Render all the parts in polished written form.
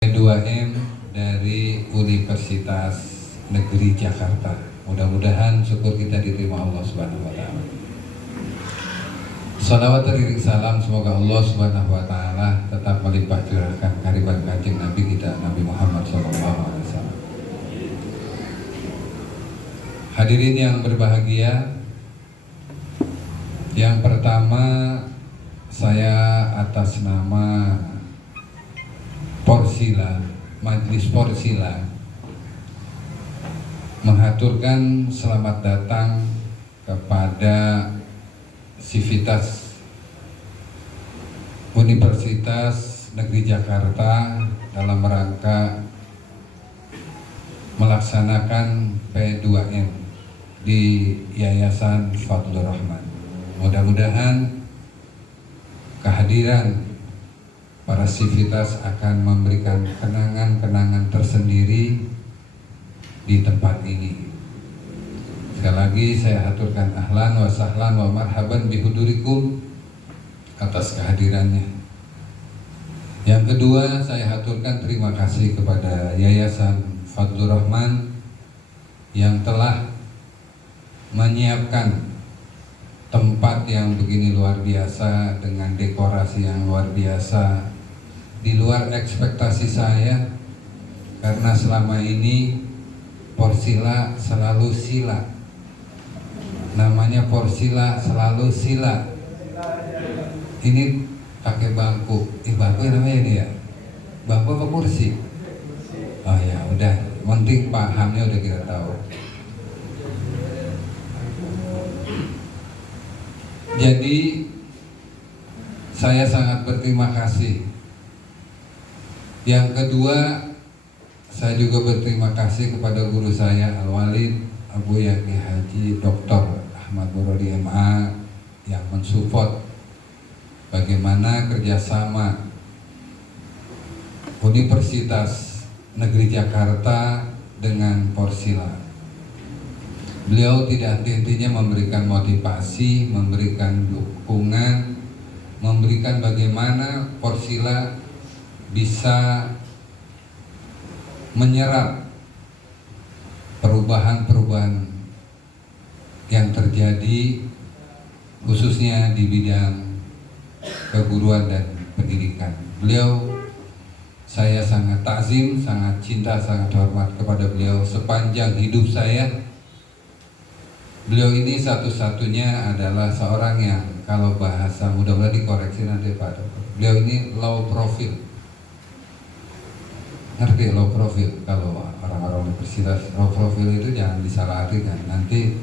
P2M dari Universitas Negeri Jakarta. Mudah-mudahan syukur kita diterima Allah Subhanahu wa taala. Salawat dan salam semoga Allah Subhanahu wa taala tetap melimpah curahkan kehadiran Kanjeng Nabi kita Nabi Muhammad SAW. Hadirin yang berbahagia, yang pertama saya atas nama Porsila, Majelis Porsila, mengaturkan selamat datang kepada Sivitas Universitas Negeri Jakarta dalam rangka melaksanakan P2M di Yayasan Fadlur Rahman. Mudah-mudahan kehadiran para Sivitas akan memberikan kenangan-kenangan tersendiri di tempat ini. Sekali lagi saya aturkan ahlan wa sahlan wa marhaban bihudurikum atas kehadirannya. Yang kedua, saya aturkan terima kasih kepada Yayasan Fadlur Rahman yang telah menyiapkan tempat yang begini luar biasa dengan dekorasi yang luar biasa, di luar ekspektasi saya, karena selama ini Porsila selalu sila. Namanya Porsila selalu sila. Ini pakai bangku. Bangku namanya ini ya? Bangku apa kursi? Oh ya, udah. Penting pahamnya udah kita tahu. Jadi saya sangat berterima kasih. Yang kedua, saya juga berterima kasih kepada guru saya Al-Walid Abu Yaki Haji Dr. Ahmad Borodi MA yang mensupport bagaimana kerjasama Universitas Negeri Jakarta dengan Porsila. Beliau tidak henti-hentinya memberikan motivasi, memberikan dukungan, memberikan bagaimana Porsila bisa menyerap perubahan-perubahan yang terjadi khususnya di bidang keguruan dan pendidikan. Beliau, saya sangat takzim, sangat cinta, sangat hormat kepada beliau sepanjang hidup saya. Beliau ini satu-satunya adalah seorang yang, kalau bahasa mudah-mudahan dikoreksi nanti Pak Dokter, beliau ini low profile. Ngerti low profile? Kalau orang-orang universitas low profile itu jangan disalahartikan. Nanti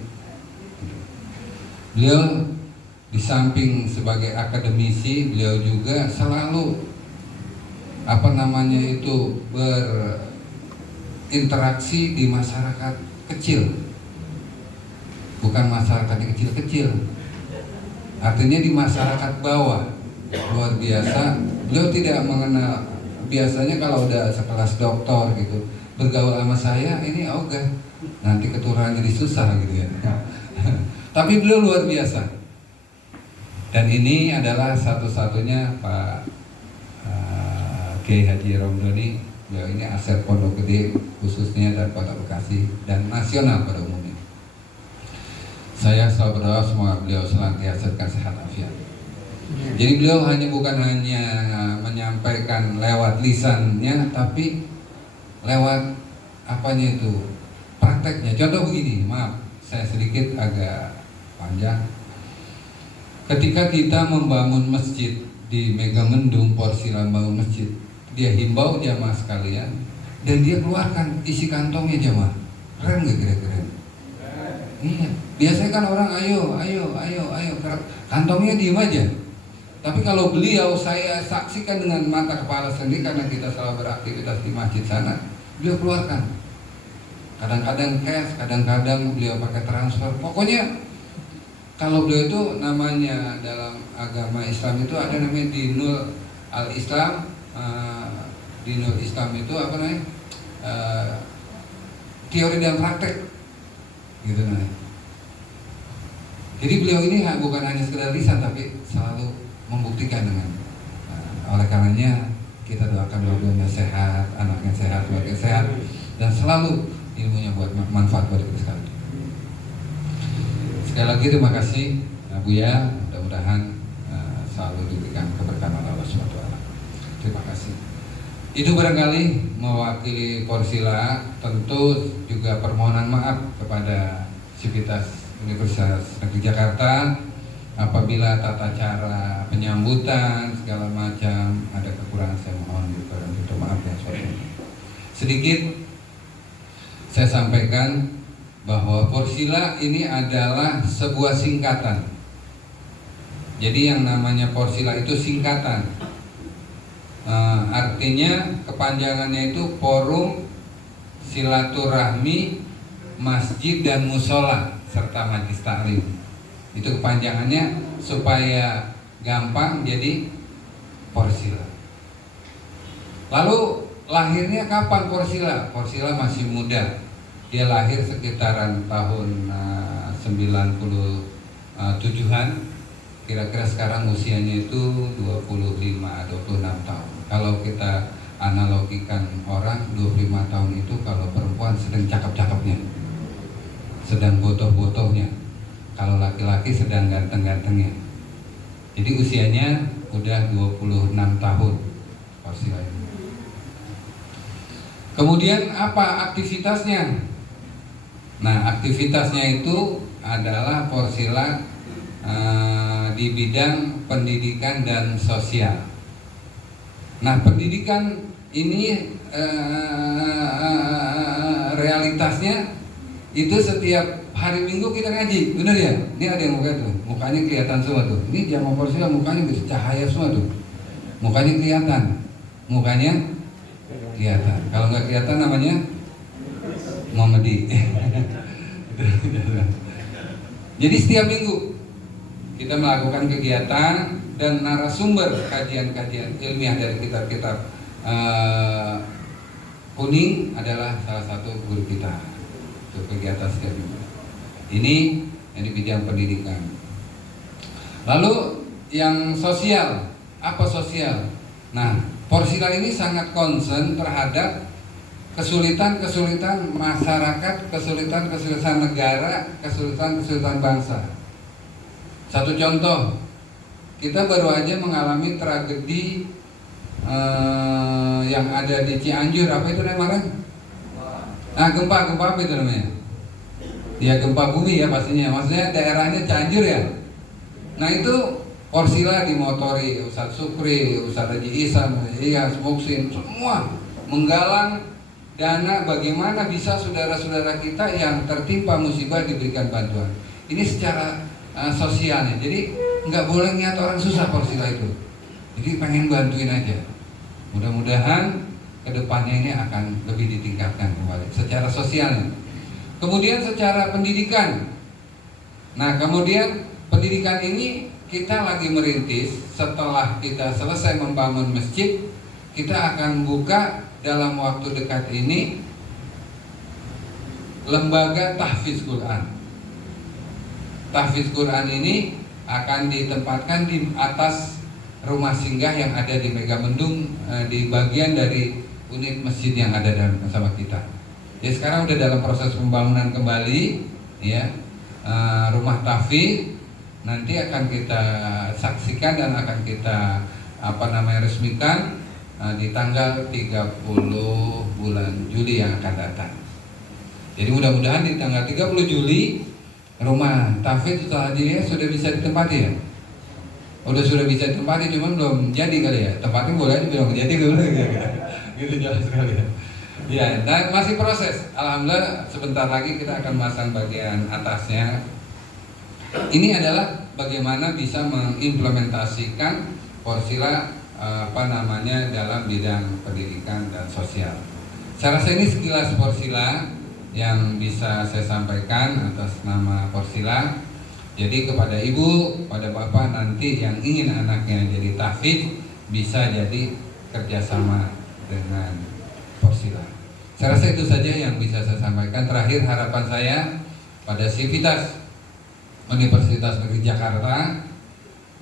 beliau di samping sebagai akademisi, beliau juga selalu berinteraksi di masyarakat kecil. Bukan masyarakat yang kecil-kecil, artinya di masyarakat bawah. Luar biasa. Beliau tidak mengenal. Biasanya kalau udah sekelas doktor gitu bergaul sama saya, ini ogah, nanti keturunan jadi susah gitu ya. Tapi beliau luar biasa. Dan ini adalah satu-satunya Pak Kiai Haji Romdoni. Beliau ini aset Pondok Gede khususnya dan Kota Bekasi dan nasional pada umumnya. Saya selalu berdoa semoga beliau senantiasa sehat afiat. Jadi beliau bukan hanya menyampaikan lewat lisannya, tapi lewat apanya itu, prakteknya. Contoh begini, maaf, saya sedikit agak panjang. Ketika kita membangun masjid di Megamendung, Porsila bangun masjid, dia himbau jamaah sekalian dan dia keluarkan isi kantongnya jamaah. Keren nggak kira-kira? Iya. Biasanya kan orang ayo, kantongnya diem aja. Tapi kalau beliau, saya saksikan dengan mata kepala sendiri karena kita selalu beraktivitas di masjid sana, beliau keluarkan. Kadang-kadang cash, kadang-kadang beliau pakai transfer. Pokoknya kalau beliau itu namanya dalam agama Islam itu ada namanya dinul al-Islam. Dinul Islam itu apa namanya? Teori dan praktek. Gitu namanya. Jadi beliau ini bukan hanya sekedar lisan, tapi selalu membuktikan dengan. Oleh karenanya kita doakan dua-duanya sehat, anaknya sehat, keluarga sehat, dan selalu ilmunya buat manfaat buat kita sekalian. Sekali lagi terima kasih Buya, mudah-mudahan selalu diberikan keberkahan oleh Allah SWT. Terima kasih. Itu barangkali mewakili Porsila, tentu juga permohonan maaf kepada Sivitas Universitas Negeri Jakarta apabila tata cara penyambutan segala macam ada kekurangan, saya mohon untuk maaf ya. Sedikit saya sampaikan bahwa Porsila ini adalah sebuah singkatan. Jadi yang namanya Porsila itu singkatan. Artinya kepanjangannya itu Forum Silaturahmi Masjid dan Musola serta Majlis Taklim. Itu kepanjangannya supaya gampang jadi Porsila. Lalu lahirnya kapan Porsila? Porsila masih muda. Dia lahir sekitaran tahun 97-an. Kira-kira sekarang usianya itu 25-26 tahun. Kalau kita analogikan orang 25 tahun itu kalau perempuan sedang cakep-cakepnya, sedang botoh-botohnya. Kalau laki-laki sedang ganteng-gantengnya. Jadi usianya udah 26 tahun Porsila ini. Kemudian apa aktivitasnya? Nah, aktivitasnya itu adalah Porsila di bidang pendidikan dan sosial. Nah, pendidikan ini realitasnya itu setiap hari Minggu kita ngaji, bener ya? Ini ada yang muka tuh, mukanya kelihatan semua tuh. Ini jamaah Porsila mukanya bisa cahaya semua tuh, mukanya kelihatan, mukanya kelihatan. Kalau nggak kelihatan namanya Muhammadi. Jadi setiap minggu kita melakukan kegiatan dan narasumber kajian-kajian ilmiah dari kitab-kitab kuning adalah salah satu guru kita untuk kegiatan setiap minggu. Ini yang di bidang pendidikan. Lalu yang sosial, apa sosial? Nah, Porsila ini sangat concern terhadap kesulitan-kesulitan masyarakat, kesulitan-kesulitan negara, kesulitan-kesulitan bangsa. Satu contoh, kita baru aja mengalami tragedi yang ada di Cianjur. Apa itu namanya? Nah, gempa apa itu namanya? Ya, gempa bumi ya pastinya. Maksudnya daerahnya Cianjur ya. Nah, itu Porsila dimotori Ustadz Sukri, Ustadz Haji Ihsan, Iyas, Muksin, semua menggalang dana bagaimana bisa saudara-saudara kita yang tertimpa musibah diberikan bantuan. Ini secara sosialnya. Jadi nggak boleh niat orang susah Porsila itu. Jadi pengen bantuin aja. Mudah-mudahan kedepannya ini akan lebih ditingkatkan kembali secara sosialnya. Kemudian secara pendidikan. Nah, kemudian pendidikan ini kita lagi merintis. Setelah kita selesai membangun masjid, kita akan buka dalam waktu dekat ini lembaga tahfiz Quran. Tahfiz Quran ini akan ditempatkan di atas rumah singgah yang ada di Megamendung, di bagian dari unit masjid yang ada dalam bersama kita. Ya, sekarang udah dalam proses pembangunan kembali, ya, rumah tahfiz. Nanti akan kita saksikan dan akan kita resmikan di tanggal 30 bulan Juli yang akan datang. Jadi mudah-mudahan di tanggal 30 Juli rumah tahfiz Ustaz Haji sudah bisa ditempati ya. Sudah bisa ditempati, cuman belum jadi kali ya. Tempatnya boleh belum jadi dulu gitu jelas sekali ya. Ya, dan masih proses. Alhamdulillah sebentar lagi kita akan masang bagian atasnya. Ini adalah bagaimana bisa mengimplementasikan Porsila dalam bidang pendidikan dan sosial. Saya rasa ini sekilas Porsila yang bisa saya sampaikan atas nama Porsila. Jadi kepada ibu, pada bapak nanti yang ingin anaknya jadi tahfiz bisa jadi kerjasama dengan Porsila. Saya rasa itu saja yang bisa saya sampaikan. Terakhir harapan saya pada Sivitas Universitas Negeri Jakarta.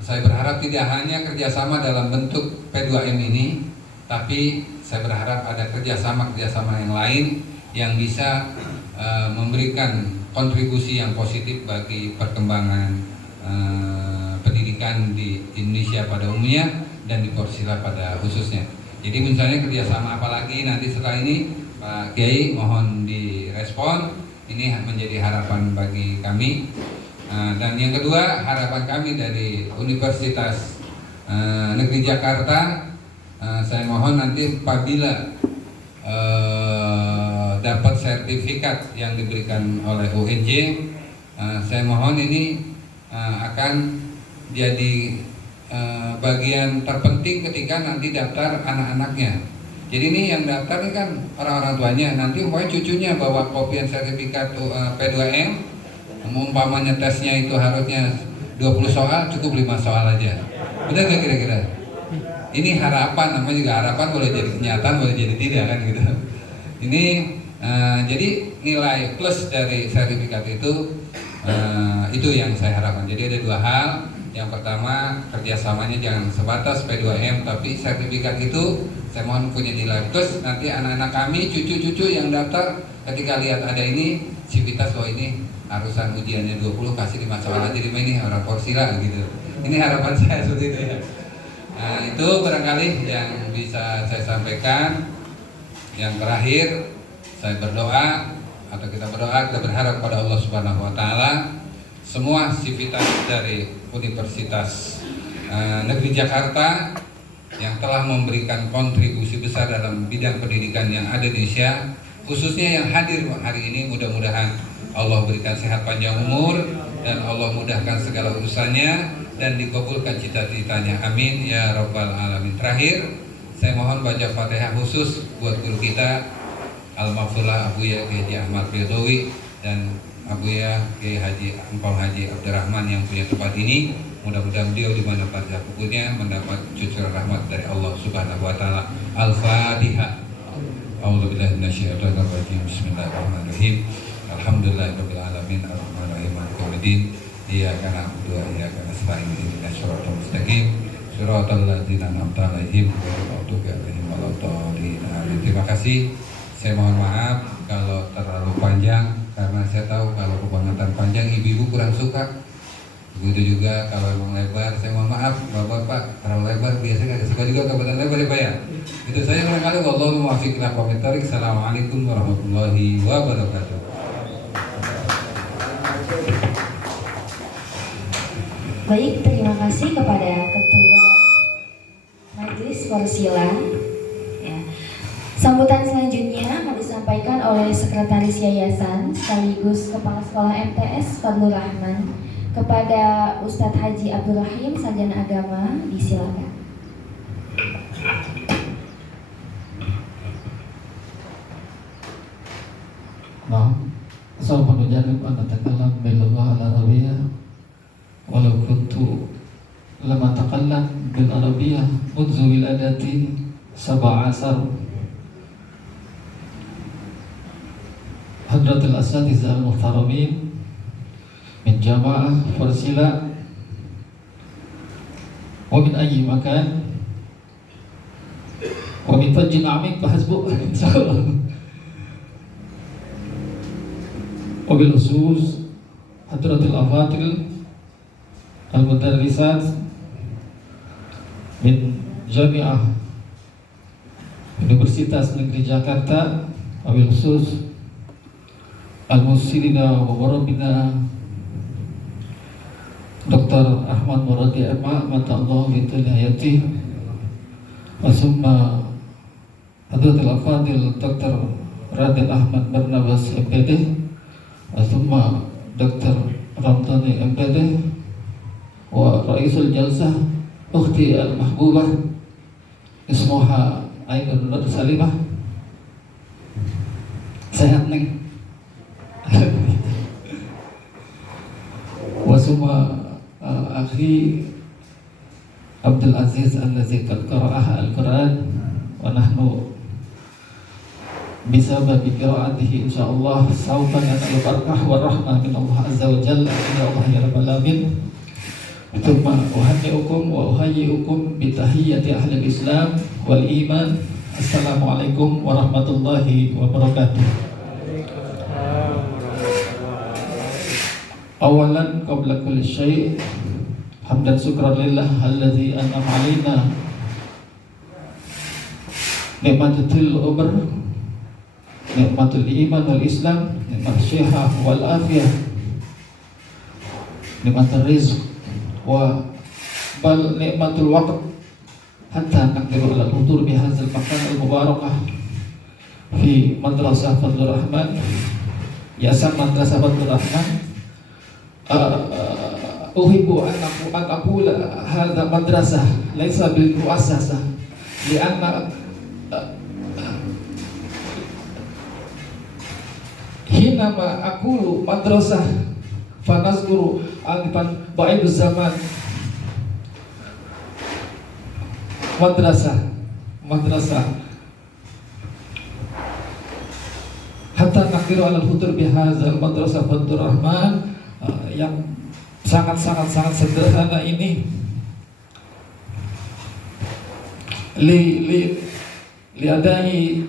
Saya berharap tidak hanya kerjasama dalam bentuk P2M ini, tapi saya berharap ada kerjasama yang lain yang bisa memberikan kontribusi yang positif bagi perkembangan pendidikan di Indonesia pada umumnya dan di Porsila pada khususnya. Jadi misalnya kerjasama apalagi nanti setelah ini Pak Kiai mohon direspon. Ini menjadi harapan bagi kami. Dan yang kedua, harapan kami dari Universitas Negeri Jakarta, saya mohon nanti apabila dapat sertifikat yang diberikan oleh UNJ, saya mohon ini akan jadi bagian terpenting ketika nanti daftar anak-anaknya. Jadi ini yang daftar ini kan orang-orang tuanya, nanti umpamanya cucunya bawa kopian sertifikat P2M, umpamanya tesnya itu harusnya 20 soal, cukup 5 soal aja. Benar gak kira-kira? Ini harapan, namanya juga harapan, boleh jadi kenyataan, boleh jadi tidak kan gitu. Ini jadi nilai plus dari sertifikat itu yang saya harapkan. Jadi ada dua hal. Yang pertama, kerjasamanya jangan sebatas P2M, tapi sertifikat itu saya mohon punya nilai plus. Nanti anak-anak kami, cucu-cucu yang daftar, ketika lihat ada ini, civitas bahwa ini harusan ujiannya 20, kasih 5 soal aja, ini orang Porsila gitu. Ini harapan saya seperti itu ya. Nah, itu barangkali yang bisa saya sampaikan. Yang terakhir, saya berdoa atau kita berdoa, kita berharap pada Allah Subhanahu wa taala semua sivitas dari Universitas Negeri Jakarta yang telah memberikan kontribusi besar dalam bidang pendidikan yang ada di Indonesia, khususnya yang hadir hari ini, mudah-mudahan Allah berikan sehat panjang umur dan Allah mudahkan segala urusannya dan dikabulkan cita-citanya, amin ya rabbal alamin. Terakhir, saya mohon baca Fatihah khusus buat guru kita Al-Maghfurlah Abuya Kiai Haji Ahmad Bedowi dan Abuya Kiai Haji Empong Haji Abdurrahman yang punya tempat ini. Mudah-mudahan beliau di mana pada kuburnya mendapat cucuran rahmat dari Allah Subhanahu wa taala. Al-Fatihah. A'udzubillahi minasyaitonir rajim. Bismillahirrahmanirrahim. Alhamdulillahirabbil alamin arrahmanirrahim maliki yaumiddin. Iyyaka na'budu wa iyyaka nasta'in ihdinas siratal mustaqim. Siratal ladzina an'amta 'alaihim ghairil maghdubi 'alaihim waladdallin. Terima kasih. Saya mohon maaf kalau terlalu panjang karena saya tahu kalau kebangetan panjang ibu-ibu kurang suka. Begitu juga kalau memang lebar, saya mohon maaf bapak-bapak terlalu lebar, biasanya agak suka juga kebetulan lebar ya Pak ya. Itu saya barangkali wallahu muwaffiq ila aqwamit thoriq. Assalamualaikum warahmatullahi wabarakatuh. Baik, terima kasih kepada Ketua Majelis Porsila. Ya. Sambutan selanjutnya akan disampaikan oleh Sekretaris Yayasan sekaligus Kepala Sekolah MTS Fadlur Rahman kepada Ustadz Haji Abdul Rahim, Sarjana Agama. Disilakan. Nah, sawfa nujarib an natakallam bil lugha al arabiyyah walau kuntu lam atakallam bil arabiyyah munzu wiladati 17. Hadratul Asatidzah al-Muhtaramin min Jamaah Porsila wa min ayyi makan wa min fajjin amik fahasbu insyaallah. Wabil khusus Hadratul Afatil Al-Mudarrisat min Jamiah Universitas Negeri Jakarta, wabil khusus Al-Musirina wa Warabina Dr. Ahmad Muradi Emma Mata Allah Bintul Hayati wa summa Hadratul Afadil Dr. Radil Ahmad Barnabas MPD Asma Dr. Ramdhani MPD wa Raisul Jalsah Ukhti Al-Mahbubah Ismuha Ainul Nur Salimah. Sehat neng. Wa summa akhi Abdul Aziz Allazi qad qara'aha Al-Quran wa nahnu بسبب قراءته إن شاء الله سوف ننال البركة والرحمة من الله عز وجل. يا الله يا رب العالمين. ثم أهنئكم وأهيئكم بتحية أهل الإسلام والإيمان. السلام عليكم ورحمة الله وبركاته. أولا قبل كل شيء حمدا شكرا لله الذي أنعم علينا نعمة العمر، نعمة الإيمان والإسلام، نعمة الصحة والعافية، نعمة الرزق، بل نعمة الوقت حتى نقدر على الحضور بهذا المكان المبارك في مدرسة فضل الرحمن، ياسر مدرسة فضل الرحمن. أحب أن أقول هذا مدرسة ليس بالمؤسسة، لأن حينما أقول مدرسة فنذكر أن بعيد الزمان madrasah hatta nakdiru ala al-hudur bihazal madrasah Fadlur Rahman yang sangat sederhana ini li adai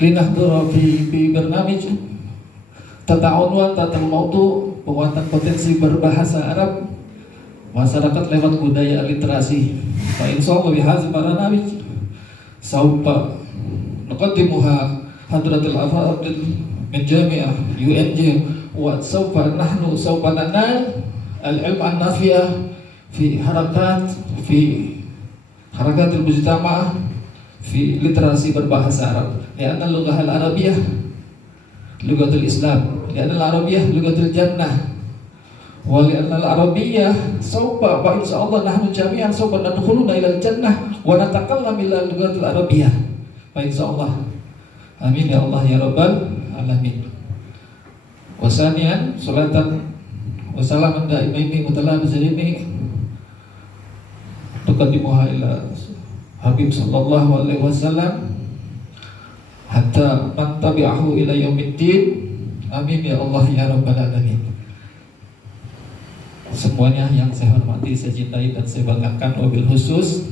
linahdura fi barnamij tata'unwan tatal mautu penguatan potensi berbahasa Arab masyarakat lewat budaya literasi. Fa insyaallah bihadzi barnamij saufa nuqaddimuha hadratul afadil min jami'ah UNJ wa saufa nanal al-ilm an-nafi'ah fi harakatul mujtama'ah fi literasi berbahasa Arab. Lianna lughah al-arabiyyah lughatul Islam, lianna al-arabiyyah lughatul jannah. Wali'anna al-arabiyyah sawfa wa insyaallah nahnu jami'an sawfa nadkhuluna ila al-jannah wa natakallamu ila lughatil arabiyyah. Fa insyaallah. Amin ya Allah ya rabbal alamin. Wa saniyan salatan wa salaman daimaini mutalabizini tuqaddimuha ila Habib sallallahu alaihi wasallam hatta man tabi'ahu ila yaumiddin. Amin ya Allah ya rabbal alamin. Semuanya yang saya hormati, saya cintai dan saya banggakan, wabil khusus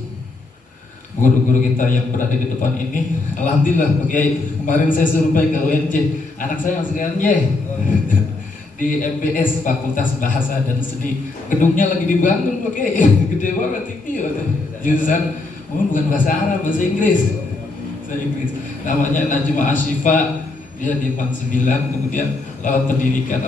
guru-guru kita yang berada di depan ini. Alhamdulillah Pak Kiai, kemarin saya survei ke UNJ, anak saya masuk UNJ di MBS Fakultas Bahasa dan Seni. Gedungnya lagi dibangun Pak Kiai, gede banget, tinggi jurusan bukan bahasa Arab, bahasa Inggris. Namanya Najma Ashifa, dia di MAN 9, kemudian lewat pendidikan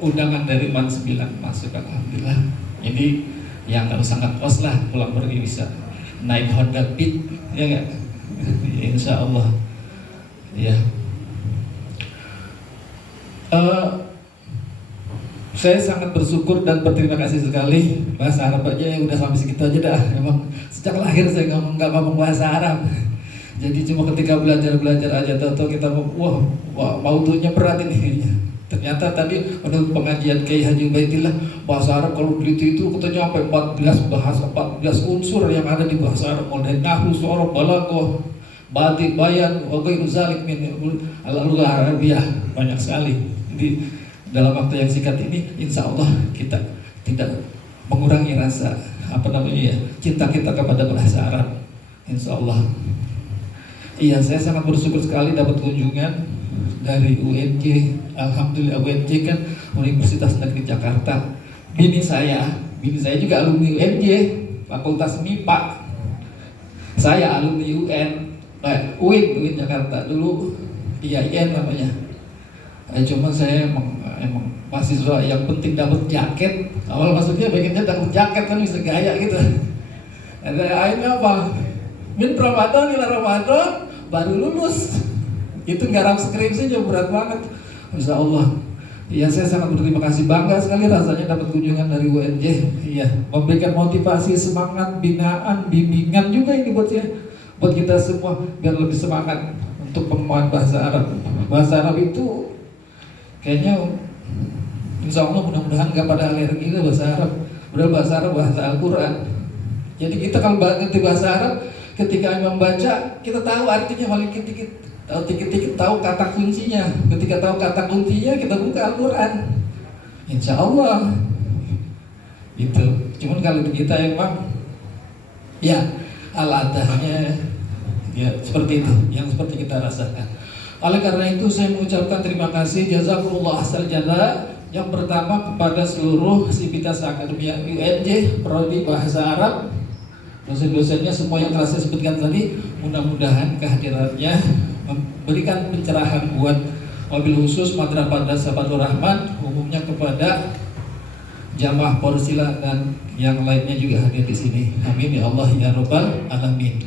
undangan dari MAN 9 masuk. Alhamdulillah. Ini yang harus sangat kos lah, pulang pergi bisa naik Honda Beat, ya nggak? Insya Allah. Ya. Saya sangat bersyukur dan berterima kasih sekali. Bahasa Arab aja yang udah sampai segitu aja dah. Emang sejak lahir saya nggak ngomong bahasa Arab. Jadi cuma ketika belajar aja tahu kita mau tuhnya berat ini. Ternyata tadi menurut pengajian Kiai Haji Ubaidillah, bahasa Arab kalau teliti itu katanya sampai 14 bahasa, 14 unsur yang ada di bahasa Arab, mulai nahwu, sorof, balaghah, batik, bayan, wa ghairu zalik min al-lughah Arabiyyah, banyak sekali. Jadi dalam waktu yang singkat ini insya Allah kita tidak mengurangi rasa cinta kita kepada bahasa Arab, insya Allah. Iya, saya sangat bersyukur sekali dapat kunjungan dari UNJ. Alhamdulillah UNJ kan Universitas Negeri Jakarta. Bini saya juga alumni UNJ, Fakultas MIPA. Saya alumni UIN Jakarta dulu, IAIN namanya. Cuma saya emang mahasiswa yang penting dapat jaket. Awal maksudnya pengennya dapat jaket kan bisa gaya gitu. Akhirnya apa? Min Ramadan ila Ramadan baru lulus. Itu garap skripsi juga berat banget. Insya Allah. Iya, saya sangat berterima kasih, bangga sekali rasanya dapat kunjungan dari UNJ. Iya, memberikan motivasi, semangat, binaan, bimbingan juga ini buat saya, buat kita semua biar lebih semangat untuk pengembangan bahasa Arab. Bahasa Arab itu kayaknya insya Allah mudah-mudahan nggak pada alergi ke bahasa Arab. Padahal bahasa Arab bahasa Al-Quran. Jadi kita kalau ngerti bahasa Arab, ketika imam baca, kita tahu artinya paling dikit-dikit, tahu dikit-dikit, tahu kata kuncinya. Ketika tahu kata kuncinya, kita buka Al-Quran. Insya Allah. Gitu. Cuman kalau kita emang, ya al-adahnya, ya seperti itu, yang seperti kita rasakan. Oleh karena itu saya mengucapkan terima kasih jazakumullah ahsanal jazaa. Yang pertama kepada seluruh Sivitas Akademia UNJ Prodi Bahasa Arab, dosen-dosennya semua yang telah saya sebutkan tadi, mudah-mudahan kehadirannya memberikan pencerahan buat wabil khusus Madrasah Sahabatul Rahman, umumnya kepada jamaah Porsila dan yang lainnya juga hadir di sini. Amin ya Allah ya Rabbal alamin.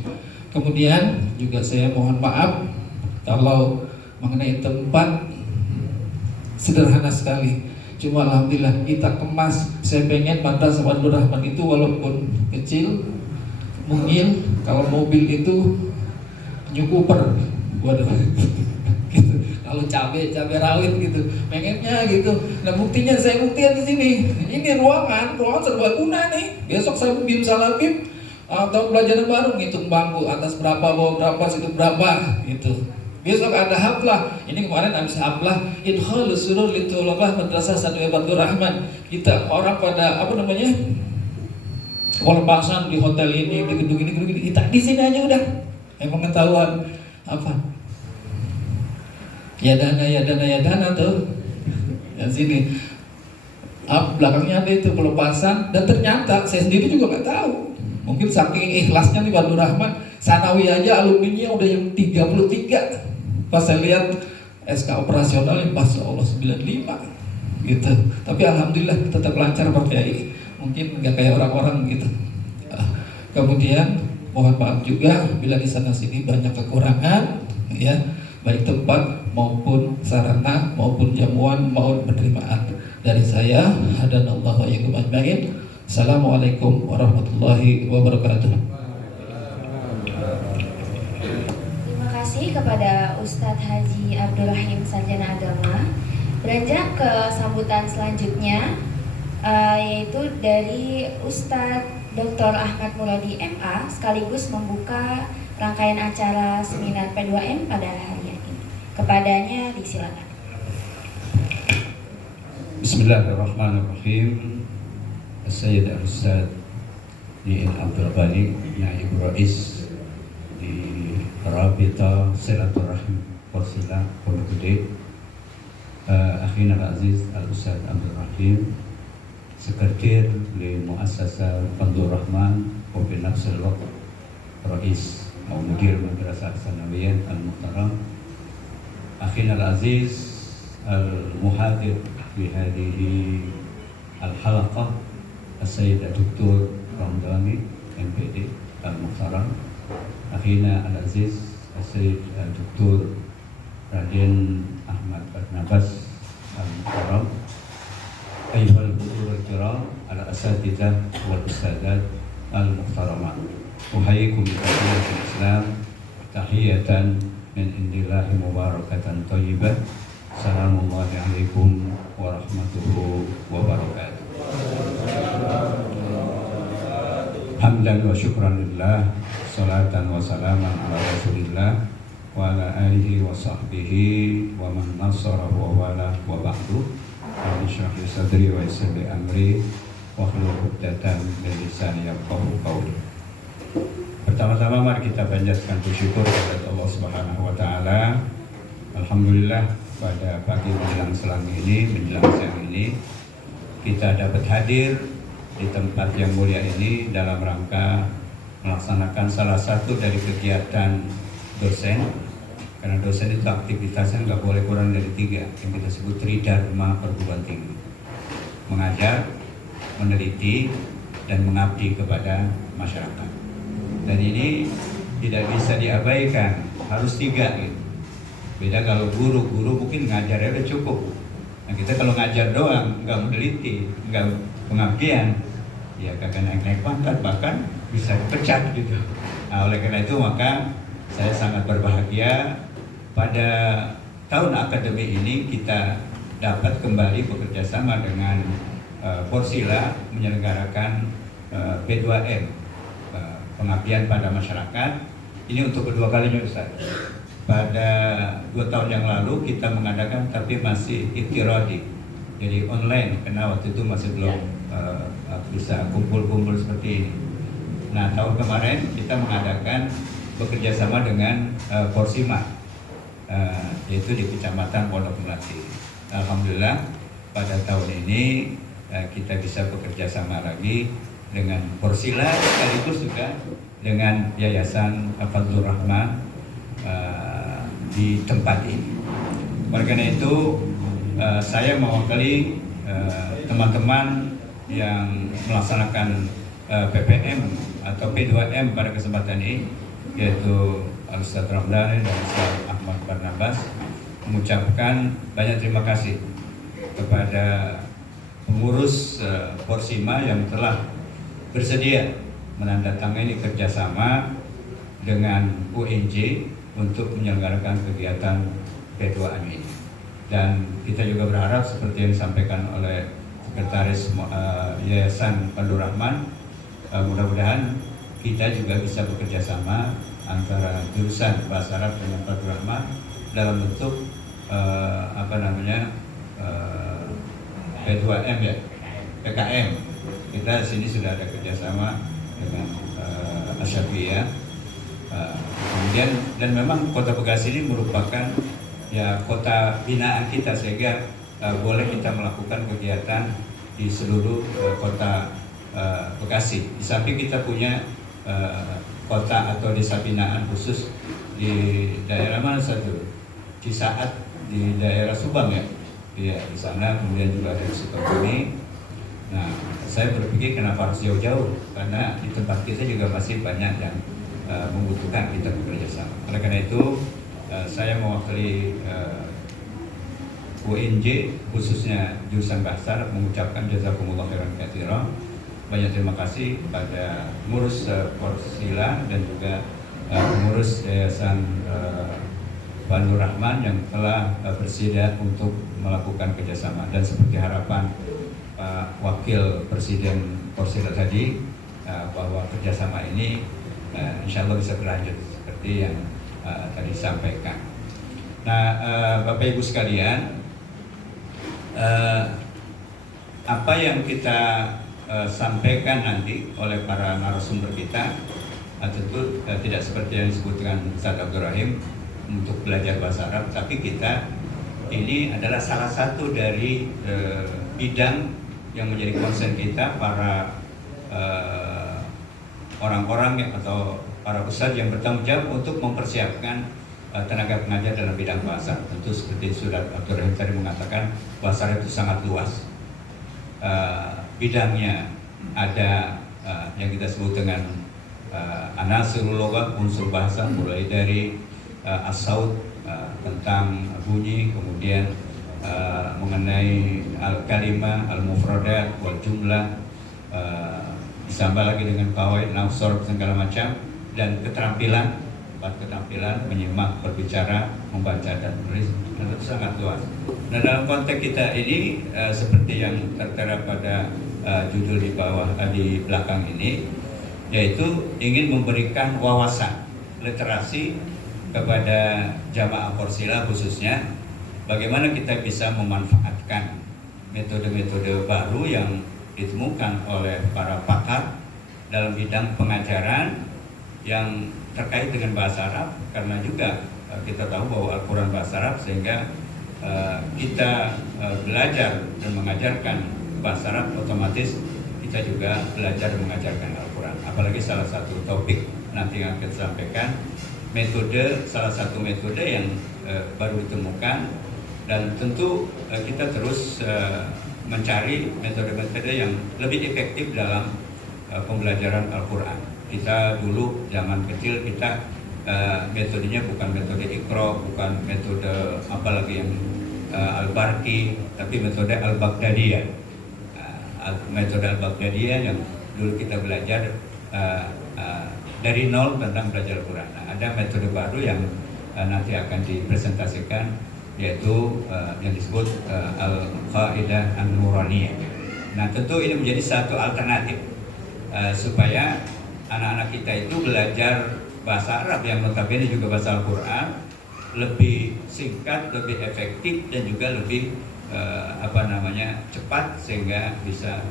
Kemudian juga saya mohon maaf kalau mengenai tempat sederhana sekali. Cuma alhamdulillah kita kemas. Saya pengen Madrasah Sahabatul Rahman itu walaupun kecil, mungil, kalau mobil itu New Cooper, waduh, gitu. Kalau cabai rawit gitu, pengennya gitu. Nah buktinya saya buktikan di sini. Ini ruangan serbaguna nih. Besok saya bim salah bim atau pelajaran baru ngitung bangku atas berapa, bawah berapa, situ berapa, gitu. Besok ada haflah. Ini kemarin habis haflah Idkhalus Surur Litulabah Madrasah Sahabatul Rahman. Kita orang pada pelepasan di hotel ini, di gedung ini, kita di sini aja udah. Pengetahuan apa? Ya dana tuh. Dan sini. Belakangnya ada itu pelepasan, dan ternyata saya sendiri juga nggak tahu. Mungkin saking ikhlasnya nih Abdul Rahman, Sanawi aja alumninya udah yang 33. Pas saya lihat SK operasional yang Masya Allah 95 gitu. Tapi alhamdulillah tetap lancar Pak Kiai. Mungkin nggak kayak orang-orang gitu. Kemudian mohon maaf juga bila di sana sini banyak kekurangan, ya baik tempat maupun sarana maupun jamuan mohon penerimaan dari saya. Hadanallahu wa iyyakum ajmain. Assalamualaikum warahmatullahi wabarakatuh. Terima kasih kepada Ustadz Haji Abdul Rahim Sarjana Agama. Beranjak ke sambutan selanjutnya, yaitu dari Ustadz Dr. Ahmad Muradi MA, sekaligus membuka rangkaian acara seminar P2M pada hari ini. Kepadanya disilakan. Bismillahirrahmanirrahim. Sayyid Al-Ustadz Ni'il Abdul Ghani, Naib Rais di Rabita Silaturahim Porsila Pondok Gede, Akhina Al-Aziz Al-Ustadz Abdul Rahim, Sekretar di Muassasah Fadlur Rahman wa fi nafs al-waqt Rais atau Mudir Madrasah Sanawiyah Al-Muhtaram, Akhina Al-Aziz Al-Muhadir fi hadhihi al-halaqah Sayyid Dr. Ramdhani MPD Al-Muhtaram, Akhina Al-Aziz Sayyid Dr. Raden Ahmad Barnabas Al-Muhtaram, Ayyuhal Budur Al-Kiram Al-Asatidah Wal-Ustadat Al-Muhtaramat, Uhayyikum bi-tahiyatil Islam, tahiyatan min indillahi mubarakatan thayyibah. Assalamualaikum alaikum warahmatullahi wabarakatuh. Hamdan wa syukran lillah, salatan wa salaman ala rasulillah wa ala alihi wa sahbihi wa man nasarahu wa wala wa ba'du. Rabbi shrah li sadri wa yassir li amri wa hlul 'uqdatam min lisani yafqahu qawli. Pertama-tama mari kita panjatkan syukur kepada Allah Subhanahu wa taala. Alhamdulillah pada pagi menjelang siang ini kita dapat hadir di tempat yang mulia ini dalam rangka melaksanakan salah satu dari kegiatan dosen, karena dosen itu aktivitasnya nggak boleh kurang dari 3 yang kita sebut tridharma perguruan tinggi: mengajar, meneliti, dan mengabdi kepada masyarakat. Dan ini tidak bisa diabaikan, harus 3 gitu. Beda kalau guru mungkin ngajarnya udah cukup. Nah kita kalau ngajar doang, nggak meneliti, nggak pengabdian, ya kagak naik pangkat, bahkan bisa dipecat gitu. Nah oleh karena itu maka saya sangat berbahagia pada tahun akademik ini kita dapat kembali bekerja sama dengan Porsila menyelenggarakan P2M pengabdian pada masyarakat. Ini untuk kedua kalinya Ustaz. Pada 2 tahun yang lalu kita mengadakan tapi masih iftiradi, jadi online karena waktu itu masih belum bisa kumpul-kumpul seperti ini. Nah, tahun kemarin kita mengadakan bekerja sama dengan Porsima, yaitu di Kecamatan Pondok Melati. Alhamdulillah pada tahun ini kita bisa bekerja sama lagi dengan Porsila, sekaligus juga dengan Yayasan Fadlur Rahman di tempat ini. Oleh karena itu saya mewakili teman-teman yang melaksanakan PPM atau P2M pada kesempatan ini, yaitu Al-Ustadz Ramdhani dan Ustadz Ahmad Barnabas, mengucapkan banyak terima kasih kepada pengurus Porsima yang telah bersedia menandatangani kerjasama dengan UNJ untuk menyelenggarakan kegiatan P2M ini. Dan kita juga berharap seperti yang disampaikan oleh Sekretaris Yayasan Fadlur Rahman, mudah-mudahan kita juga bisa bekerja sama antara jurusan Bahasa Arab dengan Fadlur Rahman dalam bentuk P2M ya, PKM. Kita sini sudah ada kerjasama dengan Asyafiyah. Kemudian dan memang Kota Bekasi ini merupakan ya kota binaan kita, sehingga boleh kita melakukan kegiatan di seluruh kota Bekasi. Di samping kita punya kota atau desa binaan khusus di daerah mana satu? Cisaat di daerah Subang ya. Iya, di sana. Kemudian juga ada di Sukabumi. Nah, saya berpikir kenapa harus jauh-jauh? Karena di tempat kita juga masih banyak yang membutuhkan kita bekerja sama. Oleh karena itu, saya mewakili UNJ khususnya jurusan Bahasa Arab mengucapkan jazakumullah khairan katsiran. Banyak terima kasih kepada pengurus Porsila dan juga pengurus Yayasan Fadlur Rahman yang telah bersedia untuk melakukan kerjasama. Dan seperti harapan Pak Wakil Presiden Porsila tadi, bahwa kerjasama ini insya Allah bisa berlanjut seperti yang tadi disampaikan. Nah, Bapak Ibu sekalian, apa yang kita sampaikan nanti oleh para narasumber kita tentu tidak seperti yang disebutkan Ustaz Abdul Rahim untuk belajar bahasa Arab, tapi kita ini adalah salah satu dari bidang yang menjadi concern kita, para orang-orang atau para ustadz yang bertanggung jawab untuk mempersiapkan tenaga pengajar dalam bidang bahasa. Tentu seperti sudah Abdul Rahim tadi mengatakan, bahasa Arab itu sangat luas. Bidangnya ada yang kita sebut dengan anasirul lughat, unsur bahasa, mulai dari as-saut tentang bunyi, kemudian mengenai al-kalimah, al-mufradat, wal jumlah, ditambah lagi dengan fawaid, nahwu, segala macam, dan keterampilan menyimak, berbicara, membaca dan menulis. Itu sangat luas. Nah, dalam konteks kita ini seperti yang tertera pada judul di bawah di belakang ini, yaitu ingin memberikan wawasan literasi kepada jamaah Porsila khususnya, bagaimana kita bisa memanfaatkan metode-metode baru yang ditemukan oleh para pakar dalam bidang pengajaran yang terkait dengan bahasa Arab, karena juga kita tahu bahwa Al-Quran bahasa Arab, sehingga kita belajar dan mengajarkan bahasa Arab, otomatis kita juga belajar dan mengajarkan Al-Quran. Apalagi salah satu topik nanti yang akan sampaikan, salah satu metode yang baru ditemukan, dan tentu kita terus mencari metode-metode yang lebih efektif dalam pembelajaran Al-Quran. Kita dulu zaman kecil kita metodenya bukan metode Iqra, bukan metode apalagi yang Al-Barqi, tapi metode Al-Baghdadiyah. Metode Al-Baghdadiyah yang dulu kita belajar dari nol tentang belajar Al-Quran. Nah, ada metode baru yang nanti akan dipresentasikan, yaitu yang disebut Al-Qaidah An-Nuraniyah. Nah, tentu ini menjadi satu alternatif supaya anak-anak kita itu belajar bahasa Arab yang notabene juga bahasa Al-Quran lebih singkat, lebih efektif dan juga lebih cepat, sehingga bisa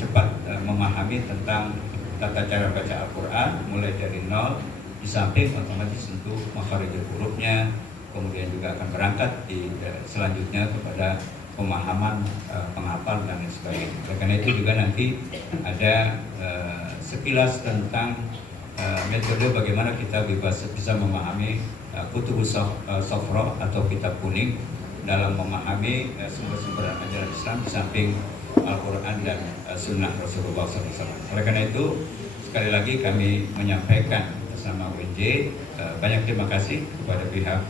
cepat memahami tentang tata cara baca Al-Quran mulai dari nol. Di samping otomatis tentu makharijul hurufnya, kemudian juga akan berangkat selanjutnya kepada pemahaman penghafal dan lain sebagainya. Karena itu juga nanti ada sekilas tentang metode bagaimana kita bisa memahami kutubus sofro atau kitab kuning dalam memahami sumber-sumber ajaran Islam di samping Al-Quran dan Sunnah Rasulullah SAW. Oleh karena itu, sekali lagi kami menyampaikan atas nama UNJ banyak terima kasih kepada pihak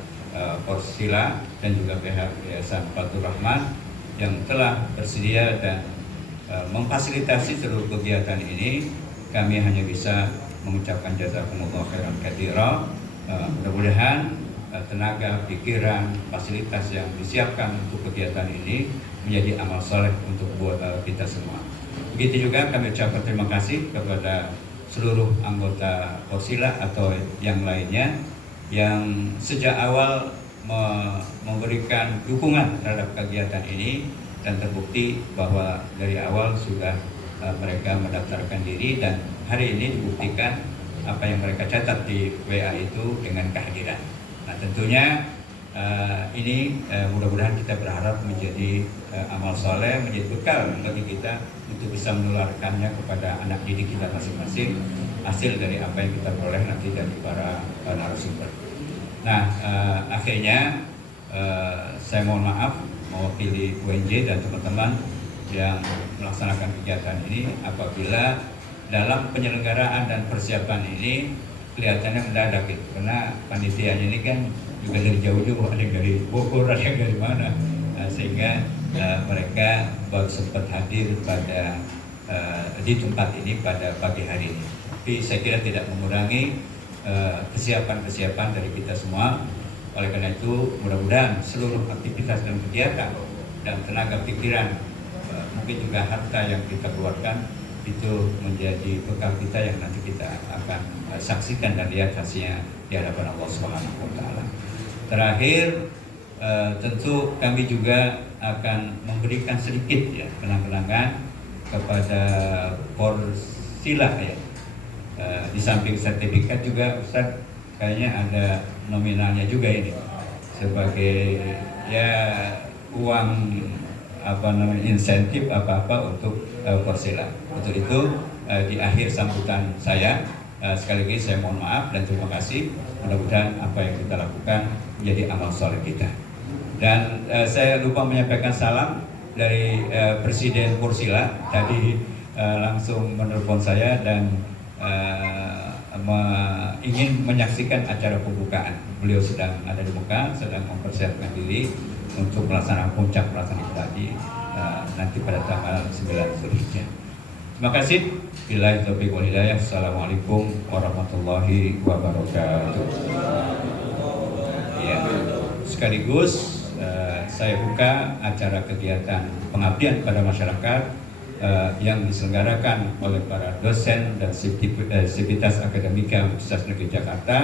Porsila dan juga pihak Yayasan Fathur Rahman yang telah bersedia dan memfasilitasi seluruh kegiatan ini. Kami hanya bisa mengucapkan jazakumullah khairan katsira. Mudah-mudahan tenaga, pikiran, fasilitas yang disiapkan untuk kegiatan ini menjadi amal soleh untuk kita semua. Begitu juga kami ucapkan terima kasih kepada seluruh anggota Porsila atau yang lainnya yang sejak awal memberikan dukungan terhadap kegiatan ini, dan terbukti bahwa dari awal sudah mereka mendaftarkan diri, dan hari ini dibuktikan apa yang mereka catat di WA itu dengan kehadiran. Nah tentunya ini mudah-mudahan kita berharap menjadi amal soleh, menjadi bekal bagi kita untuk bisa menularkannya kepada anak didik kita masing-masing, hasil dari apa yang kita peroleh nanti dari para narasumber. Nah akhirnya saya mohon maaf mewakili UNJ dan teman-teman yang melaksanakan kegiatan ini apabila dalam penyelenggaraan dan persiapan ini kelihatannya mendadak gitu, karena panitianya ini kan juga dari jauh-jauh, ada yang dari Bogor, ada yang dari mana, sehingga mereka baru sempat hadir pada di tempat ini pada pagi hari ini. Tapi saya kira tidak mengurangi kesiapan-kesiapan dari kita semua. Oleh karena itu mudah-mudahan seluruh aktivitas dan kegiatan dan tenaga pikiran, mungkin juga harta yang kita keluarkan itu menjadi bekal kita yang nanti kita akan saksikan dan lihat hasilnya di hadapan Allah Subhanahu wa taala. Terakhir, tentu kami juga akan memberikan sedikit ya kenang-kenangan kepada Porsila ya. Di samping sertifikat juga Ustaz kayaknya ada nominalnya juga ini sebagai ya uang insentif apa-apa untuk Porsila. Untuk itu di akhir sambutan saya sekali lagi saya mohon maaf dan terima kasih. Mudah-mudahan apa yang kita lakukan menjadi amal soleh kita. Dan saya lupa menyampaikan salam dari Presiden Porsila tadi langsung menelpon saya dan ingin menyaksikan acara pembukaan. Beliau sedang ada di muka, sedang mempersiapkan diri untuk melaksanakan puncak pelaksanaan tadi nanti pada tanggal 9 Zulhijjah. Terima kasih. Billahi taufiq wal hidayah. Assalamualaikum warahmatullahi wabarakatuh. Ya, sekaligus saya buka acara kegiatan pengabdian pada masyarakat yang diselenggarakan oleh para dosen dan sivitas akademika Universitas Negeri Jakarta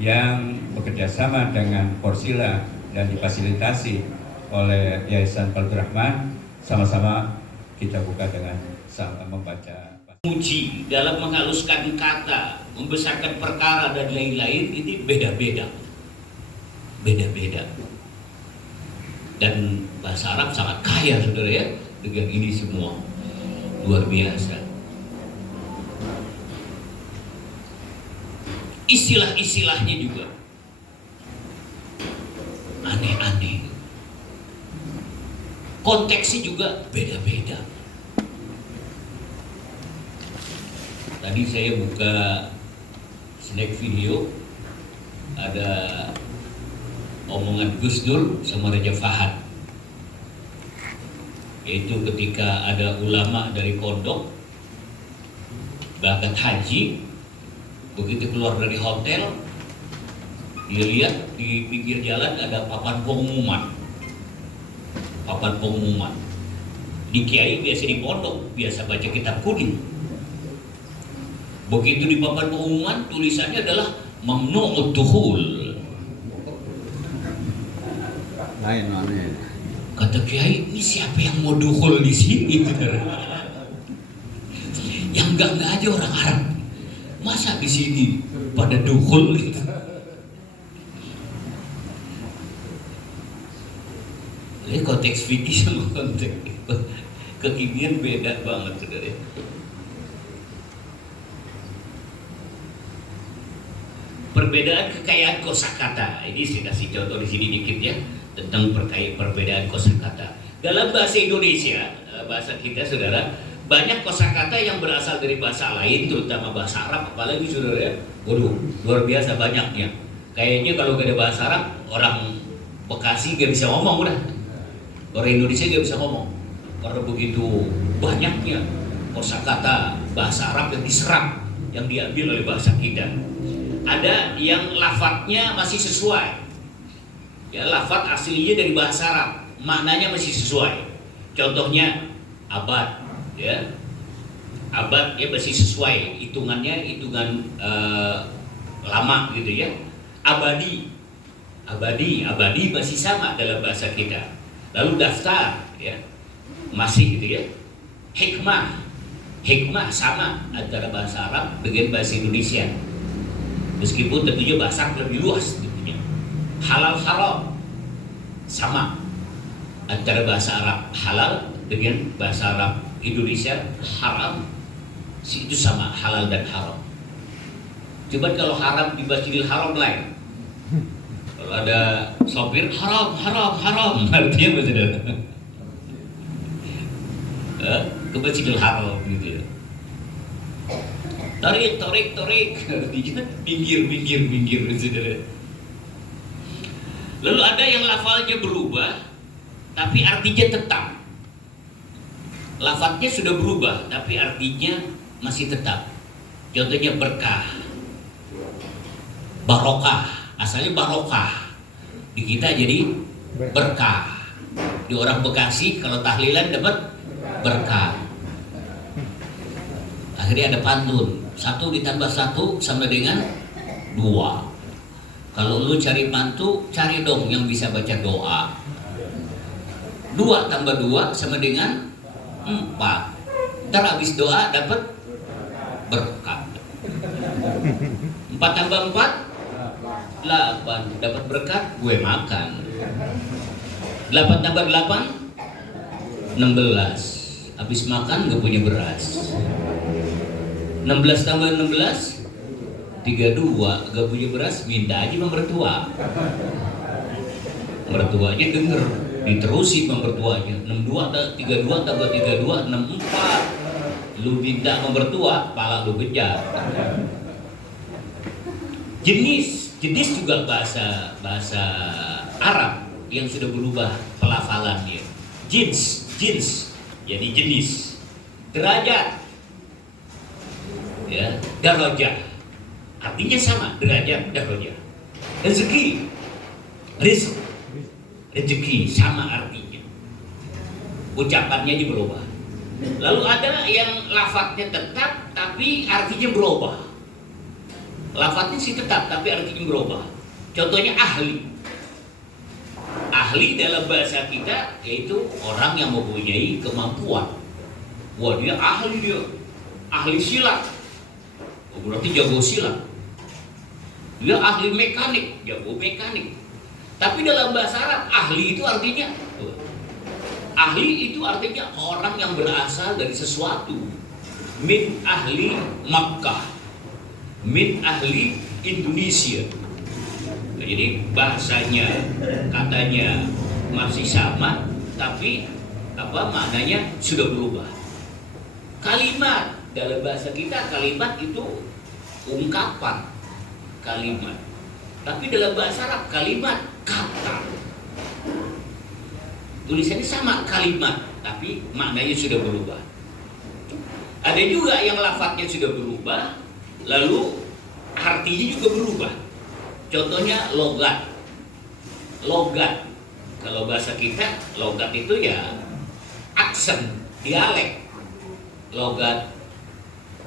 yang bekerjasama dengan Porsila dan difasilitasi oleh Yayasan Fathur Rahman. Sama-sama kita buka dengan membaca. Uji dalam menghaluskan kata, membesarkan perkara dan lain-lain ini beda-beda. Beda-beda. Dan bahasa Arab sangat kaya saudara ya dengan ini semua. Luar biasa. Istilah-istilahnya juga aneh-aneh. Konteksnya juga beda-beda. Tadi saya buka snack video, ada omongan Gus Dur sama Raja Fahad, yaitu ketika ada ulama dari pondok berangkat haji, begitu keluar dari hotel, dia lihat di pinggir jalan ada papan pengumuman. Papan pengumuman. Di kiai biasa di pondok, biasa baca kitab kuning. Begitu di papan pengumuman tulisannya adalah mamnu'ud dukhul. Lain. Kata Kiai, ini siapa yang mau dukhul di sini? Yang enggak aja orang Arab. Masa di sini pada dukhul gitu. Ini konteks fikih sama konteks kekinian beda banget, saudara. Perbedaan kekayaan kosakata. Ini saya kasih contoh di sini dikit ya tentang perbedaan kosakata. Dalam bahasa Indonesia, bahasa kita, saudara, banyak kosakata yang berasal dari bahasa lain, terutama bahasa Arab, apalagi, saudara ya. Waduh, luar biasa banyaknya. Kayaknya kalau gak ada bahasa Arab, orang Bekasi gak bisa ngomong udah. Orang Indonesia gak bisa ngomong. Karena begitu banyaknya kosakata bahasa Arab yang diserap, yang diambil oleh bahasa kita. Ada yang lafadznya masih sesuai. Ya, lafadz aslinya dari bahasa Arab, maknanya masih sesuai. Contohnya abad, ya. Abad ya masih sesuai, hitungannya hitungan lama gitu ya. Abadi masih sama dalam bahasa kita. Lalu daftar, ya, masih gitu ya. Hikmah sama antara bahasa Arab dengan bahasa Indonesia. Meskipun tentunya bahasa Arab lebih luas tentunya. Halal haram sama antara bahasa Arab halal dengan bahasa Arab Indonesia haram. Itu sama, halal dan haram. Coba kalau haram di Masjidil Haram lain. Kalau ada sopir haram artinya apa, saudara? Ke Masjidil Haram gitu ya. Tarik artinya minggir, saudara. Lalu ada yang lafalnya berubah tapi artinya tetap. Lafadznya sudah berubah tapi artinya masih tetap. Contohnya berkah, barokah, asalnya barokah, di kita jadi berkah. Di orang Bekasi kalau tahlilan dapat berkah. Akhirnya ada pantun, 1 ditambah 1 sama dengan 2. Kalau lu cari mantu, cari dong yang bisa baca doa. 2 tambah 2 sama dengan 4. Ntar habis doa dapat berkat. 4 tambah 4 8, dapat berkat, gue makan. 8 tambah 8 16, habis makan gak punya beras. 16 tambah 16 32, gak punya beras, minta aja sama mertua. Mertuanya denger, diterusi sama mertuanya. 32 tambah 32 64. Lu minta sama mertua, pala lu kejar. Jenis juga bahasa Arab yang sudah berubah pelafalannya. Jins, jadi jenis. Derajat, ya, darajah. Artinya sama, derajat, darajah. Rezeki, rezeki sama artinya. Ucapannya aja berubah. Lalu ada yang lafadznya tetap tapi artinya berubah. Lafadznya sih tetap tapi artinya berubah. Contohnya ahli. Ahli dalam bahasa kita yaitu orang yang mempunyai kemampuan. Wah, dia ahli silat. Oh, berarti jago silat. Dia ahli mekanik, jago mekanik. Tapi dalam bahasa Arab ahli itu artinya orang yang berasal dari sesuatu. Min ahli Makkah, min ahli Indonesia. Nah, jadi bahasanya katanya masih sama, tapi maknanya sudah berubah. Kalimat dalam bahasa kita, kalimat itu ungkapan kalimat. Tapi dalam bahasa Arab kalimat kata. Tulisannya sama kalimat, tapi maknanya sudah berubah. Ada juga yang lafadznya sudah berubah, lalu artinya juga berubah. Contohnya logat. Logat, kalau bahasa kita, logat itu ya aksen, dialek. Logat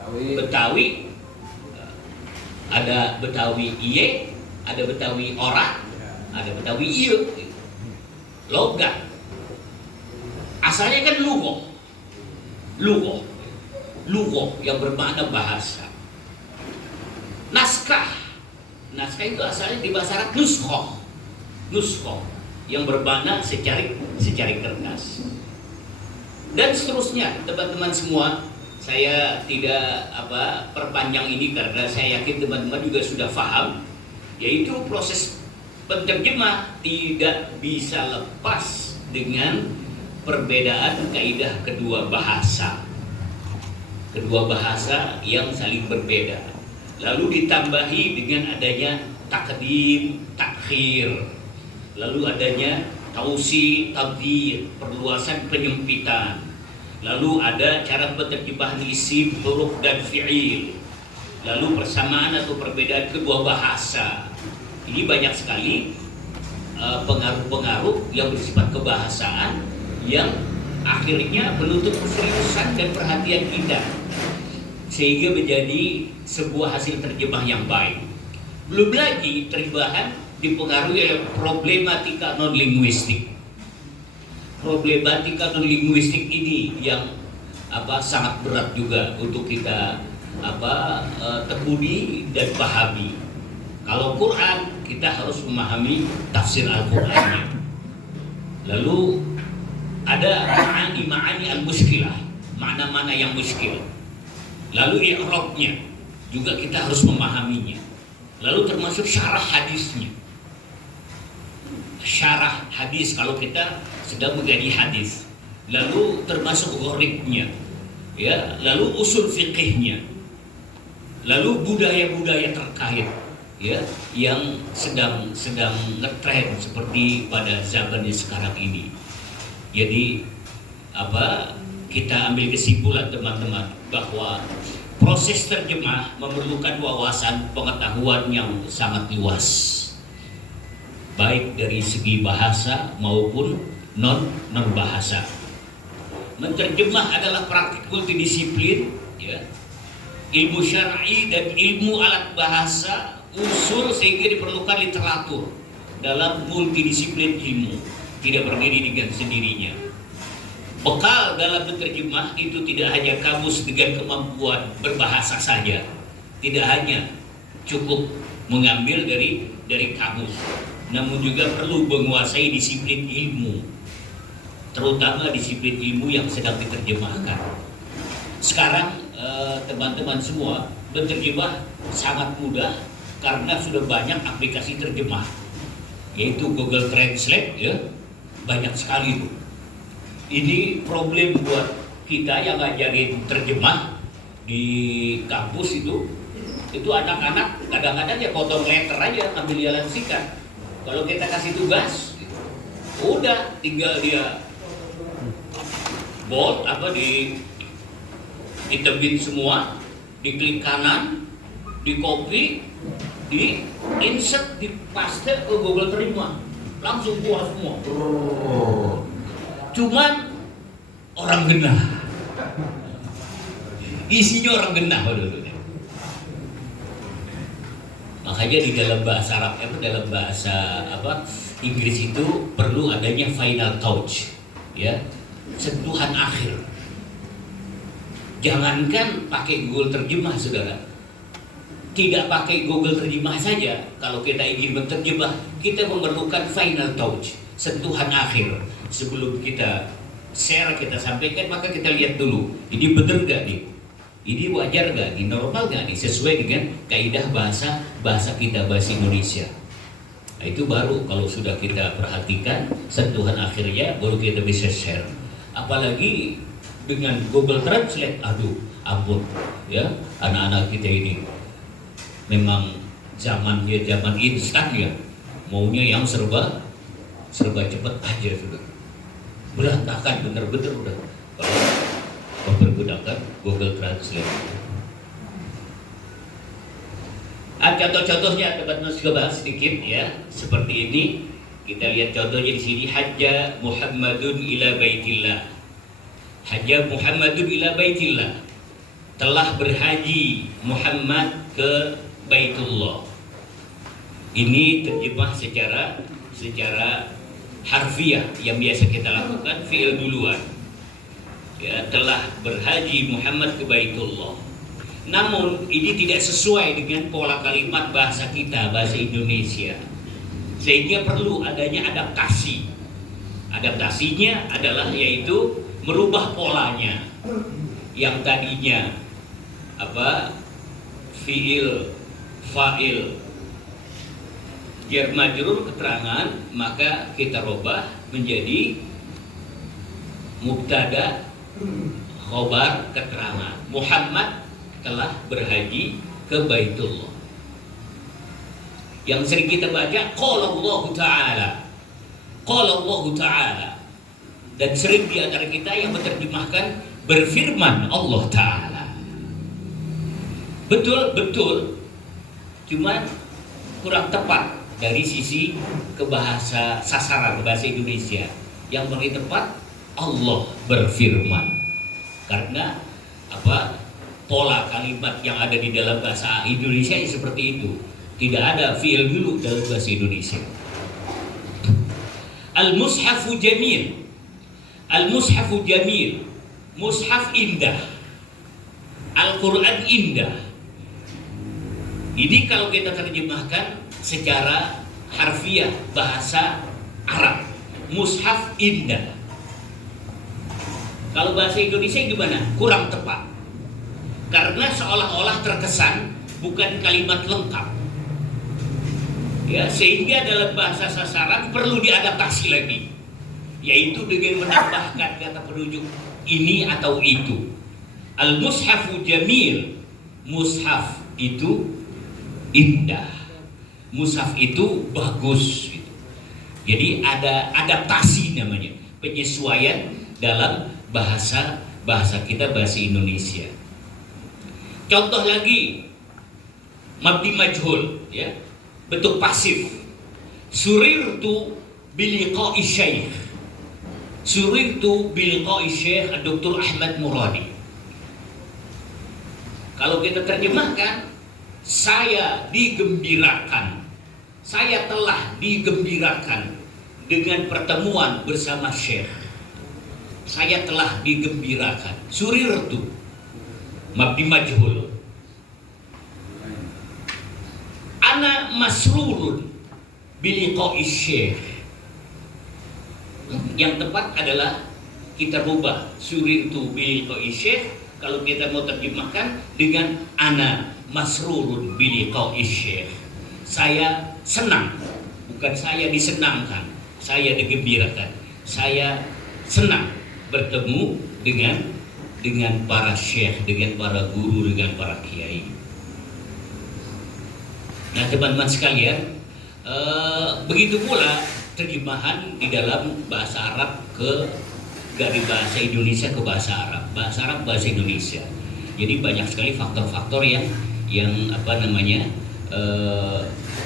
Betawi Ada Betawi iye, ada Betawi ora, ada Betawi ieu. Logat. Asalnya kan lugo. Lugo yang bermakna bahasa. Naskah itu asalnya di bahasa Arab nuskhoh yang bermakna secari kertas. Dan seterusnya, teman-teman semua, saya tidak perpanjang ini karena saya yakin teman-teman juga sudah paham, yaitu proses penterjemah tidak bisa lepas dengan perbedaan kaidah kedua bahasa yang saling berbeda, lalu ditambahi dengan adanya takdim, takhir, lalu adanya tausi, tabdil, perluasan, penyempitan, lalu ada cara penerjemahan isim, huruf dan fi'il, lalu persamaan atau perbedaan kedua bahasa. Ini banyak sekali pengaruh-pengaruh yang bersifat kebahasaan yang akhirnya menuntut keseriusan dan perhatian kita sehingga menjadi sebuah hasil terjemah yang baik. Belum lagi terjemahan dipengaruhi oleh problematika non-linguistik. Problematika non-linguistik ini yang sangat berat juga untuk kita tekuni dan pahami. Kalau Quran, kita harus memahami tafsir Al-Qur'annya. Lalu ada ma'ani al-muskilah, makna-makna yang muskil. Lalu i'rabnya juga kita harus memahaminya. Lalu termasuk syarah hadisnya. Syarah hadis kalau kita sedang mengkaji hadis. Lalu termasuk gharibnya, ya. Lalu usul fiqihnya. Lalu budaya-budaya terkait, ya, yang sedang ngetren seperti pada zamannya sekarang ini. Jadi kita ambil kesimpulan teman-teman bahwa proses terjemah memerlukan wawasan pengetahuan yang sangat luas, baik dari segi bahasa maupun non bahasa. Menterjemah adalah praktik multidisiplin, ya. Ilmu syar'i dan ilmu alat bahasa usul sehingga diperlukan literatur dalam multidisiplin ilmu, tidak berdiri dengan sendirinya. Bekal dalam menerjemah itu tidak hanya kamus dengan kemampuan berbahasa saja, tidak hanya cukup mengambil dari kamus, namun juga perlu menguasai disiplin ilmu, terutama disiplin ilmu yang sedang diterjemahkan. Sekarang teman-teman semua menerjemah sangat mudah karena sudah banyak aplikasi terjemah, yaitu Google Translate, ya, banyak sekali itu. Ini problem buat kita yang ngajarin terjemah di kampus itu anak-anak kadang-kadang ya potong letter aja, ambil jalan sikat. Kalau kita kasih tugas, udah tinggal dia bold ditebit semua, diklik kanan, di copy, di insert, di paste ke Google Terima, langsung keluar semua. Cuman orang genah, isinya orang genah. Makanya di dalam bahasa Arab, dalam bahasa Inggris itu perlu adanya final touch, ya, sentuhan akhir. Jangankan pakai Google Terjemah, saudara. Tidak pakai Google Terjemah saja, kalau kita ingin menerjemah, kita memerlukan final touch, sentuhan akhir. Sebelum kita share, kita sampaikan, maka kita lihat dulu, ini benar gak nih? Ini wajar gak nih? Normal gak nih? Sesuai dengan kaidah bahasa kita, bahasa Indonesia. Nah, itu baru kalau sudah kita perhatikan sentuhan akhirnya, baru kita bisa share. Apalagi dengan Google Translate, aduh, ampun, ya, anak-anak kita ini memang zaman instan, ya, maunya yang serba cepat aja, sudah berantakan bener-bener udah kalau mempergunakan Google Translate. Contoh-contohnya teman-teman sudah bahas sedikit, ya, seperti ini. Kita lihat contohnya di sini, hajja Muhammadun ila baitillah. Hajja Muhammadun ila baitillah, telah berhaji Muhammad ke Baitullah. Ini terjemah secara harfiah yang biasa kita lakukan, fi'il duluan. Ya, telah berhaji Muhammad ke Baitullah. Namun ini tidak sesuai dengan pola kalimat bahasa kita, bahasa Indonesia. Sehingga perlu adanya adaptasi. Adaptasinya adalah yaitu merubah polanya. Yang tadinya fi'il, fa'il, jar majrur keterangan, maka kita rubah menjadi mubtada khobar keterangan. Muhammad telah berhaji ke Baitullah. Yang sering kita baca qala Allah Ta'ala, qala Allah Ta'ala, dan sering di antara kita yang menerjemahkan berfirman Allah Ta'ala. Betul, cuman kurang tepat dari sisi kebahasa sasaran bahasa Indonesia. Yang paling tepat Allah berfirman, karena pola kalimat yang ada di dalam bahasa Indonesia seperti itu. Tidak ada fi'il dulu dalam bahasa Indonesia. Al-mushafu jamil, al-mushafu jamil, mushaf indah, Al-Quran indah. Ini kalau kita terjemahkan secara harfiah bahasa Arab, mushaf indah. Kalau bahasa Indonesia gimana? Kurang tepat. Karena seolah-olah terkesan bukan kalimat lengkap. Ya, sehingga dalam bahasa sasaran perlu diadaptasi lagi. Yaitu dengan menambahkan kata penunjuk ini atau itu. Al-mushafu jamil, mushaf itu indah, mushaf itu bagus gitu. Jadi ada adaptasi namanya, penyesuaian dalam bahasa kita, bahasa Indonesia. Contoh lagi, mabni majhul, ya, bentuk pasif. Surirtu biliqa'i syekh, surirtu biliqa'i syekh Dr. Ahmad Muradi. Kalau kita terjemahkan, saya digembirakan, saya telah digembirakan dengan pertemuan bersama Syekh. Saya telah digembirakan. Surirtu, mabni majhul. Ana masrurun biliqa'i Syekh. Yang tepat adalah kita rubah surirtu biliqa'i Syekh. Kalau kita mau terjemahkan dengan ana masrurun biliqa'i Syekh. Saya senang, bukan saya disenangkan, saya digembirakan. Saya senang bertemu dengan para syekh, dengan para guru, dengan para kiai. Nah, teman-teman sekalian, begitu pula terjemahan di dalam bahasa Arab dari bahasa Indonesia ke bahasa Arab, bahasa Arab bahasa Indonesia. Jadi banyak sekali faktor-faktor yang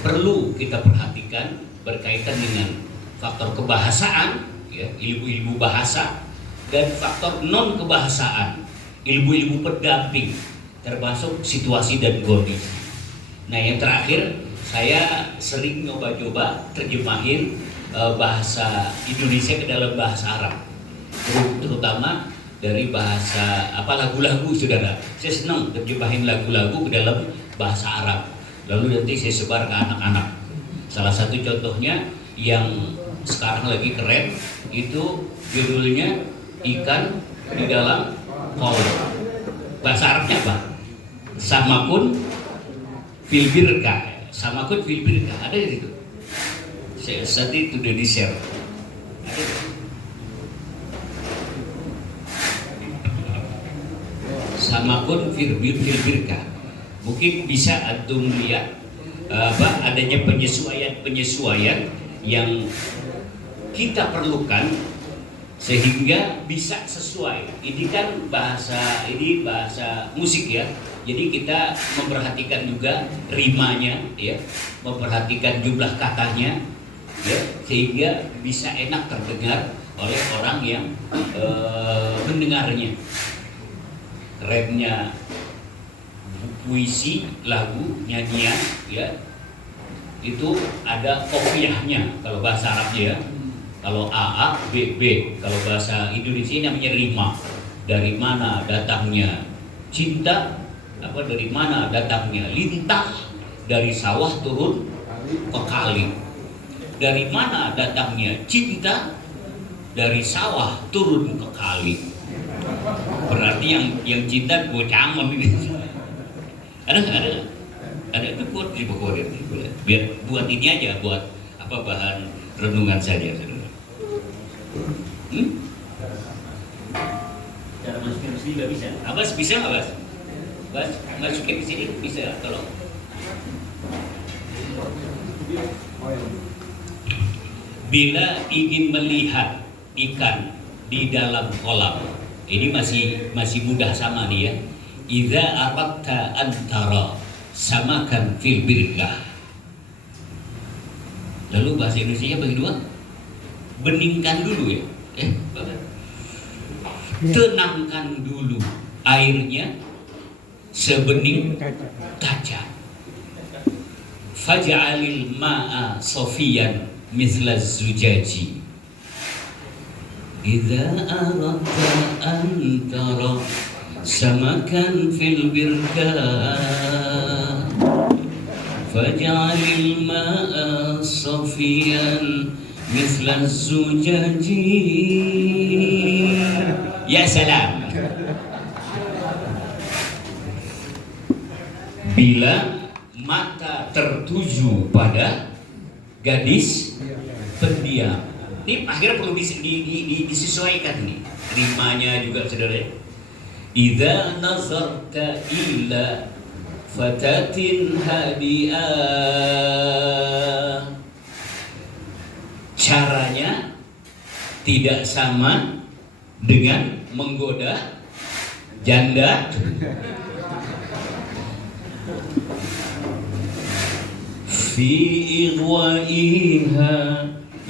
perlu kita perhatikan berkaitan dengan faktor kebahasaan, ya, ilmu-ilmu bahasa, dan faktor non kebahasaan, ilmu-ilmu pendamping, termasuk situasi dan kondisi. Nah, yang terakhir, saya sering coba terjemahin bahasa Indonesia ke dalam bahasa Arab, terutama dari bahasa lagu-lagu, saudara. Saya senang terjemahin lagu-lagu ke dalam bahasa Arab, lalu nanti saya sebar ke anak-anak. Salah satu contohnya yang sekarang lagi keren itu judulnya Ikan di Dalam Kolam. Bahasa Arabnya apa? Samakun fil birka. Samakun fil birka, ada di situ. Saya saat itu udah di share. Samakun fil birka. Mungkin bisa antum lihat adanya penyesuaian yang kita perlukan sehingga bisa sesuai. Ini kan bahasa musik, ya. Jadi kita memperhatikan juga rimanya, ya, memperhatikan jumlah katanya, ya, sehingga bisa enak terdengar oleh orang yang mendengarnya. Remnya puisi, lagu, nyanyian, ya itu ada kopiahnya kalau bahasa Arabnya ya. Kalau A, B, B. Kalau bahasa Indonesia namanya rima. Dari mana datangnya cinta? Apa dari mana datangnya lintah? Dari sawah turun ke kali. Dari mana datangnya cinta? Dari sawah turun ke kali. Berarti yang cinta gue cangon ini. Ada itu buat di buku biar buat ini aja, buat apa bahan renungan saja, saudara. Cara masukin ke sini nggak bisa. Abbas bisa nggak, Bas? Bas masukin ke sini bisa, tolong. Bila ingin melihat ikan di dalam kolam, ini masih mudah sama nih ya. Idza aradta antara samakan fil birkah. Lalu bahasa Indonesia bagi dua, beningkan dulu ya, Bapak. Tenangkan dulu airnya sebening kaca. Faj'alil ma'a sofiyan misla zujaji. Idza aradta an tara samakan fil birkah faj'alil ma'a sofiyan misla zujaji. Ya salam. Bila mata tertuju pada gadis pendiam. Ini akhirnya perlu disesuaikan nih. Rimanya juga saudara. Idza nazarta ila fatatin hadiah. Caranya tidak sama dengan menggoda janda. Fi igwaiha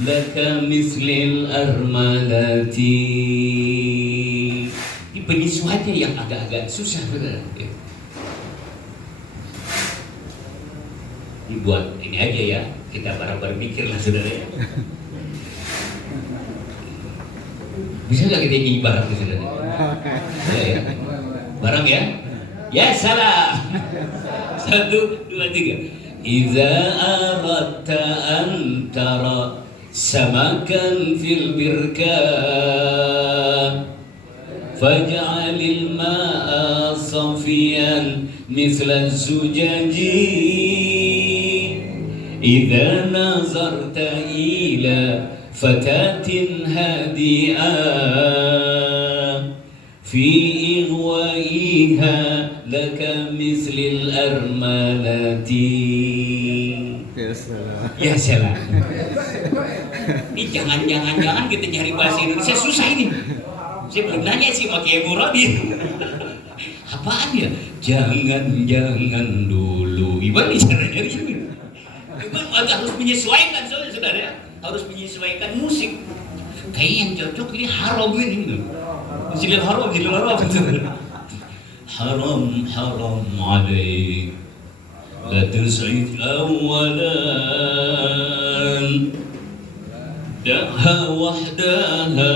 laka mislil armalati. Ini penyesuaiannya yang agak-agak susah, benar. Ini buat ini aja ya, kita bareng-bareng mikir lah saudara ya. Bisa nggak kita nyanyi bareng saudara? Ya. Bareng ya? Ya salam. 1, 2, 3. Idza aradta an tara samakan fil birkah faj'alil ma'a safiyan misla zujaji. Idza nazarta ila fatatin hadi'ah fi igwaiha laka mislil armalati. Ya salam. Ini jangan kita nyari bahasa Indonesia susah ini. Saya belum nanya sih sama Kiai Muradi. Apaan ya? Jangan dulu. Gimana caranya ini? Harus menyesuaikan saudara. Harus menyesuaikan musik. Kayak yang cocok ini haram ini. Zilal haram. Haram alaik la tus'id awalan da'ha wahdaha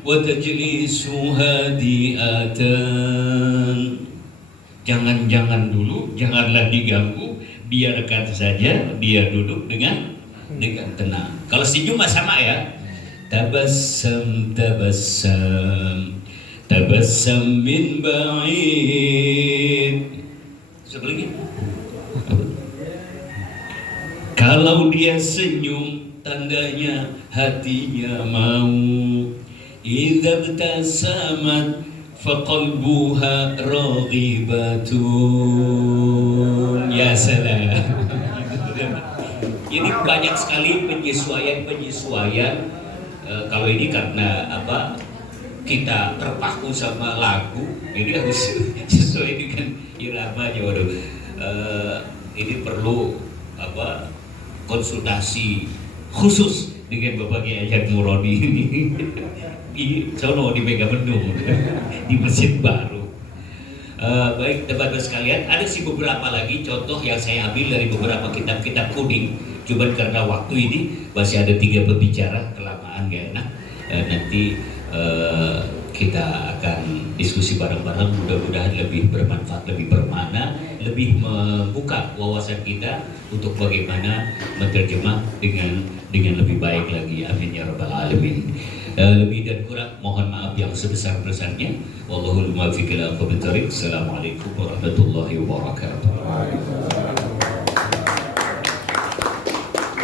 wa tajlisu hadiatan. Jangan dulu, janganlah diganggu, biarkan saja dia duduk dengan tenang. Kalau senyum sama ya. Tabassam min ba'id. Sebelumnya kalau dia senyum tandanya hatinya mau. Idza btasamat faqalbuha raghibatun. Ya salam. Ini banyak sekali penyesuaian. Kalau ini karena apa? Kita terpaku sama lagu, jadi harus sesuai dengan iramanya. Waduh, ini perlu apa? Konsultasi khusus dengan Bapak Kiai Haji Muradi ini di sono di Megabendung di Masjid Baru. Baik teman-teman sekalian, ada sih beberapa lagi contoh yang saya ambil dari beberapa kitab-kitab kuning. Cuman karena waktu ini masih ada 3 pembicara, kelamaan gak enak. Nanti kita akan diskusi bareng-bareng, mudah-mudahan lebih bermanfaat, lebih bermakna, lebih membuka wawasan kita untuk bagaimana menerjemah dengan lebih baik lagi. Amin ya rabbal alamin. Lebih dan kurang mohon maaf yang sebesar-besarnya. Wallahul muwaffiq ila aqwamit thoriq. Assalamualaikum warahmatullahi wabarakatuh.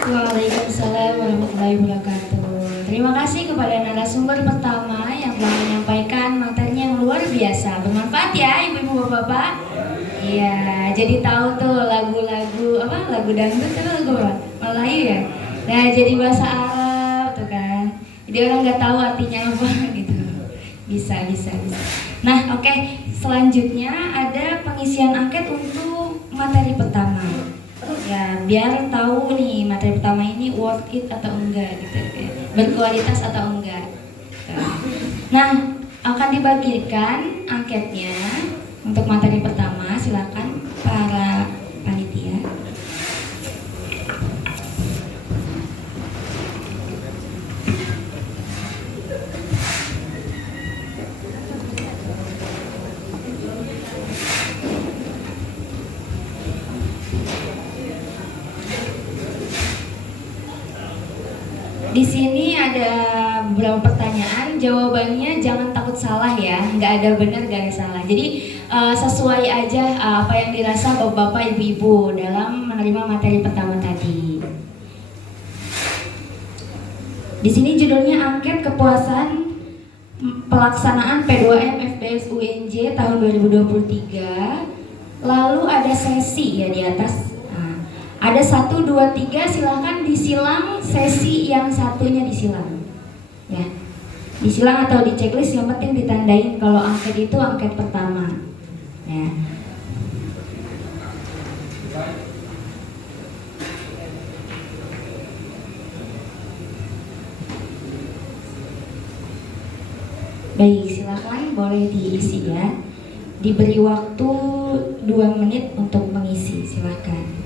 Waalaikumsalam warahmatullahi wabarakatuh. Terima kasih kepada narasumber pertama yang telah menyampaikan materi yang luar biasa. Bermanfaat ya ibu-ibu bapak-bapak. Iya, jadi tahu tuh lagu-lagu apa? Lagu dangdut atau lagu apa? Melayu ya. Nah, jadi bahasa Arab tuh kan. Jadi orang nggak tahu artinya apa gitu. Bisa. Nah, oke. Selanjutnya ada pengisian angket untuk materi pertama. Ya, biar tahu nih materi pertama ini worth it atau enggak gitu ya. Berkualitas atau enggak. Nah, akan dibagikan angketnya untuk materi pertama. Silakan para panitia. Di sini ada beberapa pertanyaan, jawabannya jangan takut salah ya, nggak ada benar, nggak ada salah. Jadi sesuai aja apa yang dirasa bapak-bapak, ibu-ibu dalam menerima materi pertama tadi. Di sini judulnya angket kepuasan pelaksanaan P2M FBS UNJ tahun 2023. Lalu ada sesi ya di atas. Ada 1, 2, 3, silahkan disilang sesi yang satunya disilang ya. Disilang atau di checklist, yang penting ditandain kalau angket itu angket pertama ya. Baik, silakan boleh diisi ya. Diberi waktu 2 menit untuk mengisi, silakan.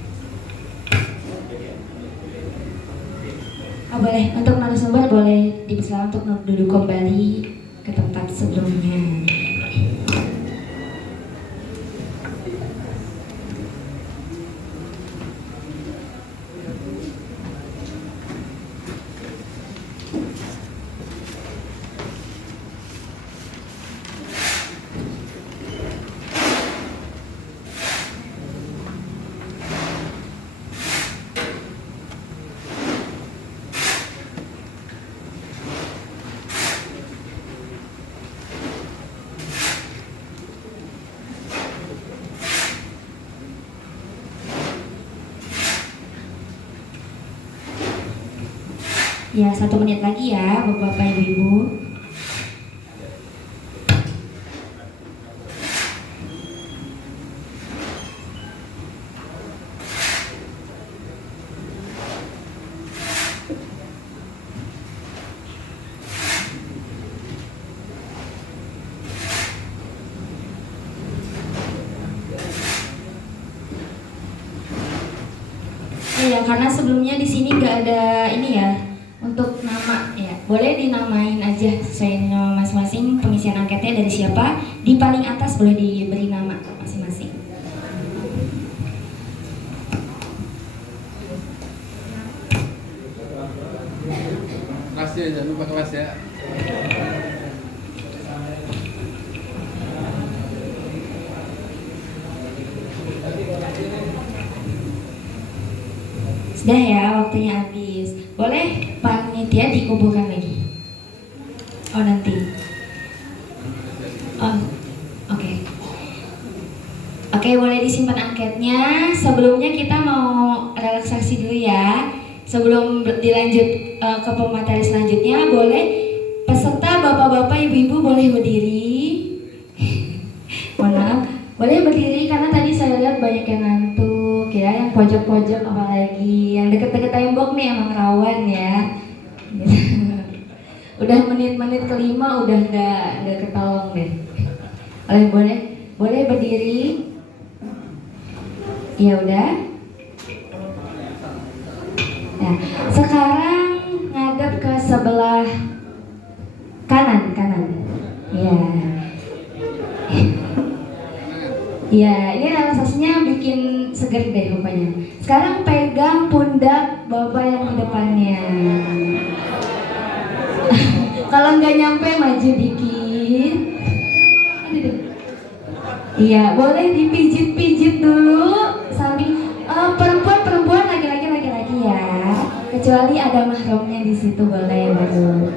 Boleh, untuk narasumber boleh dipersilakan untuk duduk kembali ke tempat sebelumnya. Ya, 1 menit lagi ya, bapak-bapak, ibu-ibu. Ya, karena sebelumnya di sini nggak ada ini ya. Untuk nama ya, boleh dinamain aja sesuai nama masing-masing. Pengisian angketnya dari siapa? Di paling atas boleh diberi nama masing-masing. Kelas ya, jangan lupa kelas ya. Sudah ya, waktunya habis. Boleh panitia dikumpulkan lagi? Oh, nanti. Oh, oke. Oke, boleh disimpan angketnya. Sebelumnya kita mau relaksasi dulu ya. Sebelum dilanjut ke pemateri selanjutnya, boleh peserta bapak-bapak, ibu-ibu boleh berdiri. Mohon maaf, boleh berdiri karena tadi saya lihat banyak yang ngantuk ya, yang pojok-pojok apalagi, yang deket-deket tembok nih emang rawan ya. Udah menit-menit kelima udah nggak ketolong deh. Boleh Boleh berdiri? Ya udah. Nah, sekarang ngadep ke sebelah kanan. Ya. Ya, ini relaksasinya bikin seger deh rupanya. Sekarang pegang pundak Bapak yang di depannya. Kalau nggak nyampe maju dikit. Iya, boleh dipijit-pijit dulu sambil perempuan laki-laki ya. Kecuali ada mahramnya di situ boleh baru.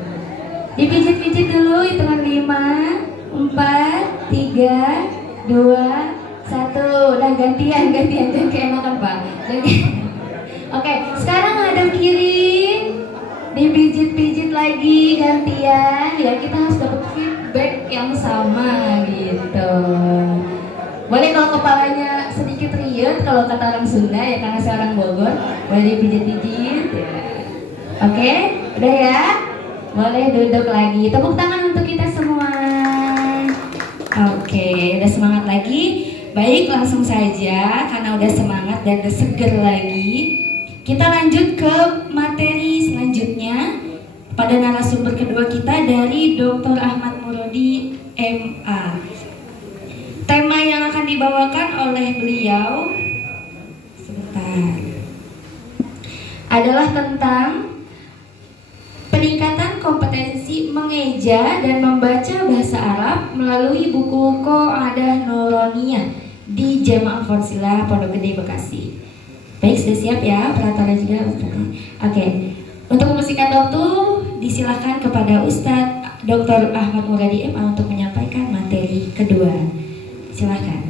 Dipijit-pijit dulu, hitungan 5, 4, 3, 2, 1. Udah gantian jangan keenakan Pak. Oke, sekarang ngadep kiri. Dipijit-pijit lagi gantian ya, kita harus dapat feedback yang sama gitu. Boleh kalau kepalanya sedikit riut kalau kata orang Sunda ya, karena saya orang Bogor, boleh dipijit-pijit ya. Oke, udah ya. Boleh duduk lagi. Tepuk tangan untuk kita semua. Oke, udah semangat lagi. Baik, langsung saja karena udah semangat dan udah seger lagi. Kita lanjut ke materi selanjutnya pada narasumber kedua kita dari Dr. Ahmad Murodi MA. Tema yang akan dibawakan oleh beliau adalah tentang peningkatan kompetensi mengeja dan membaca bahasa Arab melalui buku Qaidah Nuroniyah di Jamaah Forsilah Pondok Gede Bekasi. Baik, sudah siap ya peraturan juga. Oke. Untuk mempersingkat waktu, disilahkan kepada Ustadz Dr. Ahmad Murodi MA untuk menyampaikan materi kedua. Silahkan.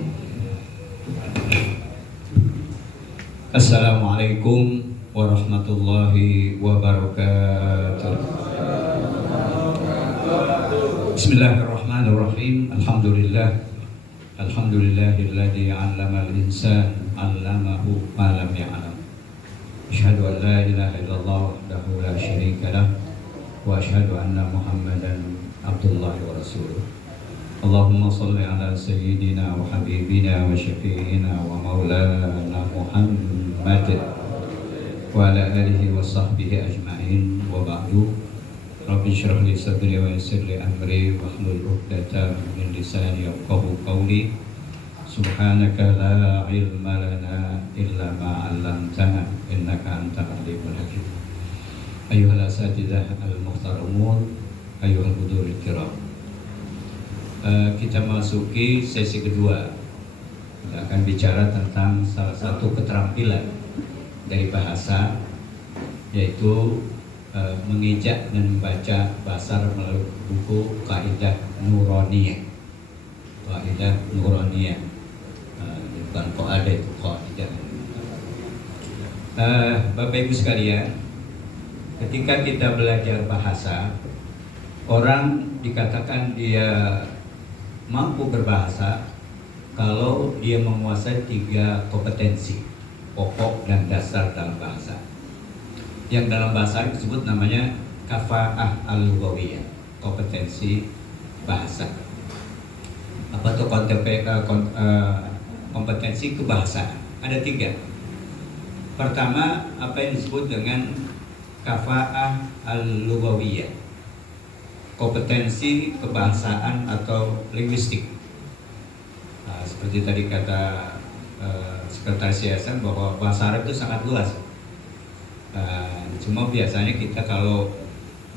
Assalamualaikum warahmatullahi wabarakatuh. Bismillahirrahmanirrahim. Alhamdulillahilladzi 'allamal insana 'allamahu ma lam ya'lam. Asyhadu an la ilaha illallah wahdahu la syarika lah wa asyhadu anna Muhammadan abdullahi wa rasuluh. Allahumma shalli ala sayyidina wa habibina wa syafi'ina wa maulana Muhammad wa ala alihi wa sahbihi ajma'in wa ba'du. Rabbi syrah li sadri wa yassir li amri wa hlul 'uqdatam min lisani yafqahu qawli. Subhanaka la ilma lana illa ma 'allamtana innaka antal alimul hakim. Ayyuhal asatidzah al-muhtaramun, ayyuhal huduril kiram. Kita masuki sesi kedua. Kita akan bicara tentang salah satu keterampilan dari bahasa, yaitu mengejak dan membaca bahasa Arab melalui buku Qaidah Nuroniyah. Qaidah Nuroniyah, bukan Qaidah, itu Qaidah. Bapak Ibu sekalian, ketika kita belajar bahasa, orang dikatakan dia mampu berbahasa kalau dia menguasai 3 kompetensi pokok dan dasar dalam bahasa, yang dalam bahasa disebut namanya kafa'ah al-lughawiyah, kompetensi bahasa. Apa itu kompetensi kebahasaan? Ada 3. Pertama, apa yang disebut dengan kafa'ah al-lughawiyah, kompetensi kebahasaan atau linguistik. Seperti tadi kata Sekretaris Yayasan bahwa bahasa Arab itu sangat luas. Cuma biasanya kita kalau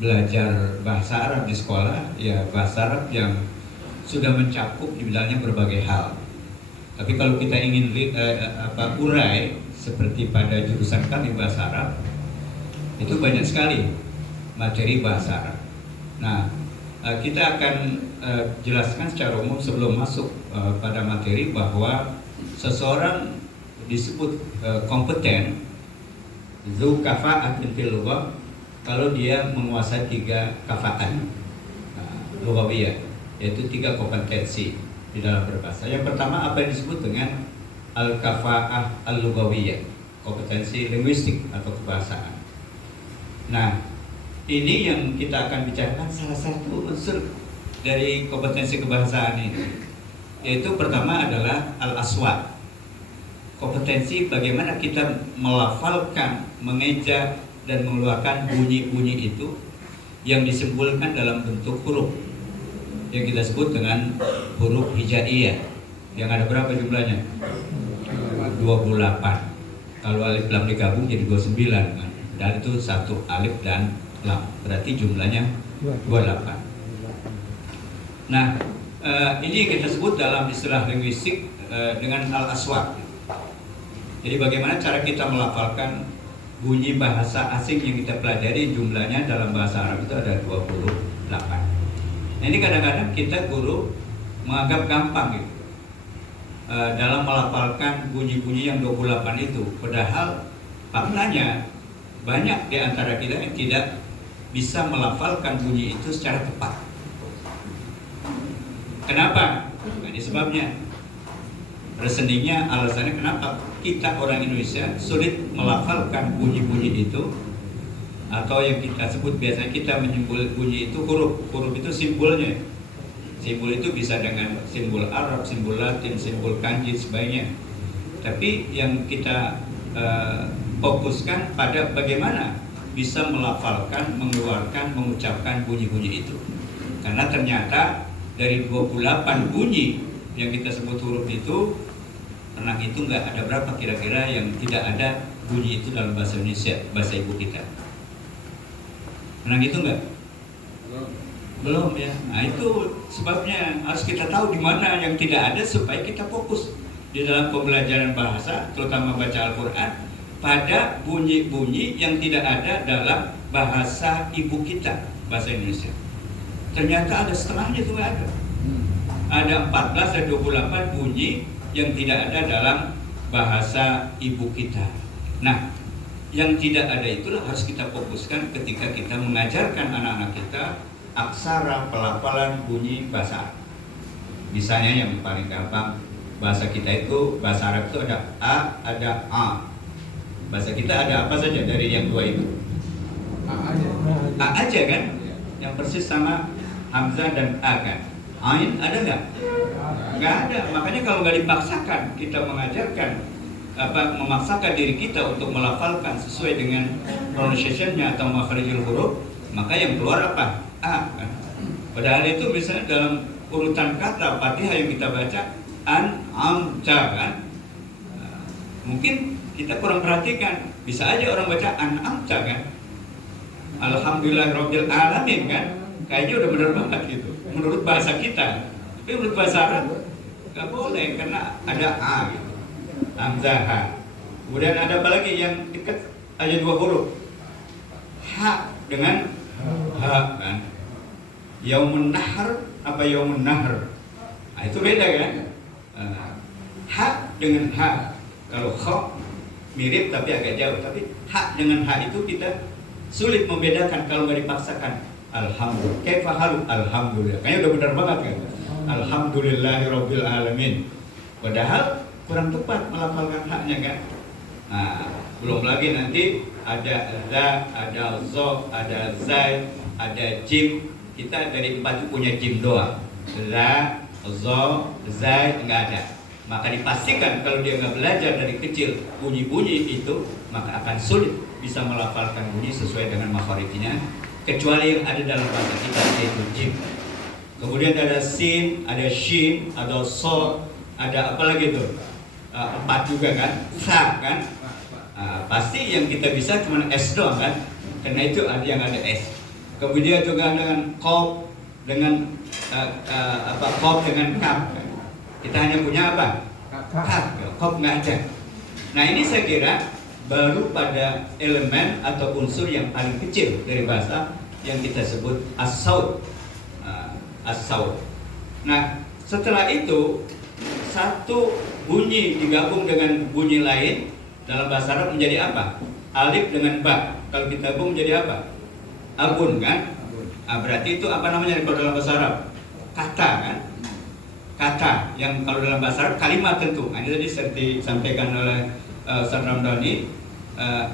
belajar bahasa Arab di sekolah, ya bahasa Arab yang sudah mencakup dibilangnya berbagai hal. Tapi kalau kita ingin urai seperti pada jurusan kami bahasa Arab, itu banyak sekali materi bahasa Arab. Nah, kita akan jelaskan secara umum sebelum masuk pada materi bahwa seseorang disebut kompeten, zu kafa'atin fil lughah, kalau dia menguasai 3 kafa'at lughawiyah, yaitu 3 kompetensi di dalam berbahasa. Yang pertama, apa yang disebut dengan al-kafa'ah al-lughawiyah, kompetensi linguistik atau kebahasaan. Nah, ini yang kita akan bicarakan salah satu unsur dari kompetensi kebahasaan ini. yaitu pertama adalah al-aswat. Kompetensi bagaimana kita melafalkan, mengeja dan mengeluarkan bunyi-bunyi itu yang disimpulkan dalam bentuk huruf yang kita sebut dengan huruf hijaiyah. Yang ada berapa jumlahnya? 28. Kalau alif lam digabung jadi 29 kan? Dan itu satu alif dan lam, berarti jumlahnya 28. Nah, ini kita sebut dalam istilah linguistik dengan al-aswat. Jadi bagaimana cara kita melafalkan bunyi bahasa asing yang kita pelajari, jumlahnya dalam bahasa Arab itu ada 28. Nah, ini kadang-kadang kita guru menganggap gampang gitu dalam melafalkan bunyi-bunyi yang 28 itu. Padahal faktanya banyak di antara kita yang tidak bisa melafalkan bunyi itu secara tepat. Kenapa? Nah, ini sebabnya. Reasoningnya, alasannya kenapa kita orang Indonesia sulit melafalkan bunyi-bunyi itu, atau yang kita sebut biasanya kita menyimpul bunyi itu huruf. Huruf itu simbolnya. Simbol itu bisa dengan simbol Arab, simbol Latin, simbol kanji, sebagainya. Tapi yang kita fokuskan pada bagaimana bisa melafalkan, mengeluarkan, mengucapkan bunyi-bunyi itu. Karena ternyata dari 28 bunyi yang kita sebut huruf itu, pernah itu nggak ada berapa kira-kira yang tidak ada bunyi itu dalam bahasa Indonesia, bahasa ibu kita. Pernah gitu nggak? Belum ya. Nah, itu sebabnya harus kita tahu di mana yang tidak ada supaya kita fokus di dalam pembelajaran bahasa, terutama baca Al-Quran, pada bunyi-bunyi yang tidak ada dalam bahasa ibu kita, bahasa Indonesia. Ternyata ada setengahnya itu nggak ada. Ada 14 dan 28 bunyi yang tidak ada dalam bahasa ibu kita. Nah, yang tidak ada itulah harus kita fokuskan ketika kita mengajarkan anak-anak kita aksara pelafalan bunyi bahasa Arab. Misalnya yang paling gampang, bahasa kita itu, bahasa Arab itu ada A, ada A. Bahasa kita ada apa saja dari yang dua itu? A aja kan? Yang persis sama Hamzah dan A kan? Ain ada nggak? Nggak ada. Makanya kalau nggak dipaksakan kita mengajarkan, memaksakan diri kita untuk melafalkan sesuai dengan pronunciation-nya atau makharijul huruf, maka yang keluar apa? A kan? Padahal itu misalnya dalam urutan kata Fatihah yang kita baca an-amta kan? Mungkin kita kurang perhatikan, bisa aja orang baca an-amta kan? Alhamdulillahirabbil alamin kan? Kayaknya udah benar banget gitu menurut bahasa kita. Tapi menurut bahasa Arab nggak boleh karena ada A gitu. Hamzah ha. Kemudian ada apa lagi yang dekat aja dua huruf? Ha dengan ha kan? Yaumun nahar apa yaumun nahr? Nah, itu beda kan? Ha dengan ha. Kalau kha mirip tapi agak jauh. Tapi ha dengan ha itu kita sulit membedakan kalau nggak dipaksakan. Alhamdulillah. Kaifa halu? Alhamdulillah. Kayaknya udah benar banget kan? Alhamdulillahirabbil alamin. Padahal kurang tepat melafalkan haknya kan? Nah, belum lagi nanti ada za, ada zo, ada zai, ada jim. Kita dari 4 itu punya jim doang. Za, zo, zai enggak ada. Maka dipastikan kalau dia nggak belajar dari kecil bunyi-bunyi itu, maka akan sulit bisa melafalkan bunyi sesuai dengan makharijnya, kecuali yang ada dalam bahasa kita yaitu jim. Kemudian ada sin, ada shin, ada so, ada apa lagi tuh? 4 juga kan? Sa kan? Pasti yang kita bisa cuma S doang kan? Karena itu ada yang ada S. Kemudian juga dengan kof, dengan kof dengan kaf. Kita hanya punya apa? Kaf. Kof nggak ada. Nah ini saya kira baru pada elemen atau unsur yang paling kecil dari bahasa yang kita sebut as-saut. As-saut. Nah, setelah itu satu bunyi digabung dengan bunyi lain dalam bahasa Arab menjadi apa? Alif dengan ba. Kalau kita gabung menjadi apa? Abun kan? Berarti itu apa namanya kalau dalam bahasa Arab? Kata kan? Kata yang kalau dalam bahasa Arab kalimat tentu. Ini tadi seperti disampaikan oleh Ustaz Ramdhani,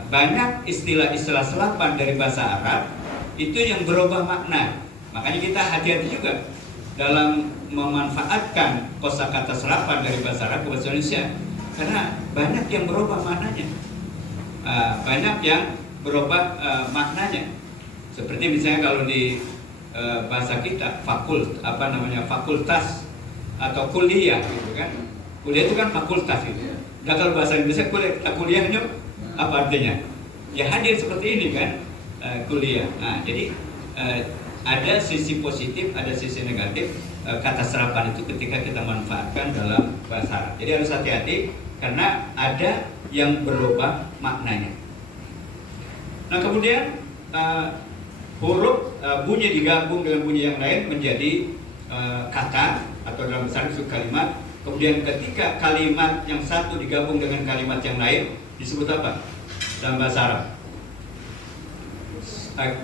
banyak istilah-istilah selapan dari bahasa Arab itu yang berubah makna. Makanya kita hati-hati juga dalam memanfaatkan kosakata serapan dari bahasa Arab ke bahasa Indonesia, karena banyak yang berubah maknanya. Maknanya. Seperti misalnya kalau di bahasa kita fakultas atau kuliah gitu kan. Kuliah itu kan fakultas gitu. Nah kalau bahasa Indonesia kuliahnya apa artinya? Ya hadir seperti ini kan, kuliah. Nah, jadi ada sisi positif, ada sisi negatif kata serapan itu ketika kita manfaatkan dalam bahasa Arab. Jadi harus hati-hati karena ada yang berubah maknanya. Nah kemudian huruf bunyi digabung dengan bunyi yang lain menjadi kata atau dalam bahasa Arab kalimat. Kemudian ketika kalimat yang satu digabung dengan kalimat yang lain disebut apa dalam bahasa Arab?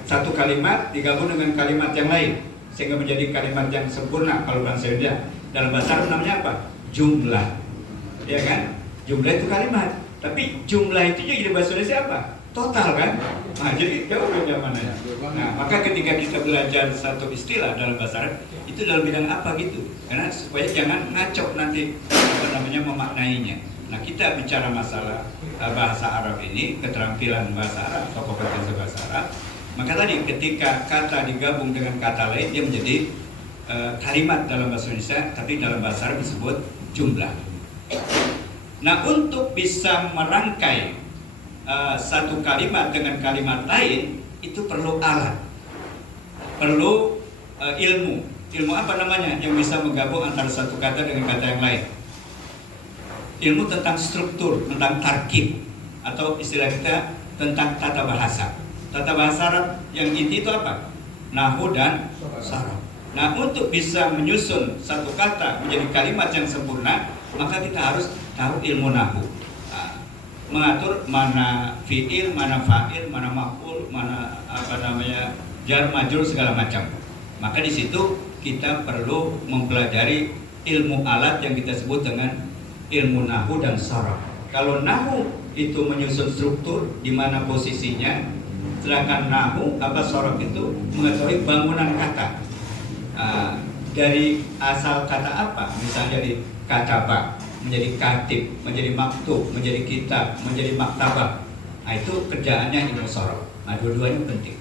Satu kalimat digabung dengan kalimat yang lain sehingga menjadi kalimat yang sempurna. Kalau bahasa Indonesia dalam bahasa Arab namanya apa? Jumlah, ya kan? Jumlah itu kalimat, tapi jumlah itu jadi bahasa Indonesia apa? Total kan? Nah, jadi jauh beda mananya. Nah, maka ketika kita belajar satu istilah dalam bahasa Arab itu dalam bidang apa gitu, karena supaya jangan ngaco nanti memaknainya. Nah, kita bicara masalah bahasa Arab ini, keterampilan bahasa Arab atau kompetensi bahasa Arab. Maka tadi ketika kata digabung dengan kata lain dia menjadi kalimat dalam bahasa Indonesia, tapi dalam bahasa Arab disebut jumlah. Nah, untuk bisa merangkai satu kalimat dengan kalimat lain itu perlu alat, perlu ilmu. Ilmu apa namanya yang bisa menggabung antara satu kata dengan kata yang lain? Ilmu tentang struktur, tentang tarkib, atau istilah kita tentang tata bahasa. Tata bahasa Arab yang inti itu apa? Nahwu dan saraf. Nah, untuk bisa menyusun satu kata menjadi kalimat yang sempurna, maka kita harus tahu ilmu nahwu. Mengatur mana fiil, mana fa'il, mana maf'ul, mana jar majrur segala macam. Maka di situ kita perlu mempelajari ilmu alat yang kita sebut dengan ilmu nahwu dan saraf. Kalau nahwu itu menyusun struktur di mana posisinya, sedangkan nahwu saraf itu mengetahui bangunan kata. Dari asal kata apa? Misalnya dari kata ba menjadi katib, menjadi maktub, menjadi kitab, menjadi maktabah. Nah, itu kerjaannya ilmu saraf. Nah, dua-duanya penting.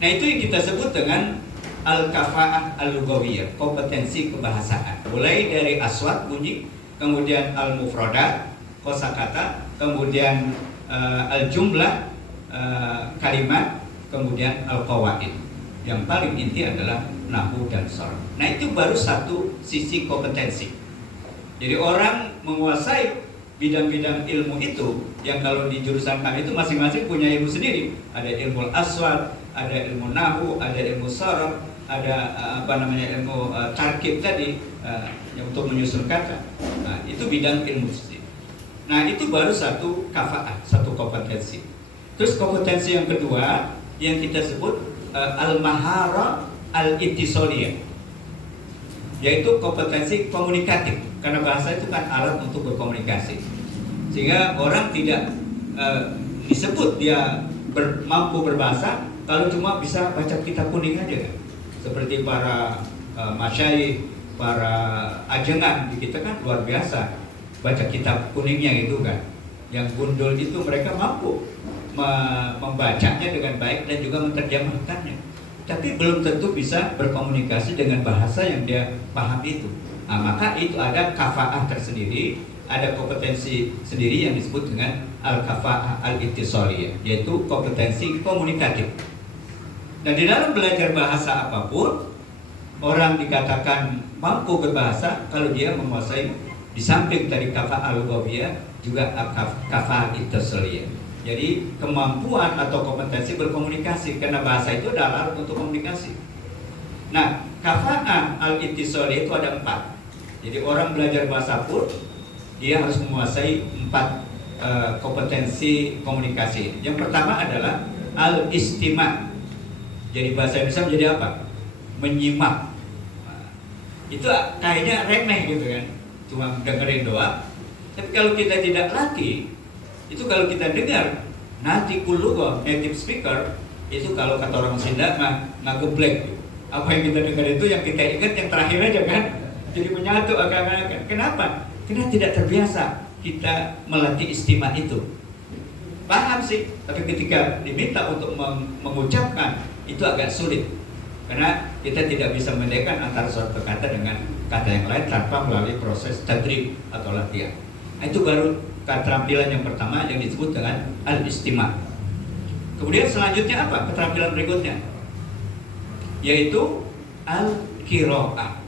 Nah, itu yang kita sebut dengan al-kafa'ah al-lughawiyah, kompetensi kebahasaan. Mulai dari aswat bunyi, kemudian al-mufradat kosakata, kemudian al-jumlah kalimat, kemudian al-qawaid. Yang paling inti adalah nahwu dan saraf. Nah, itu baru satu sisi kompetensi. Jadi orang menguasai bidang-bidang ilmu itu yang kalau di jurusan kami itu masing-masing punya ilmu sendiri. Ada ilmu aswad, ada ilmu nahwu, ada ilmu saraf, ada ilmu tarkib tadi yang untuk menyusun kata. Nah, itu bidang ilmu sendiri. Nah, itu baru satu kafaah, satu kompetensi. Terus kompetensi yang kedua yang kita sebut al-maharah al-ittisaliyah, yaitu kompetensi komunikatif. Karena bahasa itu kan alat untuk berkomunikasi, sehingga orang tidak disebut dia mampu berbahasa kalau cuma bisa baca kitab kuning aja kan? Seperti para masyayikh, para ajengan di kita kan luar biasa baca kitab kuningnya itu kan. Yang gundul itu mereka mampu membacanya dengan baik dan juga menerjemahkannya, tapi belum tentu bisa berkomunikasi dengan bahasa yang dia paham itu. Nah, maka itu ada kafaah tersendiri, ada kompetensi sendiri yang disebut dengan al-kafaah al-ittisaliyah, yaitu kompetensi komunikatif. Dan di dalam belajar bahasa apapun, orang dikatakan mampu berbahasa kalau dia menguasai di samping dari kafaah al-lughawiyah juga kafaah ittisaliyah. Jadi kemampuan atau kompetensi berkomunikasi, karena bahasa itu adalah alat untuk komunikasi. Nah, kafaah al-ittisaliyah itu ada 4. Jadi orang belajar bahasa pun dia harus menguasai 4 kompetensi komunikasi. Yang pertama adalah al-istima'. Jadi bahasa Indonesia menjadi apa? Menyimak. Nah, itu kayaknya remeh gitu kan, cuma dengerin doang. Tapi kalau kita tidak latih, itu kalau kita dengar nanti native speaker itu kalau kata orang Sunda mah ngageblek. apa yang kita dengar itu yang kita ingat yang terakhir aja kan. Jadi menyatu agak-agak. Kenapa? Karena tidak terbiasa kita melatih istima itu. Paham sih, tapi ketika diminta untuk mengucapkan itu agak sulit. Karena kita tidak bisa membedakan antara suatu kata dengan kata yang lain tanpa melalui proses tadrib atau latihan. Nah, itu baru keterampilan yang pertama yang disebut dengan al-istima'. Kemudian selanjutnya apa? Keterampilan berikutnya yaitu al-qira'ah.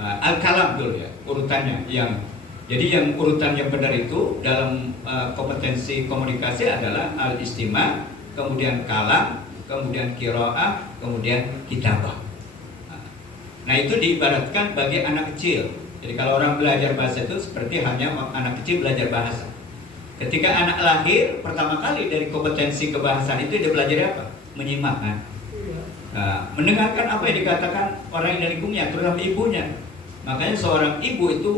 Al-kalam dulu ya, urutannya. Jadi yang urutan yang benar itu dalam kompetensi komunikasi adalah al-istima', kemudian kalam, kemudian qira'ah, kemudian kitabah. Nah, itu diibaratkan bagi anak kecil. Jadi kalau orang belajar bahasa itu seperti hanya anak kecil belajar bahasa. Ketika anak lahir, pertama kali dari kompetensi kebahasaan itu dia belajar apa? Menyimak kan? Mendengarkan apa yang dikatakan orang yang dari lingkungannya, terutama ibunya. Makanya seorang ibu itu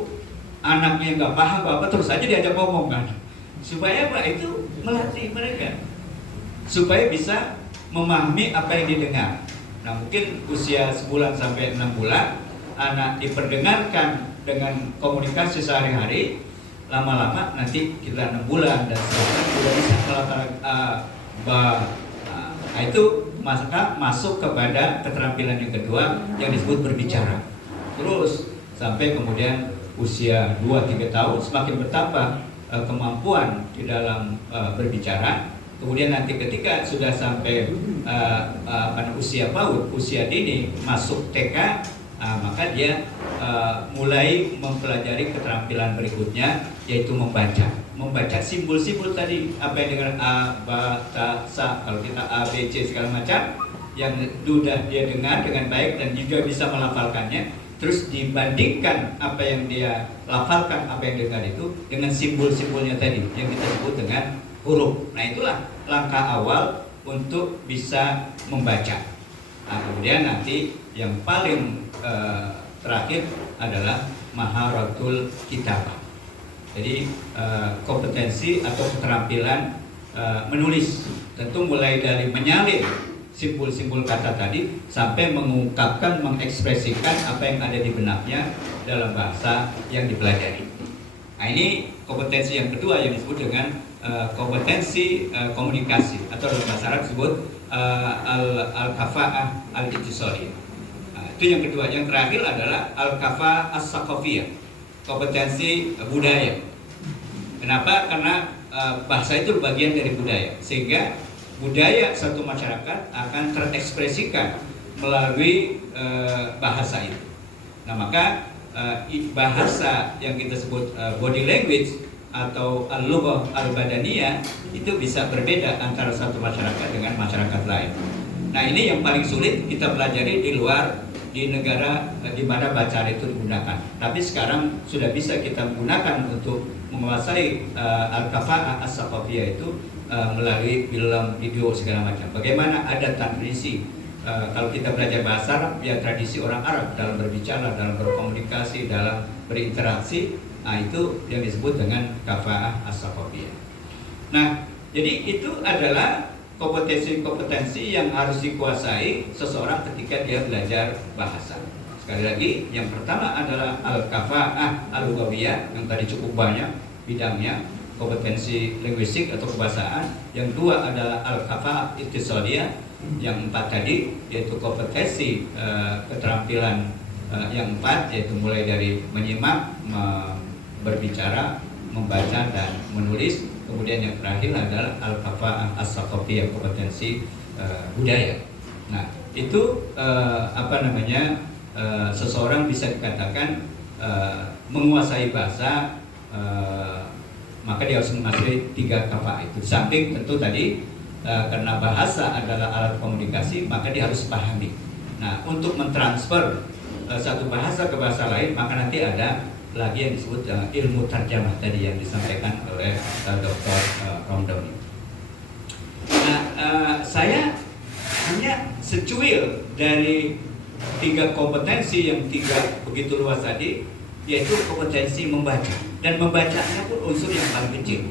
anaknya nggak paham apa terus aja diajak ngomong kan? Supaya apa? Itu melatih mereka supaya bisa memahami apa yang didengar. Nah, mungkin usia sebulan sampai 6 bulan anak diperdengarkan dengan komunikasi sehari-hari, lama-lama nanti kita 6 bulan dan seterusnya sudah bisa melakukan itu maka masuk kepada keterampilan yang kedua yang disebut berbicara. Terus sampai kemudian usia 2-3 tahun semakin bertambah kemampuan di dalam berbicara. Kemudian nanti ketika sudah sampai usia PAUD, usia dini, masuk TK, maka dia mulai mempelajari keterampilan berikutnya, yaitu membaca simbol-simbol tadi, apa yang dengan A, B, T, Sa, kalau kita A, B, C segala macam, yang sudah dia dengar dengan baik dan juga bisa melafalkannya. Terus dibandingkan apa yang dia lafalkan, apa yang dia dengar itu dengan simbol-simbolnya tadi yang kita sebut dengan huruf. Nah, itulah langkah awal untuk bisa membaca. Nah, kemudian nanti yang paling terakhir adalah maharatul kitabah. Jadi kompetensi atau keterampilan menulis, tentu mulai dari menyalin simbol-simbol kata tadi sampai mengungkapkan, mengekspresikan apa yang ada di benaknya dalam bahasa yang dipelajari. Nah, ini kompetensi yang kedua yang disebut dengan kompetensi komunikasi atau dalam bahasa Arab disebut al-kafa'ah al-ittisaliyah. Nah, itu yang kedua. Yang terakhir adalah al-kafa'ah as-saqafiyah, kompetensi budaya. Kenapa? Karena bahasa itu bagian dari budaya, sehingga budaya satu masyarakat akan terekspresikan melalui bahasa itu. Nah, maka bahasa yang kita sebut body language atau al-lughah al-badaniyah itu bisa berbeda antara satu masyarakat dengan masyarakat lain. Nah, ini yang paling sulit kita pelajari di luar, di negara di mana bahasa itu digunakan. Tapi sekarang sudah bisa kita menggunakan untuk menguasai al-kafa'ah as-saqafiyah itu melalui film, video segala macam. Bagaimana adat tradisi. Kalau kita belajar bahasa Arab, ya tradisi orang Arab dalam berbicara, dalam berkomunikasi, dalam berinteraksi. Nah, itu yang disebut dengan kafa'ah as-saqafiyah. Nah, jadi itu adalah kompetensi-kompetensi yang harus dikuasai seseorang ketika dia belajar bahasa. Sekali lagi, yang pertama adalah al-kafa'ah al-lughawiyah yang tadi cukup banyak bidangnya, kompetensi linguistik atau kebahasaan. Yang kedua adalah al-kafa'ah ittisaliyah, yang 4 tadi yaitu kompetensi keterampilan yang 4, yaitu mulai dari menyimak, berbicara, membaca dan menulis. Kemudian yang terakhir adalah al-kafa'ah as-saqafiyah, kompetensi budaya. Nah, itu seseorang bisa dikatakan menguasai bahasa, maka dia harus menguasai 3 kafa'ah itu. Samping tentu tadi karena bahasa adalah alat komunikasi, maka dia harus pahami. Nah, untuk mentransfer satu bahasa ke bahasa lain, maka nanti ada lagi yang disebut ilmu tarjamah tadi yang disampaikan oleh Dr. Romdoni. Nah, saya hanya secuil dari 3 kompetensi yang 3 begitu luas tadi, yaitu kompetensi membaca. Dan membacanya pun unsur yang paling kecil,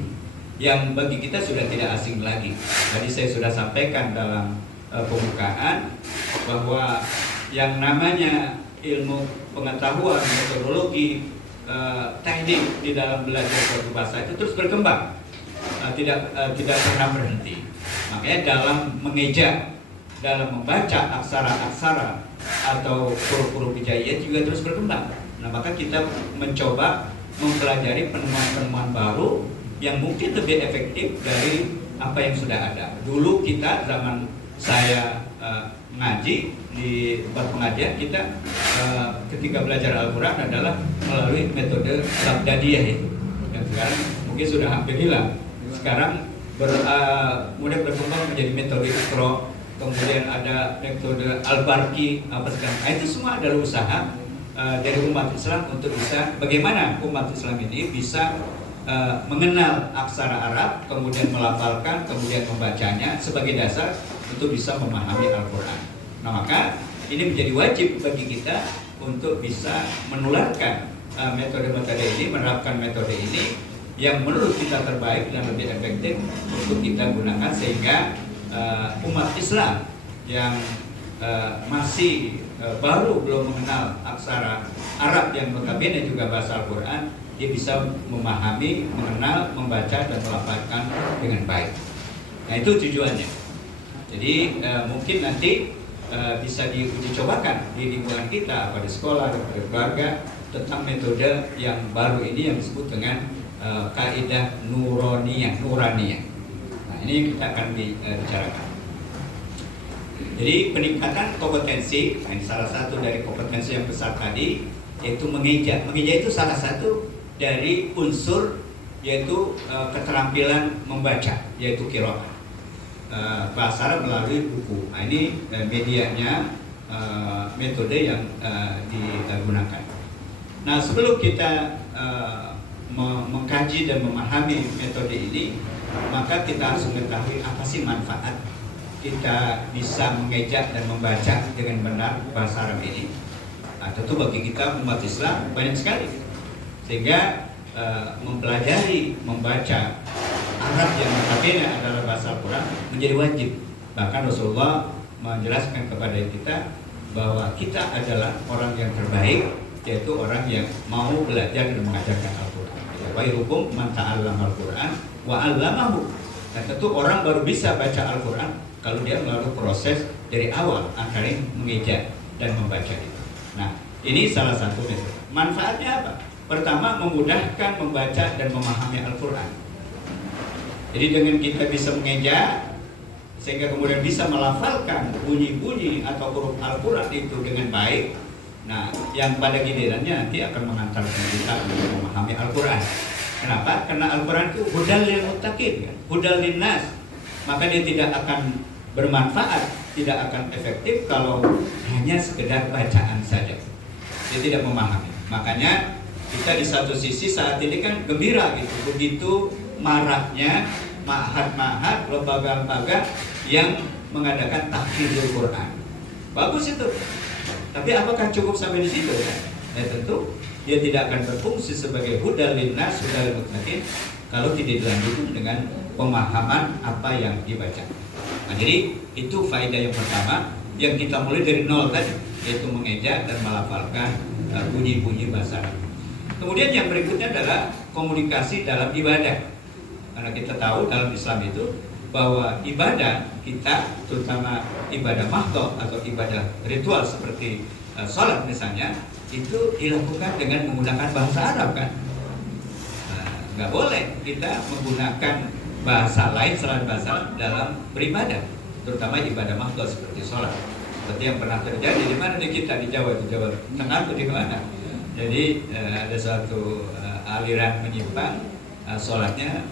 yang bagi kita sudah tidak asing lagi. Tadi saya sudah sampaikan dalam pembukaan bahwa yang namanya ilmu pengetahuan, metodologi, teknik di dalam belajar suatu bahasa itu terus berkembang, tidak pernah berhenti. Makanya dalam mengeja, dalam membaca aksara-aksara atau huruf-huruf hijaiyah juga terus berkembang. Nah, maka kita mencoba mempelajari penemuan-penemuan baru yang mungkin lebih efektif dari apa yang sudah ada. Dulu kita zaman saya ngaji di tempat pengajian, kita ketika belajar Al-Quran adalah melalui metode Baghdadiyah itu, yang sekarang mungkin sudah hampir hilang. Sekarang mulai berkembang menjadi metode Iqra, kemudian ada metode Al-Barqi, apa segala. Itu semua adalah usaha dari umat Islam untuk bisa bagaimana umat Islam ini bisa mengenal aksara Arab, kemudian melafalkan, kemudian membacanya sebagai dasar untuk bisa memahami Al-Quran. Nah, maka ini menjadi wajib bagi kita untuk bisa menularkan metode-metode ini, menerapkan metode ini yang menurut kita terbaik dan lebih efektif untuk kita gunakan, sehingga umat Islam yang masih baru belum mengenal aksara Arab yang notabene juga bahasa Al-Quran, dia bisa memahami, mengenal, membaca dan melafalkan dengan baik. Nah, itu tujuannya. Jadi mungkin nanti bisa diuji cobakan di lingkungan kita, pada sekolah, pada keluarga, tentang metode yang baru ini yang disebut dengan kaidah nuraniyah. Nah, ini kita akan dibicarakan. Jadi peningkatan kompetensi, ini salah satu dari kompetensi yang besar tadi, yaitu mengeja. Mengeja itu salah satu dari unsur, yaitu keterampilan membaca, yaitu qiraah. Bahasa Arab melalui buku. Nah, ini medianya, metode yang digunakan. Nah, sebelum kita mengkaji dan memahami metode ini, maka kita harus mengetahui apa sih manfaat kita bisa mengeja dan membaca dengan benar bahasa Arab ini. Nah, tentu bagi kita umat Islam banyak sekali, sehingga mempelajari membaca Arab yang notabene adalah bahasa Al-Quran menjadi wajib. Bahkan Rasulullah menjelaskan kepada kita bahwa kita adalah orang yang terbaik, yaitu orang yang mau belajar dan mengajarkan Al-Quran. Khairukum man ta'allama Al-Quran wa 'allamahu. Dan tentu orang baru bisa baca Al-Quran kalau dia melalui proses dari awal, antara mengeja dan membaca itu. Nah, ini salah satu metode. Manfaatnya apa? Pertama, memudahkan membaca dan memahami Al-Quran. Jadi dengan kita bisa mengeja, sehingga kemudian bisa melafalkan bunyi-bunyi atau huruf Al-Quran itu dengan baik. Nah, yang pada gilirannya nanti akan mengantarkan kita untuk memahami Al-Quran. Kenapa? Karena Al-Quran itu hudal lil muttaqin, kan? Hudal lin nas. Maka dia tidak akan bermanfaat, tidak akan efektif kalau hanya sekedar bacaan saja. Dia tidak memahami. Makanya kita di satu sisi saat ini kan gembira gitu, begitu maraknya ma'had-ma'had, lembaga-lembaga yang mengadakan tahfidzul Quran. Bagus itu. Tapi apakah cukup sampai di situ kan? Ya tentu dia tidak akan berfungsi sebagai hudal linnas, hudal muttaqin kalau tidak dilanjutkan dengan pemahaman apa yang dibaca. Nah, jadi itu faedah yang pertama yang kita mulai dari nol tadi, yaitu mengeja dan melafalkan bunyi-bunyi bahasa Arab. Kemudian yang berikutnya adalah komunikasi dalam ibadah. Karena kita tahu dalam Islam itu bahwa ibadah kita, terutama ibadah mahdhah atau ibadah ritual seperti sholat misalnya, itu dilakukan dengan menggunakan bahasa Arab kan. Nah, nggak boleh kita menggunakan bahasa lain selain bahasa Arab dalam beribadah, terutama ibadah mahdhah seperti sholat. Seperti yang pernah terjadi di mana di kita, di Jawa Tengah atau di mana. Jadi ada suatu aliran menyimpang sholatnya,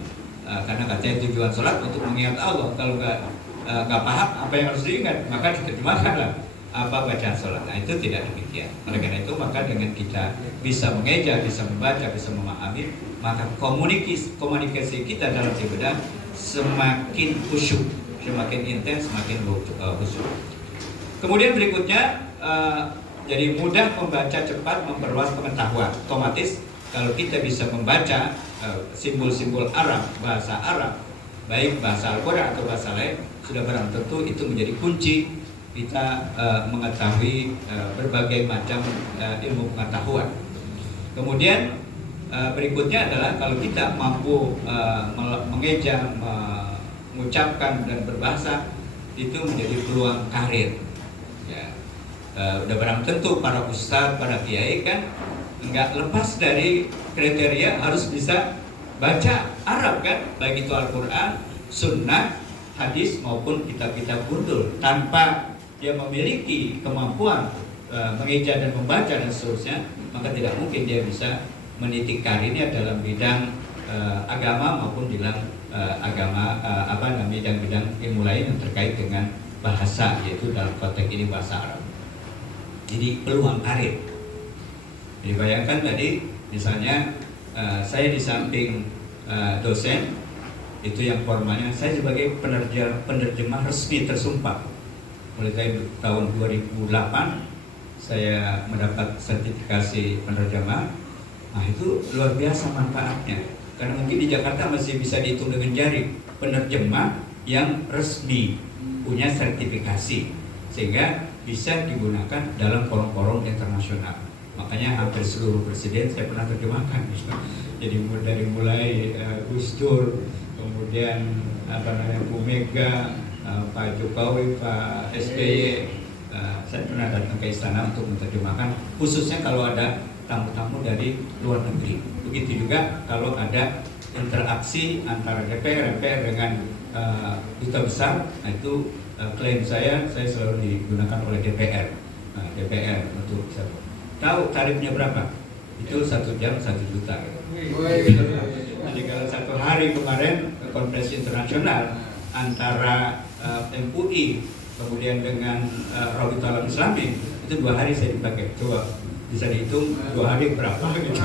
karena katanya tujuan sholat untuk mengingat Allah. Kalau nggak paham apa yang harus diingat, maka diterjemahkanlah apa bacaan sholat. Nah, itu tidak demikian. Oleh karena itu, maka dengan kita bisa mengeja, bisa membaca, bisa memahami, maka komunikasi kita dalam ibadah semakin khusyuk, semakin intens, semakin khusyuk. Kemudian berikutnya, jadi mudah membaca, cepat, memperluas pengetahuan. Otomatis kalau kita bisa membaca simbol-simbol Arab, bahasa Arab, baik bahasa Al-Quran atau bahasa lain, sudah barang tentu itu menjadi kunci kita mengetahui berbagai macam ilmu pengetahuan. Kemudian berikutnya adalah kalau kita mampu mengeja, mengucapkan dan berbahasa, itu menjadi peluang karir. Ya. Udah barang tentu para ustadz, para kiai kan nggak lepas dari kriteria harus bisa baca Arab kan, baik itu Al-Quran, Sunnah, hadis maupun kitab-kitab gundul. Tanpa dia memiliki kemampuan mengeja dan membaca dan seterusnya, maka tidak mungkin dia bisa meniti karirnya dalam bidang agama maupun bidang bidang ilmu lain yang terkait dengan bahasa, yaitu dalam konteks ini bahasa Arab. Jadi peluang karir. Jadi bayangkan tadi misalnya saya di samping dosen itu yang formalnya, saya sebagai penerjemah resmi tersumpah. Mulai tahun 2008 saya mendapat sertifikasi penerjemah. Nah itu luar biasa manfaatnya, karena mungkin di Jakarta masih bisa dihitung dengan jari penerjemah yang resmi punya sertifikasi, sehingga bisa digunakan dalam forum-forum internasional. Makanya hampir seluruh presiden saya pernah terjemahkan. Jadi dari mulai Gus Dur, kemudian Bu Mega, Pak Jokowi, Pak SBY, saya pernah datang ke istana untuk menerjemahkan, khususnya kalau ada tamu-tamu dari luar negeri. Begitu juga kalau ada interaksi antara DPR dengan duta besar. Nah itu klaim saya selalu digunakan oleh DPR. DPR untuk bisa tahu tarifnya berapa. Itu 1 jam 1 juta. Jadi kalau 1 hari kemarin konferensi internasional antara MUI kemudian dengan Rabitatul Alam Islami, itu 2 hari saya dipakai. Coba bisa dihitung 2 hari berapa gitu.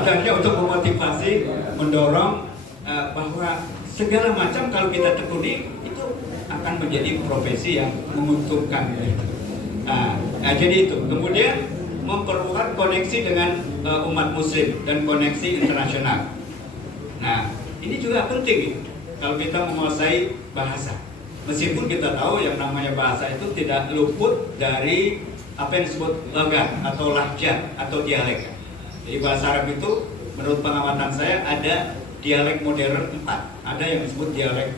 Itu hanya untuk memotivasi, mendorong bahwa segala macam kalau kita tekuni itu akan menjadi profesi yang menguntungkan. Nah, jadi itu. Kemudian memperkuat koneksi dengan umat muslim dan koneksi internasional. Nah, ini juga penting kalau kita menguasai bahasa. Meskipun kita tahu yang namanya bahasa itu tidak luput dari apa yang disebut logat atau lahjah atau dialek. Jadi bahasa Arab itu menurut pengamatan saya ada dialek modern 4. Ada yang disebut dialek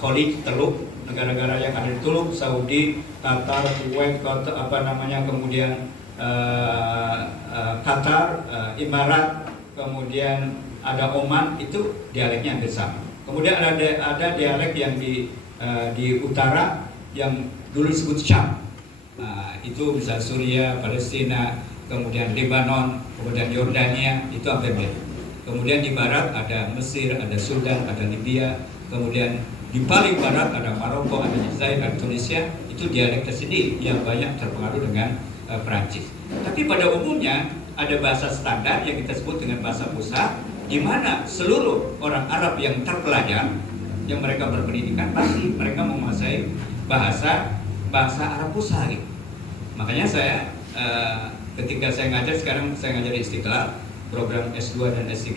Khalij, Teluk, negara-negara yang ada di Teluk, Saudi, Qatar, Kuwait, kemudian Qatar, Emirat, kemudian ada Oman, itu dialeknya hampir sama. Kemudian ada dialek yang di utara yang dulu disebut Syam. Nah, itu misal Suriah, Palestina, kemudian Lebanon, kemudian Yordania, itu hampir mirip. Kemudian di barat ada Mesir, ada Sudan, ada Libya, kemudian di paling barat ada Maroko, ada Aljazair, ada Tunisia, itu dialek tersendiri yang banyak terpengaruh dengan Perancis. Tapi pada umumnya ada bahasa standar yang kita sebut dengan bahasa pusat, di mana seluruh orang Arab yang terpelajar, yang mereka berpendidikan, pasti mereka menguasai bahasa Arab pusat. Gitu. Makanya saya ketika saya ngajar, sekarang saya ngajar di Istiqlal, program S2 dan S3,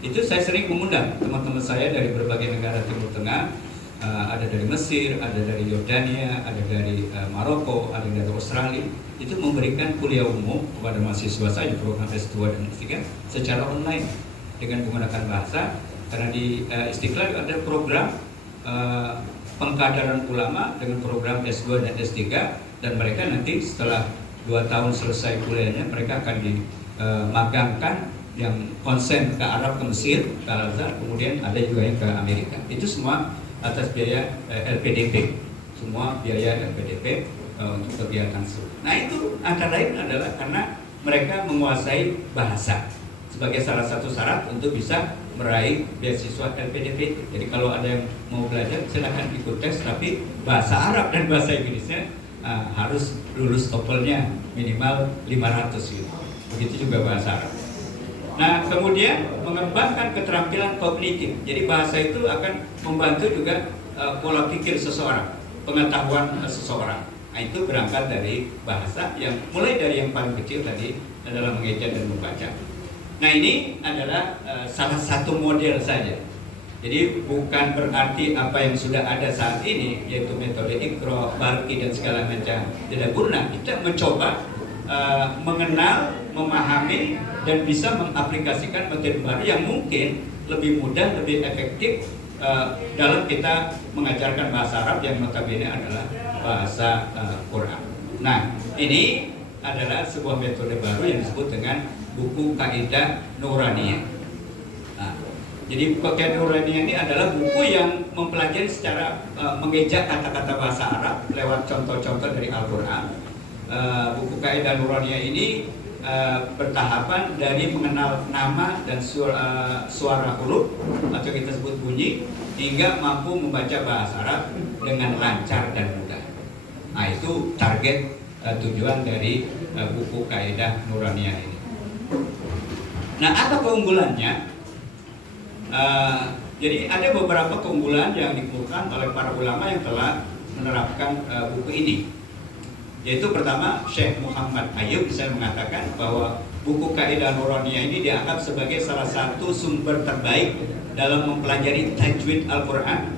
itu saya sering mengundang teman-teman saya dari berbagai negara Timur Tengah, ada dari Mesir, ada dari Yordania, ada dari Maroko, ada dari Australia. Itu memberikan kuliah umum kepada mahasiswa saya di program S2 dan S3 secara online dengan menggunakan bahasa, karena di Istiqlal ada program pengkaderan ulama dengan program S2 dan S3, dan mereka nanti setelah 2 tahun selesai kuliahnya mereka akan dimagangkan yang konsen ke Arab, ke Mesir, ke Al-Azhar, kemudian ada juga yang ke Amerika. Itu semua atas biaya LPDP, semua biaya LPDP untuk kegiatan itu. Nah itu antara lain adalah karena mereka menguasai bahasa sebagai salah satu syarat untuk bisa meraih beasiswa LPDP. Jadi kalau ada yang mau belajar silakan ikut tes, tapi bahasa Arab dan bahasa Inggrisnya harus lulus TOEFL-nya minimal 500 gitu. Begitu juga bahasa Arab. Nah, kemudian mengembangkan keterampilan kognitif. Jadi bahasa itu akan membantu juga pola pikir seseorang, pengetahuan seseorang. Nah, itu berangkat dari bahasa yang mulai dari yang paling kecil tadi adalah mengeja dan membaca. Nah, ini adalah salah satu model saja. Jadi bukan berarti apa yang sudah ada saat ini, yaitu metode Iqra, Barqi dan segala macam tidak guna. Kita mencoba mengenal, memahami dan bisa mengaplikasikan metode baru yang mungkin lebih mudah, lebih efektif dalam kita mengajarkan bahasa Arab yang notabene adalah bahasa Quran. Nah, ini adalah sebuah metode baru yang disebut dengan buku Kaidah Nuraniyah. Nah, jadi buku Kaidah Nuraniyah ini adalah buku yang mempelajari secara mengejak kata-kata bahasa Arab lewat contoh-contoh dari Al-Quran. Buku Kaidah Nuraniyah ini bertahapan dari mengenal nama dan suara huruf atau kita sebut bunyi hingga mampu membaca bahasa Arab dengan lancar dan mudah. Nah, itu target tujuan dari buku Kaidah Nuraniyah ini. Nah, apa keunggulannya? Jadi ada beberapa keunggulan yang dikemukakan oleh para ulama yang telah menerapkan buku ini. Yaitu pertama, Syekh Muhammad Ayyub bisa mengatakan bahwa buku Kaidah Nuraniyah ini dianggap sebagai salah satu sumber terbaik dalam mempelajari tajwid Al-Quran,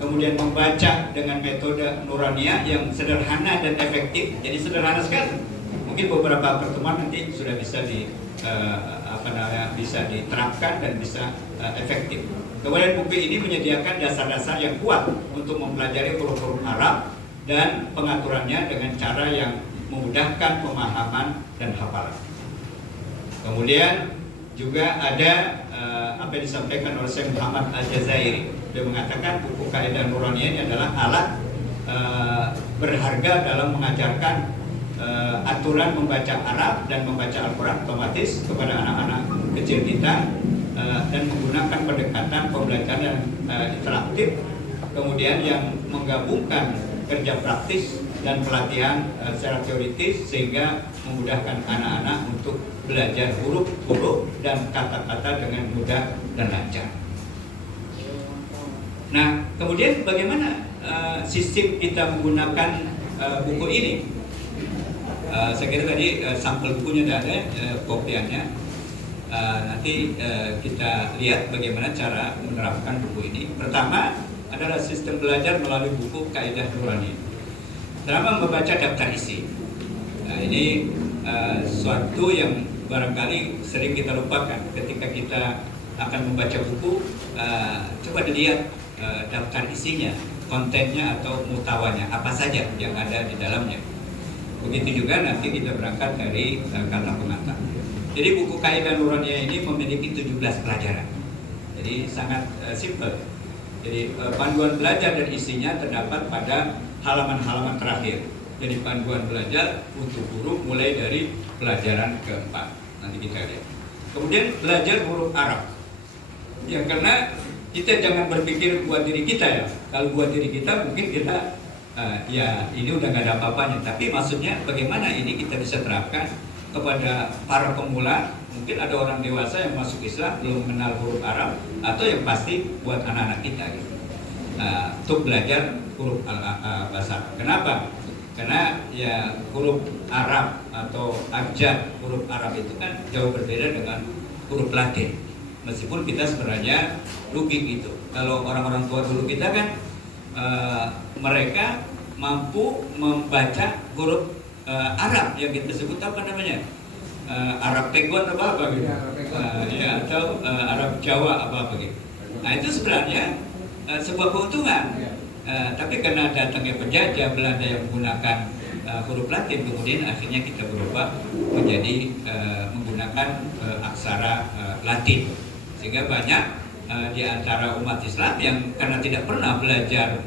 kemudian membaca dengan metode Nuraniyah yang sederhana dan efektif. Jadi sederhana sekali. Mungkin beberapa pertemuan nanti sudah bisa bisa diterapkan dan bisa efektif. Kemudian buku ini menyediakan dasar-dasar yang kuat untuk mempelajari huruf-huruf Arab dan pengaturannya dengan cara yang memudahkan pemahaman dan hafalan. Kemudian juga ada apa yang disampaikan oleh Syekh Muhammad Al-Jazairi. Dia mengatakan buku Kaidah Nuraniyah ini adalah alat berharga dalam mengajarkan aturan membaca Arab dan membaca Al-Quran otomatis kepada anak-anak kecil kita dan menggunakan pendekatan pembelajaran interaktif, kemudian yang menggabungkan kerja praktis dan pelatihan secara teoritis sehingga memudahkan anak-anak untuk belajar huruf-huruf dan kata-kata dengan mudah dan lancar. Nah, kemudian bagaimana sistem kita menggunakan buku ini? Saya kira tadi sampel bukunya sudah ada, kopiannya. Nanti kita lihat bagaimana cara menerapkan buku ini. Pertama adalah sistem belajar melalui buku Kaidah Nuraniyah. Pertama, membaca daftar isi. Nah, ini suatu yang barangkali sering kita lupakan ketika kita akan membaca buku. Coba dilihat daftar isinya, kontennya atau mutawanya, apa saja yang ada di dalamnya. Begitu juga nanti kita berangkat dari kata pengantar. Jadi buku Kaidah Nuraniyah ini memiliki 17 pelajaran. Jadi sangat simple. Jadi panduan belajar dan isinya terdapat pada halaman-halaman terakhir. Jadi panduan belajar untuk huruf mulai dari pelajaran keempat. Nanti kita lihat. Kemudian belajar huruf Arab. Ya, karena kita jangan berpikir buat diri kita ya. Kalau buat diri kita mungkin kita ya ini udah gak ada apa-apanya. Tapi maksudnya bagaimana ini kita bisa terapkan kepada para pemula. Mungkin ada orang dewasa yang masuk Islam belum mengenal huruf Arab, atau yang pasti buat anak-anak kita gitu. Untuk belajar huruf bahasa Arab. Kenapa? Karena ya huruf Arab atau abjad huruf Arab itu kan jauh berbeda dengan huruf Latin. Meskipun kita sebenarnya logik gitu. Kalau orang-orang tua dulu kita kan mereka mampu membaca huruf Arab yang kita sebut apa namanya? Arab Pegon apa gitu, ya, atau Arab Jawa apa gitu. Nah, itu sebenarnya sebuah keuntungan. Tapi karena datangnya penjajah Belanda yang menggunakan huruf Latin, kemudian akhirnya kita berubah menjadi menggunakan aksara Latin, sehingga banyak di antara umat Islam yang karena tidak pernah belajar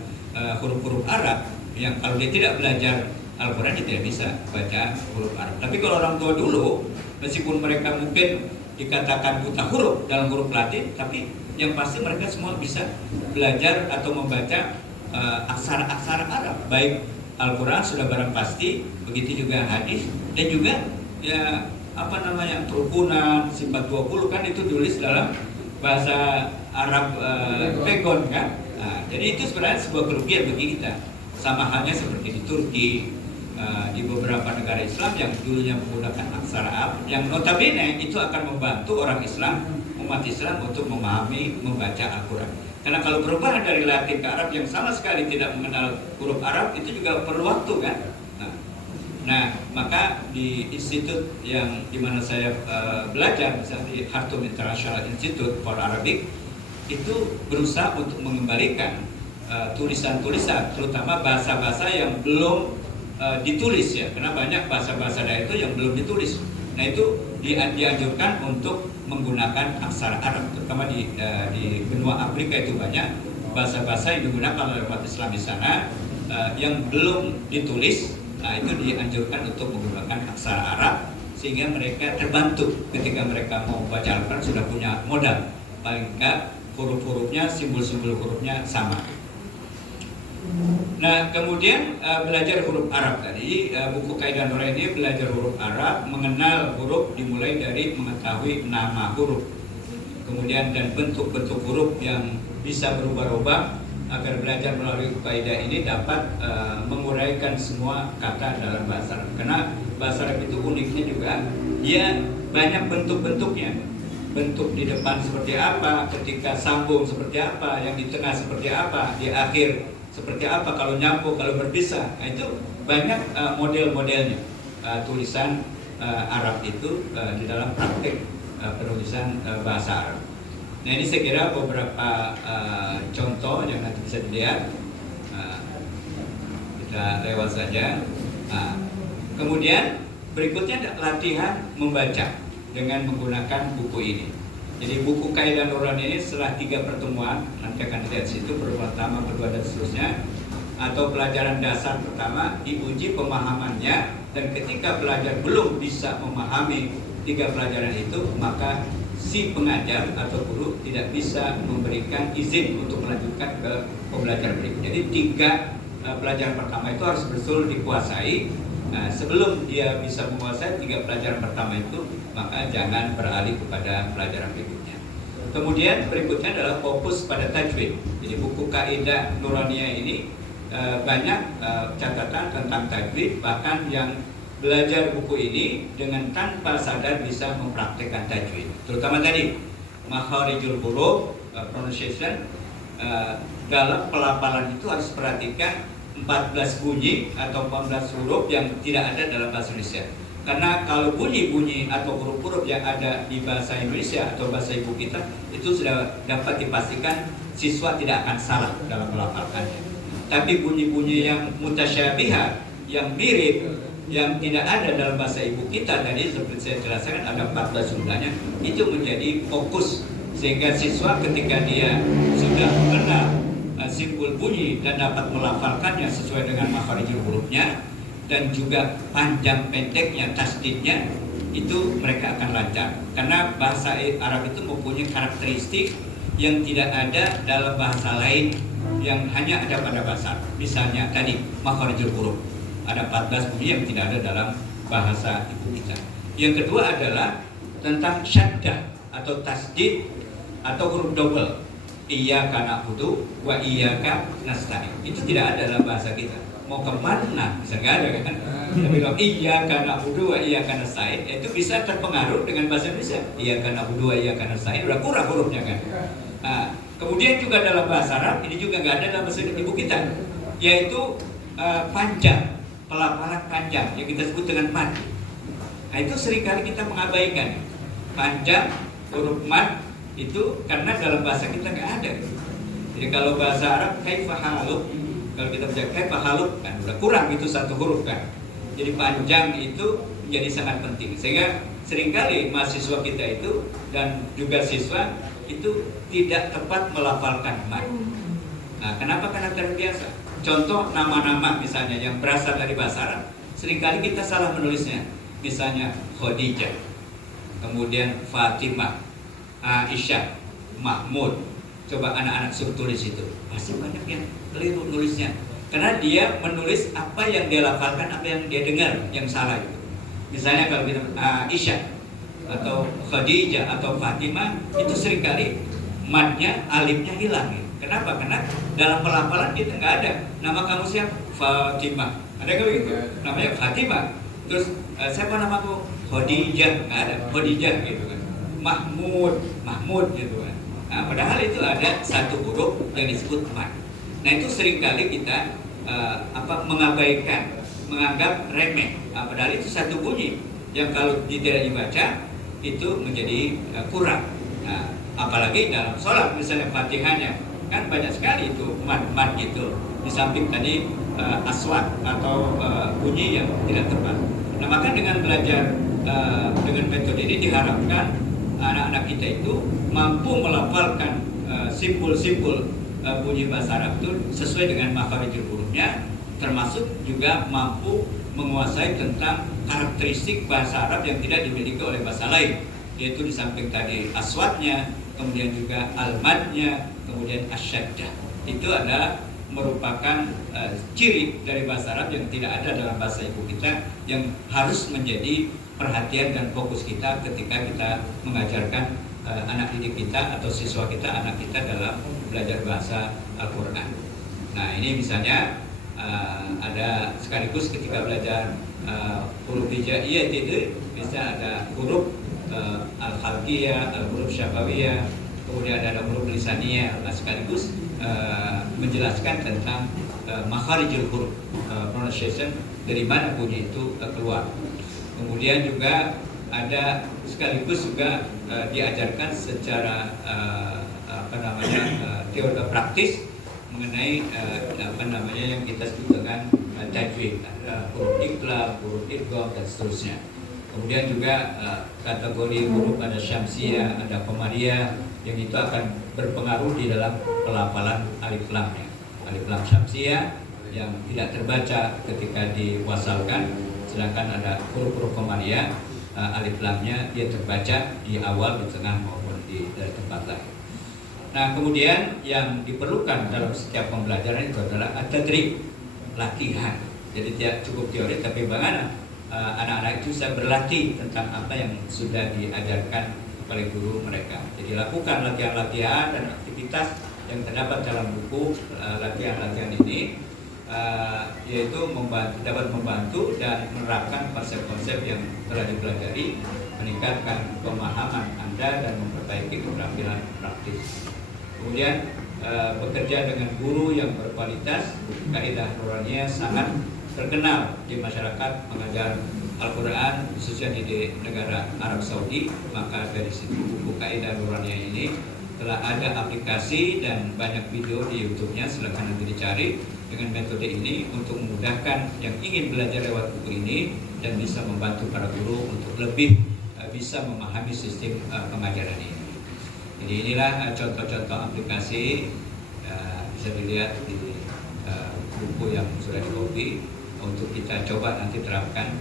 huruf-huruf Arab, yang kalau dia tidak belajar Al-Quran dia tidak bisa baca huruf Arab. Tapi kalau orang tua dulu, meskipun mereka mungkin dikatakan buta huruf dalam huruf Latin, tapi yang pasti mereka semua bisa belajar atau membaca aksara-aksara Arab. Baik Al-Quran sudah barang pasti, begitu juga hadis, dan juga ya apa namanya kerukunan, sifat 20 kan itu tulis dalam bahasa Arab Pegon kan. Nah, jadi itu sebenarnya sebuah kerugian bagi kita. Sama halnya seperti di Turki, di beberapa negara Islam yang dulunya menggunakan aksara Arab, yang notabene itu akan membantu orang Islam umat Islam untuk memahami, membaca Al-Quran. Karena kalau perubahan dari Latin ke Arab yang sama sekali tidak mengenal huruf Arab itu juga perlu waktu kan. Nah, maka di institut yang dimana saya belajar, misalnya di Khartoum International Institute for Arabic, itu berusaha untuk mengembalikan tulisan-tulisan, terutama bahasa-bahasa yang belum ditulis ya, karena banyak bahasa-bahasa daerah itu yang belum ditulis. Nah itu dianjurkan untuk menggunakan aksara Arab, terutama di benua Afrika itu banyak bahasa-bahasa yang digunakan oleh umat Islam di sana yang belum ditulis. Nah itu dianjurkan untuk menggunakan aksara Arab sehingga mereka terbantu ketika mereka mau baca Al-Quran, sudah punya modal, paling enggak huruf-hurufnya, simbol-simbol hurufnya sama. Nah kemudian belajar huruf Arab tadi, buku Kaidah Nurani ini belajar huruf Arab, mengenal huruf dimulai dari mengetahui nama huruf, kemudian dan bentuk-bentuk huruf yang bisa berubah-ubah, agar belajar melalui kaidah ini dapat menguraikan semua kata dalam bahasa Arab. Karena bahasa Arab itu uniknya juga, dia banyak bentuk-bentuknya. Bentuk di depan seperti apa, ketika sambung seperti apa, yang di tengah seperti apa, di akhir seperti apa, kalau nyambung, kalau berpisah. Nah, itu banyak model-modelnya tulisan Arab itu di dalam praktik penulisan bahasa Arab. Nah ini saya kira beberapa contoh yang nanti bisa dilihat. Kita lewat saja. Kemudian berikutnya latihan membaca dengan menggunakan buku ini. Jadi buku Kaidah Nurani ini setelah 3 pertemuan, nanti akan dilihat situ, pertemuan pertama, kedua dan seterusnya, atau pelajaran dasar pertama diuji pemahamannya, dan ketika belajar belum bisa memahami 3 pelajaran itu, maka si pengajar atau guru tidak bisa memberikan izin untuk melanjutkan ke pembelajaran berikutnya. Jadi 3 pelajaran pertama itu harus betul dikuasai. Nah, sebelum dia bisa menguasai 3 pelajaran pertama itu, maka jangan beralih kepada pelajaran berikutnya. Kemudian berikutnya adalah fokus pada tajwid. Jadi buku Kaidah Nuraniyah ini banyak catatan tentang tajwid, bahkan yang belajar buku ini dengan tanpa sadar bisa mempraktekkan tajwid. Terutama tadi makharijul huruf, pronunciation, dalam pelafalan itu harus perhatikan 14 bunyi atau 14 huruf yang tidak ada dalam bahasa Indonesia. Karena kalau bunyi-bunyi atau huruf-huruf yang ada di bahasa Indonesia atau bahasa ibu kita itu sudah dapat dipastikan siswa tidak akan salah dalam melafalkannya. Tapi bunyi-bunyi yang mutasyabihat, yang mirip, yang tidak ada dalam bahasa ibu kita tadi seperti saya jelaskan ada 14 jumlahnya, itu menjadi fokus sehingga siswa ketika dia sudah mengenal simbol bunyi dan dapat melafalkannya sesuai dengan makharijul hurufnya dan juga panjang pendeknya, tasdidnya, itu mereka akan lancar. Karena bahasa Arab itu mempunyai karakteristik yang tidak ada dalam bahasa lain, yang hanya ada pada bahasa Arab. Misalnya tadi makharijul huruf, ada 14 bunyi yang tidak ada dalam bahasa ibu kita. Yang kedua adalah tentang syaddah atau tasdid atau huruf double. Iyyaka na'budu wa iyyaka nasta'in. Itu tidak ada dalam bahasa kita. Mau kemana? Bisa nggak ada kan? Kita bilang iyyaka na'budu wa iyyaka nasta'in, itu bisa terpengaruh dengan bahasa Indonesia. Iyyaka na'budu wa iyyaka nasta'in, udah kurang hurufnya kan. Nah, kemudian juga dalam bahasa Arab ini juga nggak ada dalam bahasa ibu kita, yaitu panjang, pelafalan panjang yang kita sebut dengan mad. Nah itu seringkali kita mengabaikan panjang huruf mad itu karena dalam bahasa kita nggak ada. Jadi kalau bahasa Arab kaifa haluk, kalau kita baca kaifa haluk kan udah kurang itu satu huruf kan. Jadi panjang itu menjadi sangat penting sehingga seringkali mahasiswa kita itu dan juga siswa itu tidak tepat melafalkan mad. Nah kenapa? Karena terbiasa. Contoh nama-nama misalnya yang berasal dari bahasa Arab, seringkali kita salah menulisnya. Misalnya Khadijah, kemudian Fatimah, Aisyah, Mahmud. Coba anak-anak suruh tulis itu, pasti banyak yang keliru nulisnya. Karena dia menulis apa yang dia lafalkan, apa yang dia dengar, yang salah itu. Misalnya kalau kita Aisyah atau Khadijah atau Fatimah, itu seringkali madnya, alifnya hilang. Kenapa? Karena dalam pelafalan kita nggak ada. Nama kamu siapa? Fatimah. Ada nggak begitu? Namanya Fatimah. Terus siapa namaku? Khadijah. Nggak ada. Khadijah gitu kan. Mahmud gitu kan. Nah, padahal itu ada satu huruf yang disebut mad. Nah, itu seringkali kita mengabaikan, menganggap remeh. Nah, padahal itu satu bunyi yang kalau tidak dibaca itu menjadi kurang. Nah, apalagi dalam sholat misalnya Fatihahnya kan banyak sekali itu mad gitu. Di samping tadi aswat atau bunyi yang tidak tepat. Nah, maka dengan belajar dengan metode ini diharapkan anak-anak kita itu mampu melafalkan simpul-simpul bunyi bahasa Arab itu sesuai dengan makharijul hurufnya, termasuk juga mampu menguasai tentang karakteristik bahasa Arab yang tidak dimiliki oleh bahasa lain, yaitu di samping tadi aswatnya, kemudian juga al-madnya, kemudian asyaddah. Itu adalah merupakan ciri dari bahasa Arab yang tidak ada dalam bahasa ibu kita, yang harus menjadi perhatian dan fokus kita ketika kita mengajarkan anak didik kita atau siswa kita, anak kita dalam belajar bahasa Al-Quran. Nah, ini misalnya ada sekaligus ketika belajar huruf hijaiyah itu bisa ada huruf al-khalqiyah, al-huruf syafawiyah, kemudian ada huruf lisaniyah. Nah, sekaligus menjelaskan tentang makharijul huruf, pronunciation, dari mana bunyi itu keluar. Kemudian juga ada sekaligus juga diajarkan secara teori praktis mengenai yang kita sebut dengan tajwid, huruf iqlab, huruf idgham dan seterusnya. Kemudian juga kategori huruf ada syamsiyah, ada qamariyah, yang itu akan berpengaruh di dalam pelafalan alif lamnya. Alif lam syamsiyah yang tidak terbaca ketika diwasalkan, sedangkan ada huruf-huruf qamariyah, alif lamnya dia terbaca di awal, di tengah maupun dari tempat lain. Nah, kemudian yang diperlukan dalam setiap pembelajaran itu adalah tadrib, latihan. Jadi tidak cukup teori, tapi bagaimana anak-anak itu bisa berlatih tentang apa yang sudah diajarkan oleh guru mereka. Jadi lakukan latihan-latihan dan aktivitas yang terdapat dalam buku latihan-latihan ini, yaitu dapat membantu dan menerapkan konsep-konsep yang telah dipelajari, meningkatkan pemahaman Anda dan memperbaiki keterampilan praktis. Kemudian bekerja dengan guru yang berkualitas. Kaidah Nuraniyah sangat terkenal di masyarakat mengajar Al-Quran, khususnya di negara Arab Saudi. Maka dari situ buku Kaidah Nuraniyah ini telah ada aplikasi dan banyak video di YouTube-nya, silakan nanti dicari. Dengan metode ini untuk memudahkan yang ingin belajar lewat buku ini dan bisa membantu para guru untuk lebih bisa memahami sistem pengajaran ini. Jadi inilah contoh-contoh aplikasi, bisa dilihat di buku yang sudah di-copy untuk kita coba nanti terapkan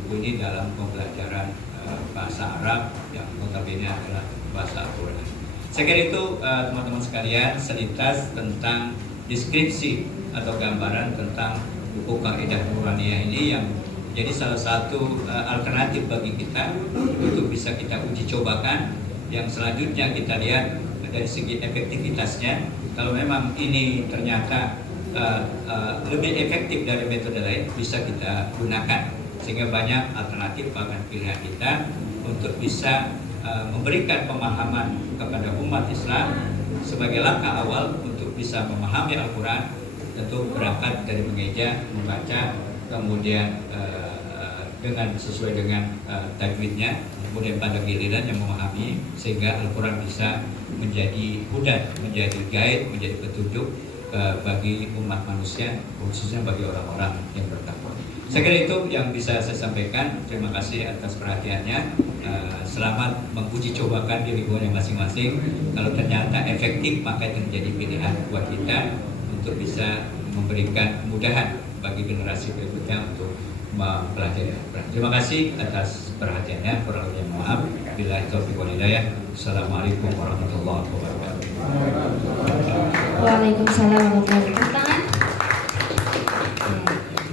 buku ini dalam pembelajaran bahasa Arab yang notabene adalah bahasa Al-Quran. Saya kira itu teman-teman sekalian selintas tentang deskripsi atau gambaran tentang buku Kaidah Nuraniyah ini yang jadi salah satu alternatif bagi kita untuk bisa kita uji cobakan. Yang selanjutnya kita lihat dari segi efektivitasnya, kalau memang ini ternyata lebih efektif dari metode lain, bisa kita gunakan sehingga banyak alternatif bahkan pilihan kita untuk bisa memberikan pemahaman kepada umat Islam sebagai langkah awal untuk bisa memahami Al-Quran. Tentu berangkat dari mengeja, membaca, kemudian dengan sesuai dengan tajwidnya, kemudian pada giliran yang memahami sehingga Al-Quran bisa menjadi hudan, menjadi guide, menjadi petunjuk bagi umat manusia, khususnya bagi orang-orang yang bertakwa. Saya kira itu yang bisa saya sampaikan. Terima kasih atas perhatiannya. Selamat menguji cobakan di lingkungan masing-masing. Kalau ternyata efektif, maka itu menjadi pilihan buat kita untuk bisa memberikan kemudahan bagi generasi berikutnya untuk mempelajari Al-Quran. Terima kasih atas perhatiannya. Kurang lebihnya maaf. Billahi taufiq wal hidayah. Assalamualaikum warahmatullahi wabarakatuh. Waalaikumsalam warahmatullahi wabarakatuh.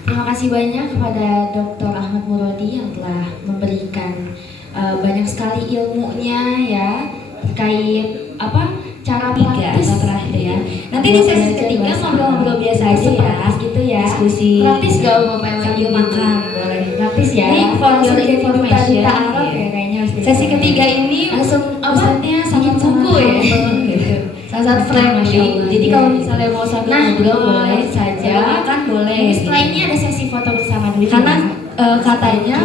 Terima kasih banyak kepada Dr. Ahmad Muradi yang telah memberikan banyak sekali ilmunya ya terkait cara praktis terakhir ya. Nanti di sesi ketiga ngobrol-ngobrol biasa aja ya, gitu ya. Diskusi. Praktis gak mau sambil makan, boleh. Praktis ya. Ini kalau sudah jadi duta Arab ya kayaknya harus Sesi ketiga ini langsung Ustadznya sangat buku ya? gitu. Sangat friendly. Jadi kalau misalnya mau sambil ngobrol boleh saja. Kan boleh. Mungkin setelah ini ada sesi foto bersama dulu. Karena katanya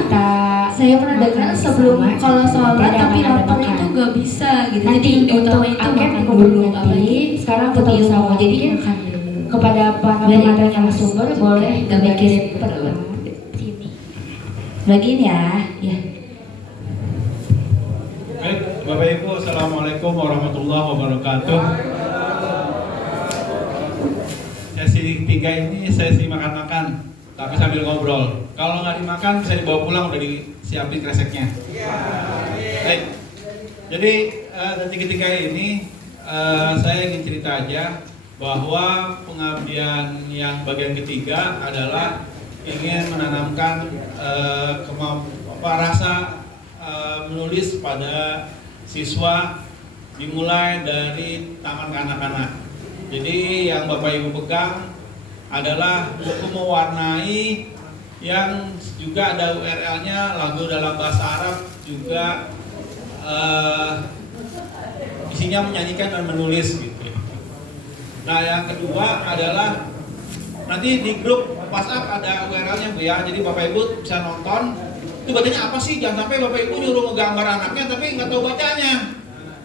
saya pernah dengar sebelum kalau sholat tapi lapar itu gak bisa gitu. Nanti Jadi untuk utama itu angkat makan dulu dulu. apalagi sekarang foto Ilmu. bersama. Jadi makan dulu. kepada para Biar pemateri itu narasumber boleh gak mikirin perut. Sini. Begini ya. Baik, Bapak Ibu, Assalamualaikum warahmatullahi wabarakatuh. Sesi 3 ini sesi makan-makan, tapi sambil ngobrol. Kalau nggak dimakan bisa dibawa pulang, udah disiapin kreseknya. Baik, jadi sesi ketiga ini saya ingin cerita aja bahwa pengabdian yang bagian ketiga adalah ingin menanamkan rasa menulis pada siswa dimulai dari taman kanak-kanak. Jadi yang Bapak Ibu pegang adalah buku mewarnai yang juga ada URL-nya, lagu dalam bahasa Arab, juga isinya menyanyikan dan menulis gitu. Nah yang kedua adalah nanti di grup WhatsApp ada URL-nya Bu ya, jadi Bapak Ibu bisa nonton. Itu bacanya apa sih? Jangan sampai Bapak Ibu nyuruh ngegambar anaknya tapi nggak tahu bacanya.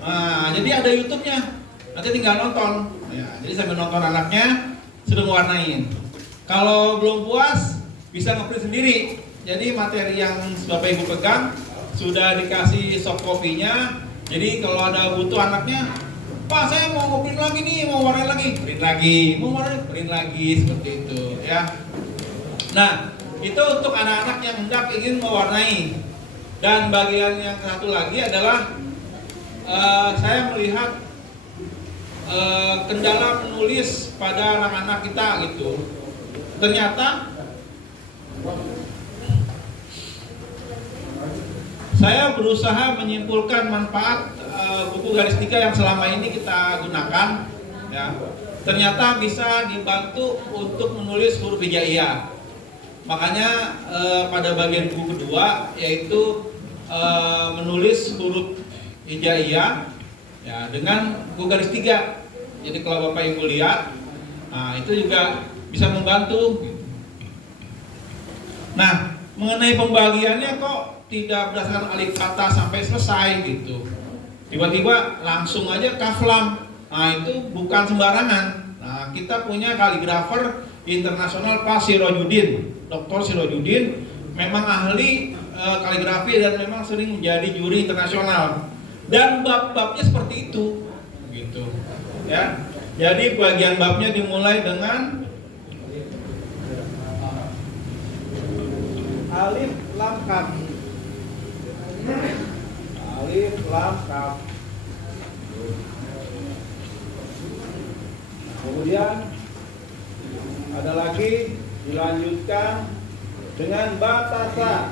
Nah, jadi ada YouTube-nya. Nanti tinggal nonton. Ya, jadi sambil nonton anaknya sudah mewarnain. Kalau belum puas bisa ngeprint sendiri. Jadi materi yang Bapak Ibu pegang sudah dikasih soft copy-nya. Jadi kalau ada butuh anaknya, Pak saya mau ngeprint lagi nih, mau warnain lagi, print lagi, mau warnain, print lagi, seperti itu ya. Nah, itu untuk anak-anak yang hendak ingin mewarnai. Dan bagian yang satu lagi adalah saya melihat kendala menulis pada anak-anak kita gitu. Ternyata saya berusaha menyimpulkan manfaat buku garis 3 yang selama ini kita gunakan ya. Ternyata bisa dibantu untuk menulis huruf hijaiyah. Makanya pada bagian buku kedua yaitu menulis huruf hijaiyah ya dengan buku garis 3. Jadi kalau Bapak Ibu lihat, nah itu juga bisa membantu. Nah, mengenai pembagiannya kok tidak berdasarkan alif kata sampai selesai gitu. Tiba-tiba langsung aja kaflam. Nah, itu bukan sembarangan. Nah, kita punya kaligrafer internasional Pak Sirojudin. Dr. Sirojudin memang ahli kaligrafi dan memang sering menjadi juri internasional. Dan bab-babnya seperti itu, gitu. Ya. Jadi bagian babnya dimulai dengan alif lam kaf. Alif lam kaf. Kemudian ada lagi dilanjutkan dengan batasa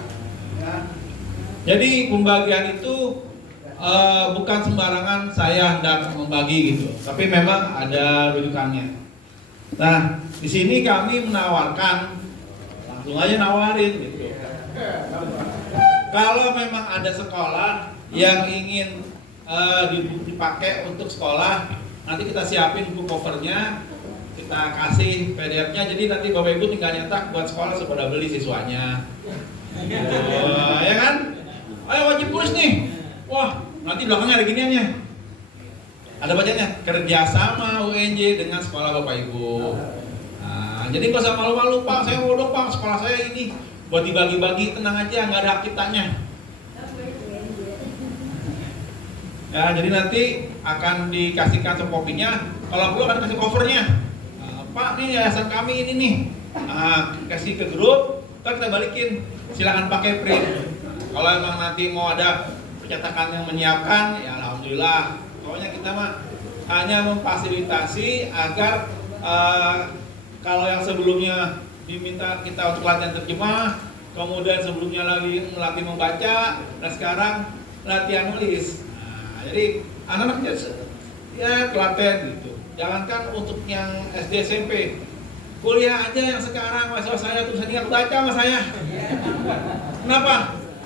ya. Jadi pembagian itu bukan sembarangan saya hendak membagi gitu, tapi memang ada rujukannya. Nah, di sini kami menawarkan, langsung aja nawarin gitu. Kalau memang ada sekolah yang ingin dipakai untuk sekolah, nanti kita siapin buku covernya, kita kasih PDF-nya, jadi nanti Bapak Ibu tinggal nyetak buat sekolah supaya beli siswanya. Ya kan? Ayo wajib tulis nih. Wah, nanti belakangnya ada giniannya. Ada bacanya, kerjasama UNJ dengan sekolah Bapak Ibu. Nah, jadi nggak usah malu-malu, Pak, saya mau dong Pak, sekolah saya ini. Buat dibagi-bagi, tenang aja, nggak ada hak ciptanya. Ya, jadi nanti akan dikasihkan softcopy-nya. Kalau perlu akan kasih covernya. Pak, nih yayasan kami ini nih. Kasih ke grup, kita balikin. Silakan pakai print. Kalau emang nanti mau ada percetakan yang menyiapkan, ya alhamdulillah. Pokoknya kita mah hanya memfasilitasi agar kalau yang sebelumnya diminta kita untuk latihan terjemah, kemudian sebelumnya lagi melatih membaca, dan sekarang latihan nulis. Nah, jadi anak-anak ya telaten gitu. Jangankan untuk yang SD SMP, kuliah aja yang sekarang mahasiswa saya tulisannya nggak baca sama saya. Kenapa?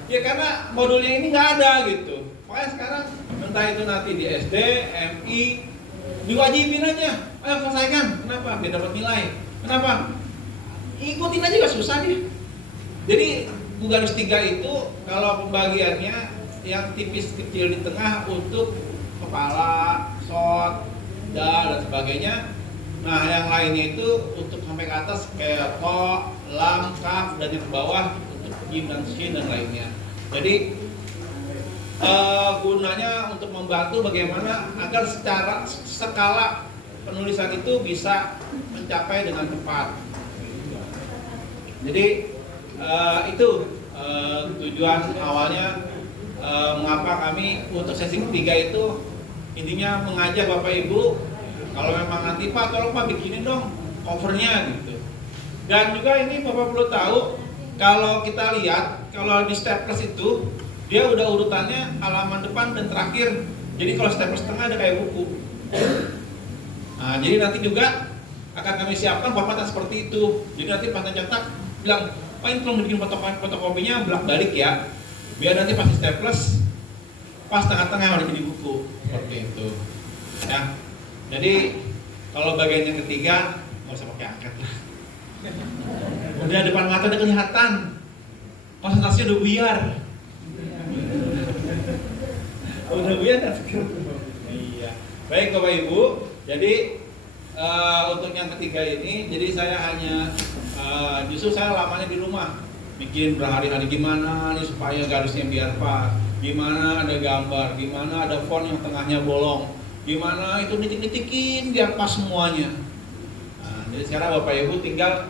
Ya karena modulnya ini nggak ada gitu. Makanya sekarang entah itu nanti di SD, MI, diwajibin aja. Ayo selesaikan. Kenapa? Biar dapat nilai. Kenapa? Ikutin aja gak susah dia. Jadi garis 3 itu kalau pembagiannya yang tipis kecil di tengah untuk kepala, shot, dan sebagainya. Nah yang lainnya itu untuk sampai ke atas kayak to, lam, kaf, dan yang ke bawah untuk jim dan shin dan lainnya. Jadi gunanya untuk membantu bagaimana agar secara skala penulisan itu bisa mencapai dengan tepat. Jadi itu tujuan awalnya mengapa kami untuk sesi ketiga itu intinya mengajak Bapak Ibu kalau memang nanti Pak tolong Pak bikinin dong covernya gitu. Dan juga ini Bapak perlu tahu kalau kita lihat kalau di staples itu dia udah urutannya halaman depan dan terakhir. Jadi kalau staples tengah ada kayak buku. Nah, jadi nanti juga akan kami siapkan format yang seperti itu. Jadi nanti pas cetak bilang, Pak ini tolong bikin fotokopinya belak balik ya, biar nanti pas staples pas tengah-tengah ada jadi buku seperti itu. Ya, jadi kalau bagian yang ketiga nggak usah pakai angket lah. Udah depan mata udah kelihatan, konsentrasi udah buyar. Udah buyar dan iya. Baik Bapak Ibu, jadi untuk yang ketiga ini, jadi saya hanya justru saya lamanya di rumah, bikin berhari-hari gimana nih supaya garisnya biar pas, gimana ada gambar, gimana ada font yang tengahnya bolong, gimana itu nitik-nitikin biar pas semuanya. Nah, jadi sekarang Bapak Ibu tinggal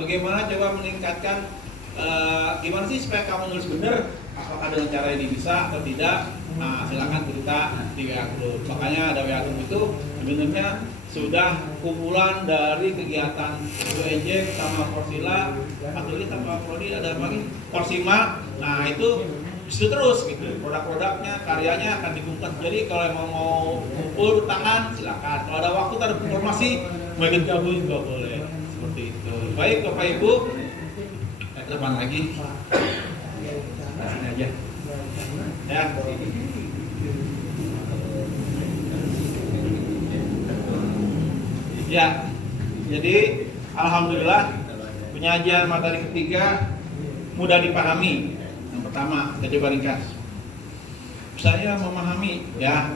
bagaimana coba meningkatkan gimana sih supaya kamu nulis bener, apakah dengan cara ini bisa atau tidak. Nah, silakan kita di WA Group. Makanya ada WA Group itu sebenarnya sudah kumpulan dari kegiatan UEJ sama Forsila, Aktuali sama Prodi, ada lagi Forsima. Nah itu terus gitu, produk-produknya, karyanya akan dikumpulkan. Jadi kalau emang mau kumpul tangan silakan. Kalau ada waktu ada informasi mau ikut gabung juga boleh. Seperti itu. Baik Bapak Ibu, ke depan lagi. Nah, sini aja. Ya. Ya, jadi alhamdulillah penyajian materi ketiga mudah dipahami. Yang pertama, saya coba ringkas. Saya memahami, ya.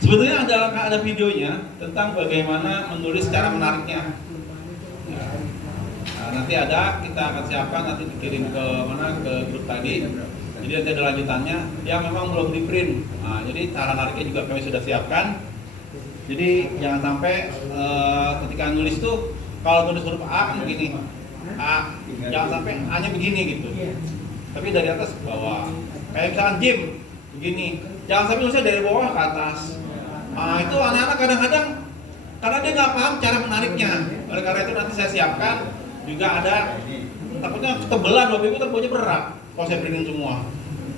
Sebetulnya ada videonya tentang bagaimana menulis cara menariknya. Ya. Nah, nanti kita akan siapkan, nanti dikirim ke grup tadi. Jadi nanti ada lanjutannya. Yang memang belum di print. Nah, jadi cara nariknya juga kami sudah siapkan. Jadi jangan sampai ketika nulis itu kalau tulis huruf A kan begini, A, jangan sampai A-nya begini gitu. Tapi dari atas ke bawah. Kayak misalkan Jim begini, jangan sampai nulisnya dari bawah ke atas. Nah itu anak-anak kadang-kadang karena dia nggak paham cara menariknya. Oleh karena itu nanti saya siapkan juga ada takutnya ketebelan, Bapak Ibu terbaca berat kalau saya printin semua.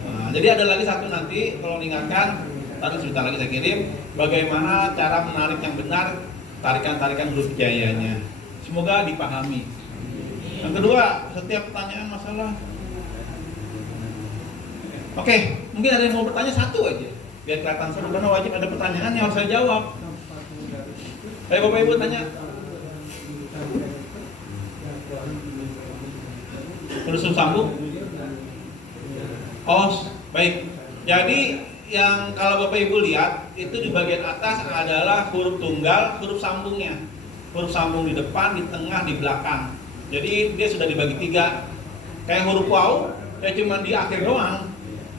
Nah, jadi ada lagi satu nanti tolong ingatkan. Tadi sebentar lagi saya kirim bagaimana cara menarik yang benar, tarikan-tarikan huruf hijaiyahnya. Semoga dipahami. Yang kedua, setiap pertanyaan masalah. Oke, mungkin ada yang mau bertanya satu aja, biar kelihatan seru karena wajib ada pertanyaan yang harus saya jawab. Ayo Bapak Ibu tanya. Terus sambung. Oh, baik. Jadi yang kalau Bapak Ibu lihat itu di bagian atas adalah huruf tunggal, huruf sambungnya. Huruf sambung di depan, di tengah, di belakang. Jadi dia sudah dibagi 3. Kayak huruf waw, ya cuma di akhir doang.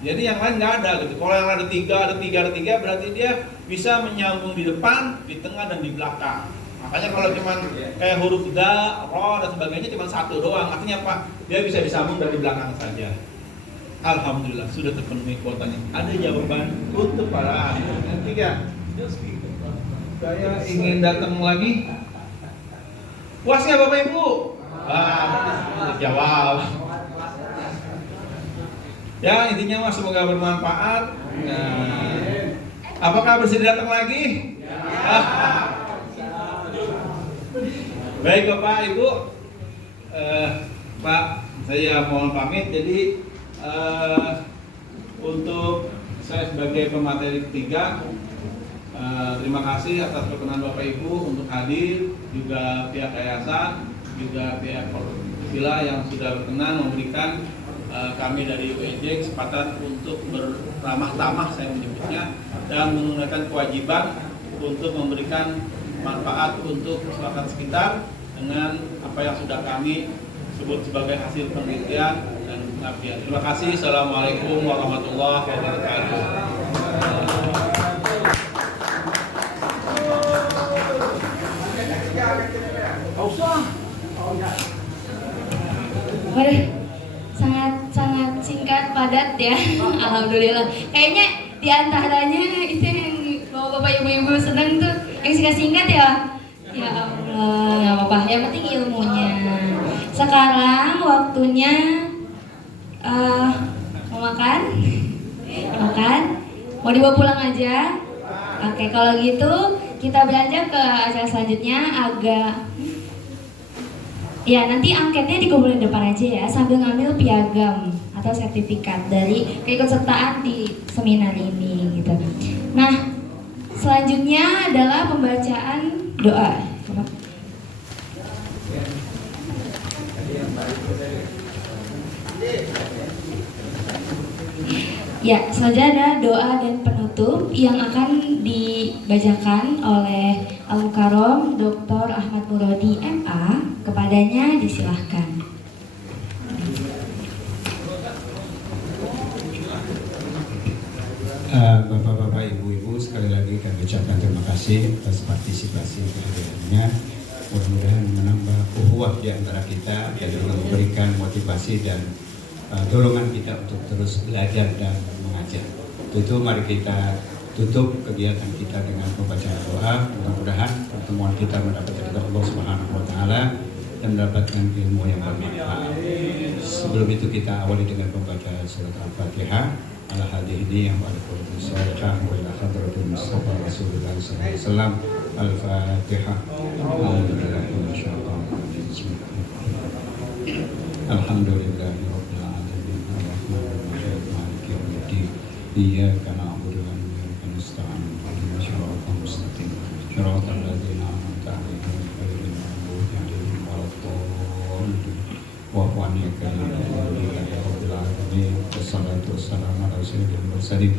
Jadi yang lain nggak ada gitu. Kalau yang ada 3 berarti dia bisa menyambung di depan, di tengah dan di belakang. Makanya kalau cuma kayak huruf da, ro dan sebagainya cuma 1 doang. Artinya apa? Dia bisa disambung dari belakang saja. Alhamdulillah sudah terpenuhi kuotanya. Ada jawaban untuk para ahli. Yang 3, saya ingin datang lagi. Puas nggak Bapak Ibu? Jawab. Ya intinya mas semoga bermanfaat. Nah, apakah bersedia datang lagi? Baik Bapak Ibu, Pak Saya mohon pamit. Jadi untuk saya sebagai pemateri ketiga, terima kasih atas perkenan Bapak Ibu untuk hadir, juga pihak yayasan, juga pihak Sila yang sudah berkenan memberikan kami dari UEJ kesempatan untuk beramah tamah, saya menyebutnya, dan menggunakan kewajiban untuk memberikan manfaat untuk masyarakat sekitar dengan apa yang sudah kami sebut sebagai hasil penelitian dan pengabdian. Terima kasih. Assalamualaikum warahmatullahi wabarakatuh. Waduh, sangat singkat padat ya. Alhamdulillah. Kayaknya diantaranya itu yang bapak ibu-ibu seneng tuh yang singkat ya. Ya Allah, nggak apa-apa. Yang penting ilmunya. Sekarang waktunya mau makan, mau dibawa pulang aja. Oke, kalau gitu kita beranjak ke acara selanjutnya agak. Ya, nanti angketnya dikumpulin depan aja ya, sambil ngambil piagam atau sertifikat dari keikutsertaan di seminar ini gitu. Nah, selanjutnya adalah pembacaan doa. Ya, selanjutnya ada doa dan penutup yang akan dibacakan oleh Al-Mukarram Dr. Ahmad Muradi MA. Kepadanya disilahkan. Bapak-bapak, ibu-ibu, sekali lagi kami ucapkan terima kasih atas partisipasi kehadirannya. Mudah-mudahan menambah ukhuwah di antara kita dan memberikan motivasi dan dorongan kita untuk terus belajar dan mengajar. Itu mari kita tutup kegiatan kita dengan pembacaan doa. Mudah-mudahan pertemuan kita mendapatkan ridha Allah Subhanahu wa taala dan mendapatkan ilmu yang bermanfaat. Sebelum itu kita awali dengan pembacaan surat Al-Fatihah. Ala hadirin yang berkualitas salihah wa ila hadratil Mustafa Rasulullah sallallahu alaihi wasallam. Al-Fatihah. Alhamdulillahi wasyaitanir rajim. Alhamdulillahi rabbil alamin. Arrahmanirrahim. Maliki yaumiddin. Iyyaka na'budu wa iyyaka nasta'in. Ihdinas siratal mustaqim. Siratal ladzina an'amta 'alaihim ghairil maghdubi 'alaihim waladdallin. Wa huwaliyaka alhamdulillahi rabbil alamin. Wassalatu wassalamu ala sayyidil mursalin.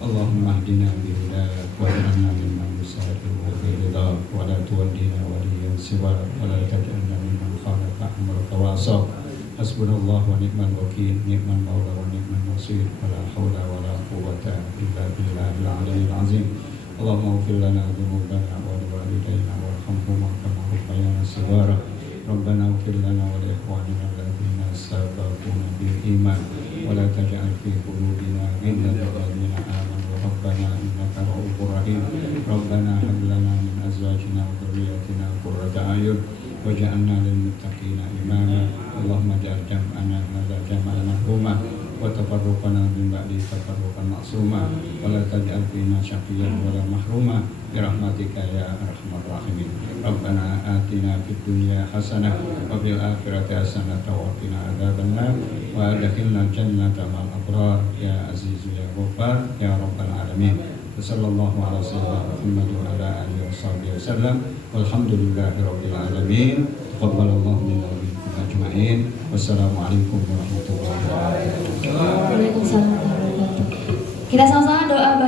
Allahumma hdina bihudak wa ja'alna mimman yusari'u bi ridha wa la tuwaddina waliyyan siwa wa la taj'alna mimman khalaqa amraka wa asa. Hasbunallahu wa ni'mal wakil, ni'mal maula wa ni'mal nasir, wa la hawla wa la quwwata illa billahil aliyyil azim. Allahumma ighfir lana dhunubana wa liwalidayna warhamhuma kama rabbayana shighara. Rabbana ighfir lana wa li ikhwanina alladhina sabaquna bil iman wa la taj'al fi qulubina ghillan lil ladzina amanu rabbana innaka ra'ufur rahim. Rabbana hab lana min azwajina wa dhurriyyatina qurrata a'yun waj'alna lil muttaqina imama. Allahumma ja'al jam'ana hadza jam'an marhuma wa tafarruqana min ba'di tafarruqan ma'suma wa la taj'al fina syaqiyyan wa la mahruma bi rahmatika ya arhamar rahimin. Rabbana atina fid dunya hasanah wa fil akhirati hasanah wa qina adzabannar wa adkhilna jannata ma'al abrar ya aziz ya ghaffar ya rabbal alamin. Sallallahu alaihi wasallam Muhammad wa ala alihi wasallam. Walhamdulillahi rabbil alamin. Taqabbalallahu minna wa minkum ajma'in. Wassalamualaikum warahmatullahi wabarakatuh. Waalaikumsalam warahmatullahi wabarakatuh. Kita sama-sama doa